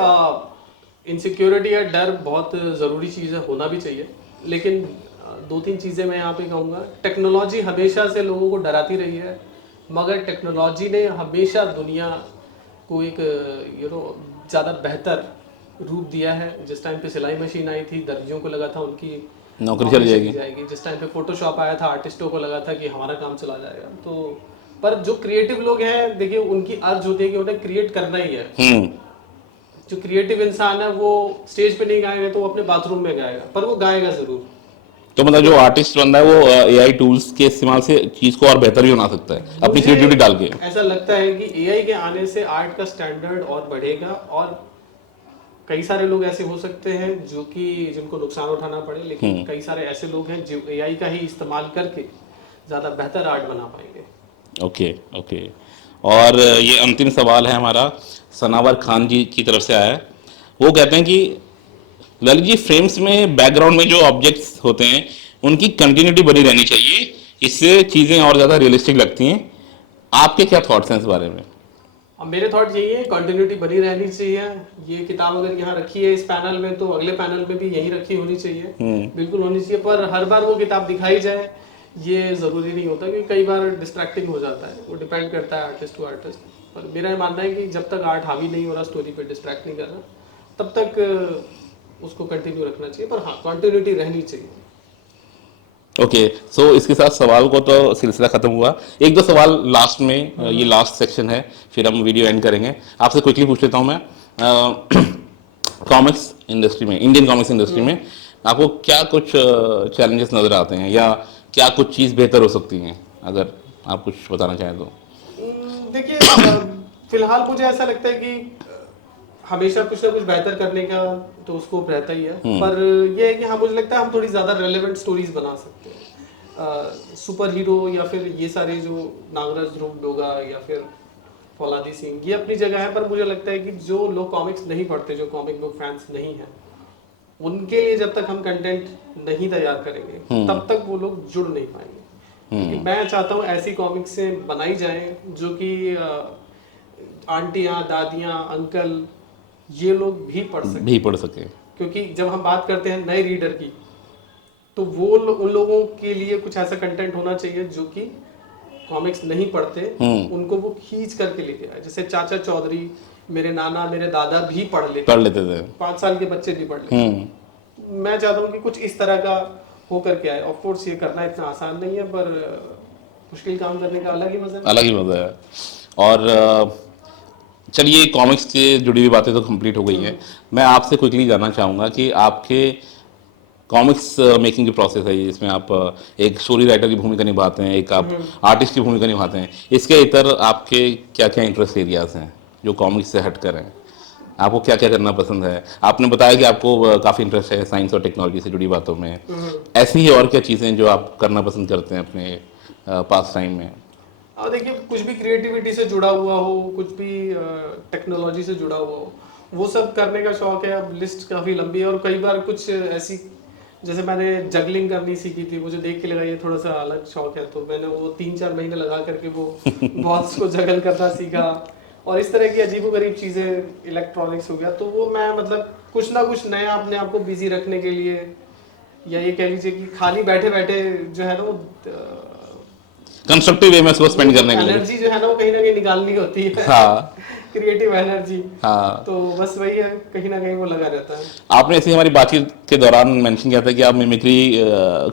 इनसिक्योरिटी या डर बहुत ज़रूरी चीज़ है, होना भी चाहिए, लेकिन 2-3 चीज़ें मैं यहाँ पे कहूँगा। टेक्नोलॉजी हमेशा से लोगों को डराती रही है, मगर टेक्नोलॉजी ने हमेशा दुनिया को एक ज़्यादा बेहतर रूप दिया है। जिस टाइम पे सिलाई मशीन आई थी, दर्जियों को लगा था उनकी नौकरी चली जाएगी। जिस टाइम पे फोटोशॉप आया था, आर्टिस्टों को लगा था कि हमारा काम चला जाएगा। तो पर जो क्रिएटिव लोग हैं, देखिए, उनकी अर्ज होती है कि उन्हें क्रिएट करना ही है। जो क्रिएटिव इंसान है वो स्टेज पे नहीं गाएगा तो वो अपने बाथरूम में गाएगा, पर वो गाएगा जरूर। तो मतलब जो आर्टिस्ट बंदा है वो एआई टूल्स के इस्तेमाल से चीज को और बेहतर भी बना सकता है अपनी क्रिएटिविटी डाल के। ऐसा लगता है कि एआई के आने से आर्ट का स्टैंडर्ड और बढ़ेगा, और कई सारे लोग ऐसे हो सकते हैं जो कि जिनको नुकसान उठाना पड़े, लेकिन कई सारे ऐसे लोग हैं जो एआई का ही इस्तेमाल करके ज़्यादा बेहतर आर्ट बना पाएंगे। Okay, okay. और ये अंतिम सवाल है हमारा, सनावर खान जी की तरफ से आया है। वो कहते हैं कि ललित जी, फ्रेम्स में बैकग्राउंड में जो ऑब्जेक्ट्स होते हैं उनकी कंटिन्यूटी बनी रहनी चाहिए, इससे चीज़ें और ज़्यादा रियलिस्टिक लगती हैं। आपके क्या थॉट्स हैं इस बारे में? अब मेरे थॉट यही है, कंटिन्यूटी बनी रहनी चाहिए। ये किताब अगर यहाँ रखी है इस पैनल में, तो अगले पैनल में भी यही रखी होनी चाहिए, बिल्कुल होनी चाहिए। पर हर बार वो किताब दिखाई जाए ये ज़रूरी नहीं होता, क्योंकि कई बार डिस्ट्रैक्टिंग हो जाता है। वो डिपेंड करता है आर्टिस्ट टू आर्टिस्ट। पर मेरा मानना है कि जब तक आर्ट हावी नहीं हो रहा, स्टोरी पे डिस्ट्रैक्ट नहीं कर रहा, तब तक उसको कंटिन्यू रखना चाहिए। पर हाँ, कंटिन्यूटी रहनी चाहिए। ओके, सो इसके साथ सवाल को तो सिलसिला खत्म हुआ। एक दो सवाल लास्ट में, ये लास्ट सेक्शन है, फिर हम वीडियो एंड करेंगे। आपसे क्विकली पूछ लेता हूँ मैं, कॉमिक्स इंडस्ट्री में, इंडियन कॉमिक्स इंडस्ट्री में आपको क्या कुछ चैलेंजेस नज़र आते हैं, या क्या कुछ चीज़ बेहतर हो सकती हैं, अगर आप कुछ बताना चाहें तो? देखिए, फिलहाल मुझे ऐसा लगता है कि हमेशा कुछ ना कुछ बेहतर करने का तो उसको रहता ही है, पर यह है कि हाँ, मुझे लगता है हम थोड़ी ज़्यादा रेलेवेंट स्टोरीज बना सकते हैं। सुपर हीरो या फिर ये सारे जो नागराज ध्रुव लोगा या फिर फौलादी सिंह, ये अपनी जगह है, पर मुझे लगता है कि जो लोग कॉमिक्स नहीं पढ़ते, जो कॉमिक बुक फैंस नहीं हैं, उनके लिए जब तक हम कंटेंट नहीं तैयार करेंगे तब तक वो लोग जुड़ नहीं पाएंगे। मैं चाहता हूँ ऐसी कॉमिक्स से बनाई जाए जो कि आंटियाँ, दादियाँ, अंकल, ये लोग भी पढ़ सके। क्योंकि जब हम बात करते हैं नए रीडर की, तो वो उन लोगों के लिए कुछ ऐसा कंटेंट होना चाहिए जो कि कॉमिक्स नहीं पढ़ते, उनको वो खींच करके लेके आए। जैसे चाचा चौधरी, मेरे नाना, मेरे दादा भी पढ़ लेते थे, 5 साल के बच्चे भी पढ़ लेते। मैं चाहता हूँ कि कुछ इस तरह का हो करके आए। ऑफ कोर्स ये करना इतना आसान नहीं है, पर मुश्किल काम करने का अलग ही मजा है। और चलिए, कॉमिक्स से जुड़ी हुई बातें तो कंप्लीट हो गई हैं। मैं आपसे क्विकली जानना चाहूँगा कि आपके कॉमिक्स मेकिंग जो प्रोसेस है, इसमें आप एक स्टोरी राइटर की भूमिका निभाते हैं, एक आप आर्टिस्ट की भूमिका निभाते हैं, इसके इतर आपके क्या क्या इंटरेस्ट एरियाज हैं जो कॉमिक्स से हटकर हैं? आपको क्या क्या करना पसंद है? आपने बताया कि आपको काफ़ी इंटरेस्ट है साइंस और टेक्नोलॉजी से जुड़ी बातों में। ऐसी ही और क्या चीज़ें जो आप करना पसंद करते हैं अपने पास टाइम में? देखिए, कुछ भी क्रिएटिविटी से जुड़ा हुआ हो, कुछ भी टेक्नोलॉजी से जुड़ा हुआ हो, वो सब करने का शौक है। अब लिस्ट काफ़ी लंबी है, और कई बार कुछ ऐसी, जैसे मैंने जगलिंग करनी सीखी थी, मुझे देख के लगा ये थोड़ा सा अलग शौक है, तो मैंने वो 3-4 महीने लगा करके वो बॉल्स को जगल करना सीखा। और इस तरह की अजीबोगरीब चीज़ें, इलेक्ट्रॉनिक्स हो गया, तो वो मैं मतलब कुछ ना कुछ नया अपने आप को बिजी रखने के लिए, या ये कह लीजिए कि खाली बैठे बैठे जो है ना, वो कंस्ट्रक्टिव वे में उसको स्पेंड करने के लिए एनर्जी जो है ना, वो कहीं ना कहीं निकालनी होती है। हाँ, क्रिएटिव एनर्जी। हाँ, तो बस वही है, कहीं ना कहीं वो लगा रहता है। आपने ऐसे हमारी बातचीत के दौरान मेंशन किया था कि आप मिमिक्री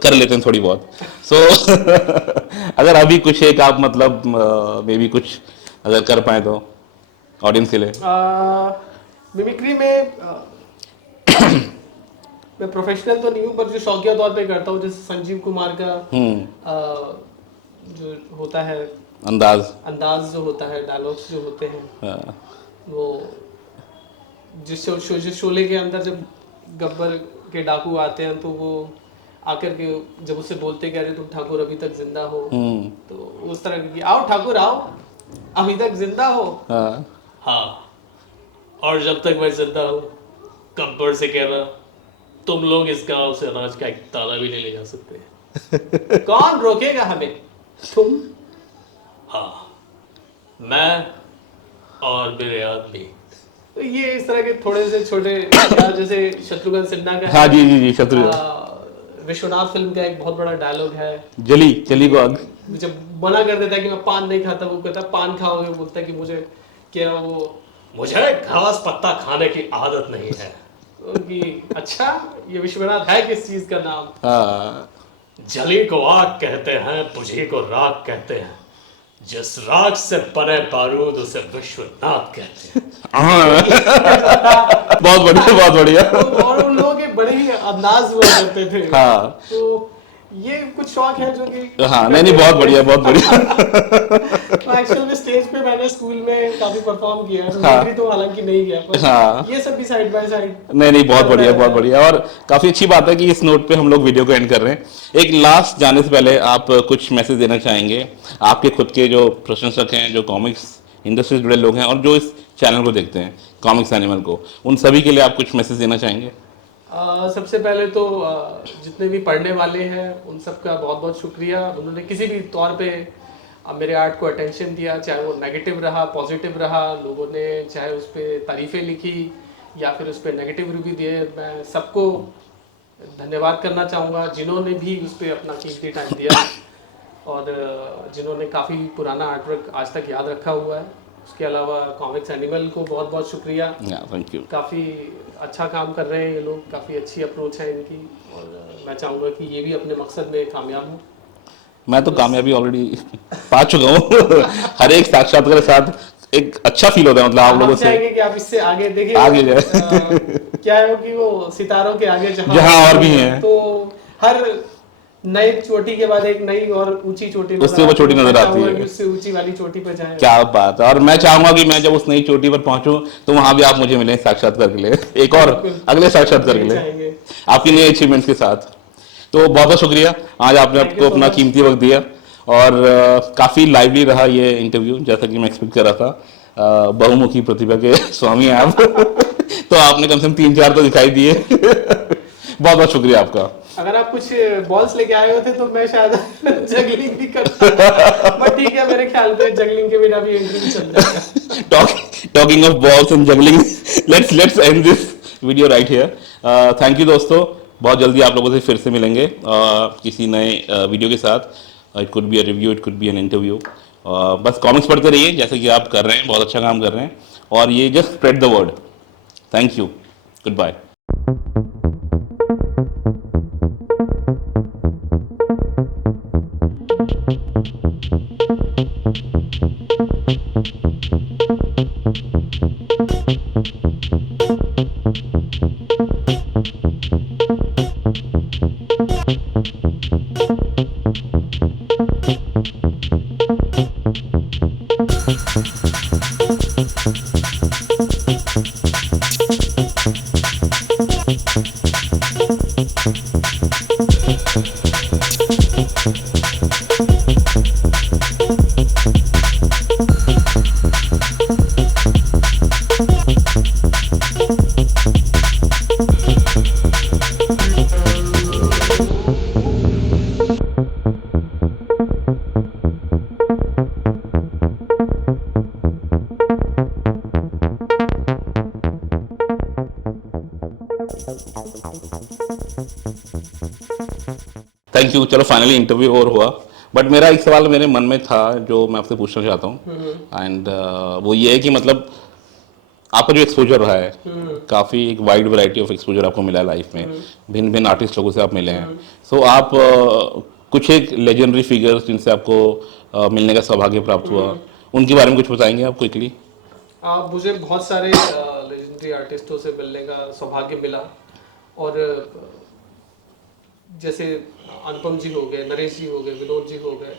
कर लेते हैं थोड़ी बहुत। सो अगर अभी कुछ एक आप मतलब मे बी कुछ अगर कर पाए तो ऑडियंस के लिए। मिमिक्री में मैं प्रोफेशनल तो नहीं हूँ, पर जो शौकिया तौर पे करता हूँ, जैसे संजीव कुमार का जो होता है अंदाज जो होता है, डायलॉग्स जो होते हैं, वो जिस शोले के अंदर जब गब्बर के डाकू आते हैं तो वो आकर के जब उससे बोलते कह रहे तुम ठाकुर अभी तक जिंदा हो, तो उस तरह की आओ ठाकुर आओ अभी तक जिंदा हो। हाँ, और जब तक मैं जिंदा हूँ गब्बर से कहना तुम लोग इस गांव से अनाज का एक दाना भी नहीं ले जा सकते। कौन रोकेगा हमें? तुम। हाँ, मैं और मेरे आदमी। तो ये इस तरह के थोड़े से छोटे जैसे शत्रुघ्न सिन्हा का, हाँ जी शत्रुघ्न, विश्वनाथ फिल्म का एक बहुत बड़ा डायलॉग है, जली को आग। जब मना कर देता है कि मैं पान नहीं खाता, वो कहता है पान खाओगे, बोलता है कि मुझे घास पत्ता खाने की आदत नहीं है। कि अच्छा, ये विश्वनाथ है किस चीज का नाम? जली को आग कहते हैं, बुझी को राख कहते हैं, जिस राख से परे बारूद उसे विश्वनाथ कहते हैं। बहुत बढ़िया। और उन लोगों के बड़े ही अंदाज हुआ करते थे। हाँ, तो ये कुछ शौक है जो कि हाँ, नहीं बहुत बढ़िया। एक्चुअल में स्टेज पे मैंने स्कूल में काफी परफॉर्म किया है, हाँ, तो हालांकि नहीं गया, पर हाँ, ये सब भी साइड बाय साइड। नहीं बहुत बढ़िया। और काफी अच्छी बात है कि इस नोट पे हम लोग वीडियो को एंड कर रहे हैं। एक लास्ट जाने से पहले आप कुछ मैसेज देना चाहेंगे आपके खुद के जो प्रशंसक हैं, जो कॉमिक्स इंडस्ट्री से जुड़े लोग हैं और जो इस चैनल को देखते हैं, कॉमिक्स एनिमल को, उन सभी के लिए आप कुछ मैसेज देना चाहेंगे? सबसे पहले तो जितने भी पढ़ने वाले हैं उन सब का बहुत बहुत शुक्रिया। उन्होंने किसी भी तौर पे मेरे आर्ट को अटेंशन दिया, चाहे वो नेगेटिव रहा पॉजिटिव रहा, लोगों ने चाहे उस पर तारीफ़ें लिखी या फिर उस पर नेगेटिव रिव्यू दिए, मैं सबको धन्यवाद करना चाहूँगा जिन्होंने भी उस पर अपना कीमती टाइम दिया और जिन्होंने काफ़ी पुराना आर्टवर्क आज तक याद रखा हुआ है। उसके अलावा कॉमिक्स एनिमल को बहुत बहुत शुक्रिया, थैंक यू। काफ़ी अच्छा काम कर रहे हैं ये लोग, काफ़ी अच्छी अप्रोच है इनकी, और मैं चाहूँगा कि ये भी अपने मकसद में कामयाब हो। मैं तो कामयाबी ऑलरेडी पा चुका हूँ। हर एक साक्षात्कार के साथ एक अच्छा फील होता है, मतलब आप लोगों से चाहेंगे कि आप इससे आगे देखिए, आगे जाए। क्या है कि वो सितारों के आगे जहाँ और भी हैं, तो हर नई चोटी के बाद एक नई और ऊंची चोटी उससे वो चोटी नजर आती है, उससे ऊंची वाली चोटी पर जाएं। क्या बात है। और मैं चाहूंगा कि मैं जब उस नई चोटी पर पहुंचूं तो वहां भी आप मुझे मिलें साक्षात्कार के लिए, एक और अगले साक्षात्कार के लिए आपकी नई अचीवमेंट्स के साथ। तो बहुत बहुत शुक्रिया, आज आपने आपको अपना कीमती वक्त दिया और काफी लाइवली रहा ये इंटरव्यू, जैसा कि मैं एक्सपेक्ट कर रहा था। बहुमुखी प्रतिभा के स्वामी हैं आप। तो आपने कम से कम 3-4 तो दिखाई दिए। बहुत बहुत शुक्रिया आपका। अगर आप कुछ बॉल्स लेके आए होते तो मैं शायद जगलिंग भी करता, बट ठीक है, मेरे ख्याल में जगलिंग के बिना भी इंटरव्यू चल जाएगा। Talking of balls and juggling, let's end this video right here. Thank you दोस्तों, बहुत जल्दी आप लोगों से फिर से मिलेंगे किसी नए वीडियो के साथ। It could be a review, it could be an interview. बस कॉमिक्स पढ़ते रहिए जैसे कि आप कर रहे हैं, बहुत अच्छा काम कर रहे हैं, और ये just spread the word. Thank you, goodbye. Thank you. चलो फाइनली इंटरव्यू और हुआ, बट मेरा एक सवाल मेरे मन में था जो मैं आपसे पूछना चाहता हूँ, एंड वो ये है कि मतलब आपका जो एक्सपोजर रहा है, काफ़ी एक वाइड वैरायटी ऑफ एक्सपोजर आपको मिला है लाइफ में, भिन्न भिन्न आर्टिस्ट लोगों से आप मिले हैं। सो आप कुछ एक लेजेंडरी फिगर्स जिनसे आपको मिलने का सौभाग्य प्राप्त हुआ, उनके बारे में कुछ बताएंगे आप क्विकली? मुझे बहुत सारे लेजेंडरी आर्टिस्टों से मिलने का सौभाग्य मिला, और जैसे अनुपम जी हो गए, नरेश जी हो गए, विनोद जी हो गए,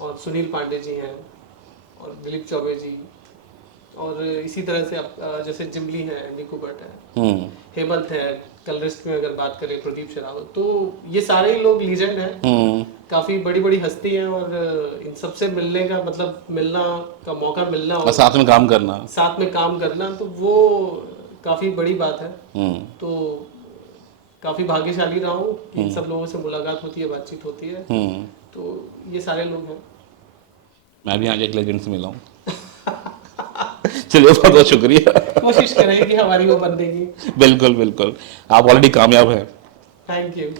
और सुनील पांडे जी हैं, और दिलीप चौबे जी, और इसी तरह से जैसे जिमली है, निकू भट्ट है, हेमंत है, कलरिस्ट में अगर बात करें प्रदीप शेरावत, तो ये सारे लोग लीजेंड हैं, काफी बड़ी बड़ी हस्ती हैं, और इन सबसे मिलने का मतलब मिलना का मौका मिलना और साथ में काम करना, साथ में काम करना, तो वो काफी बड़ी बात है। तो काफी भाग्यशाली रहा हूँ, इन सब लोगों से मुलाकात होती है, बातचीत होती है, तो ये सारे लोग हैं। मैं भी आज एक लेजेंड से मिला हूँ। चलिए, बहुत बहुत शुक्रिया। कोशिश करें कि हमारी वो बनने की। बिल्कुल बिल्कुल, आप ऑलरेडी कामयाब हैं। Thank you.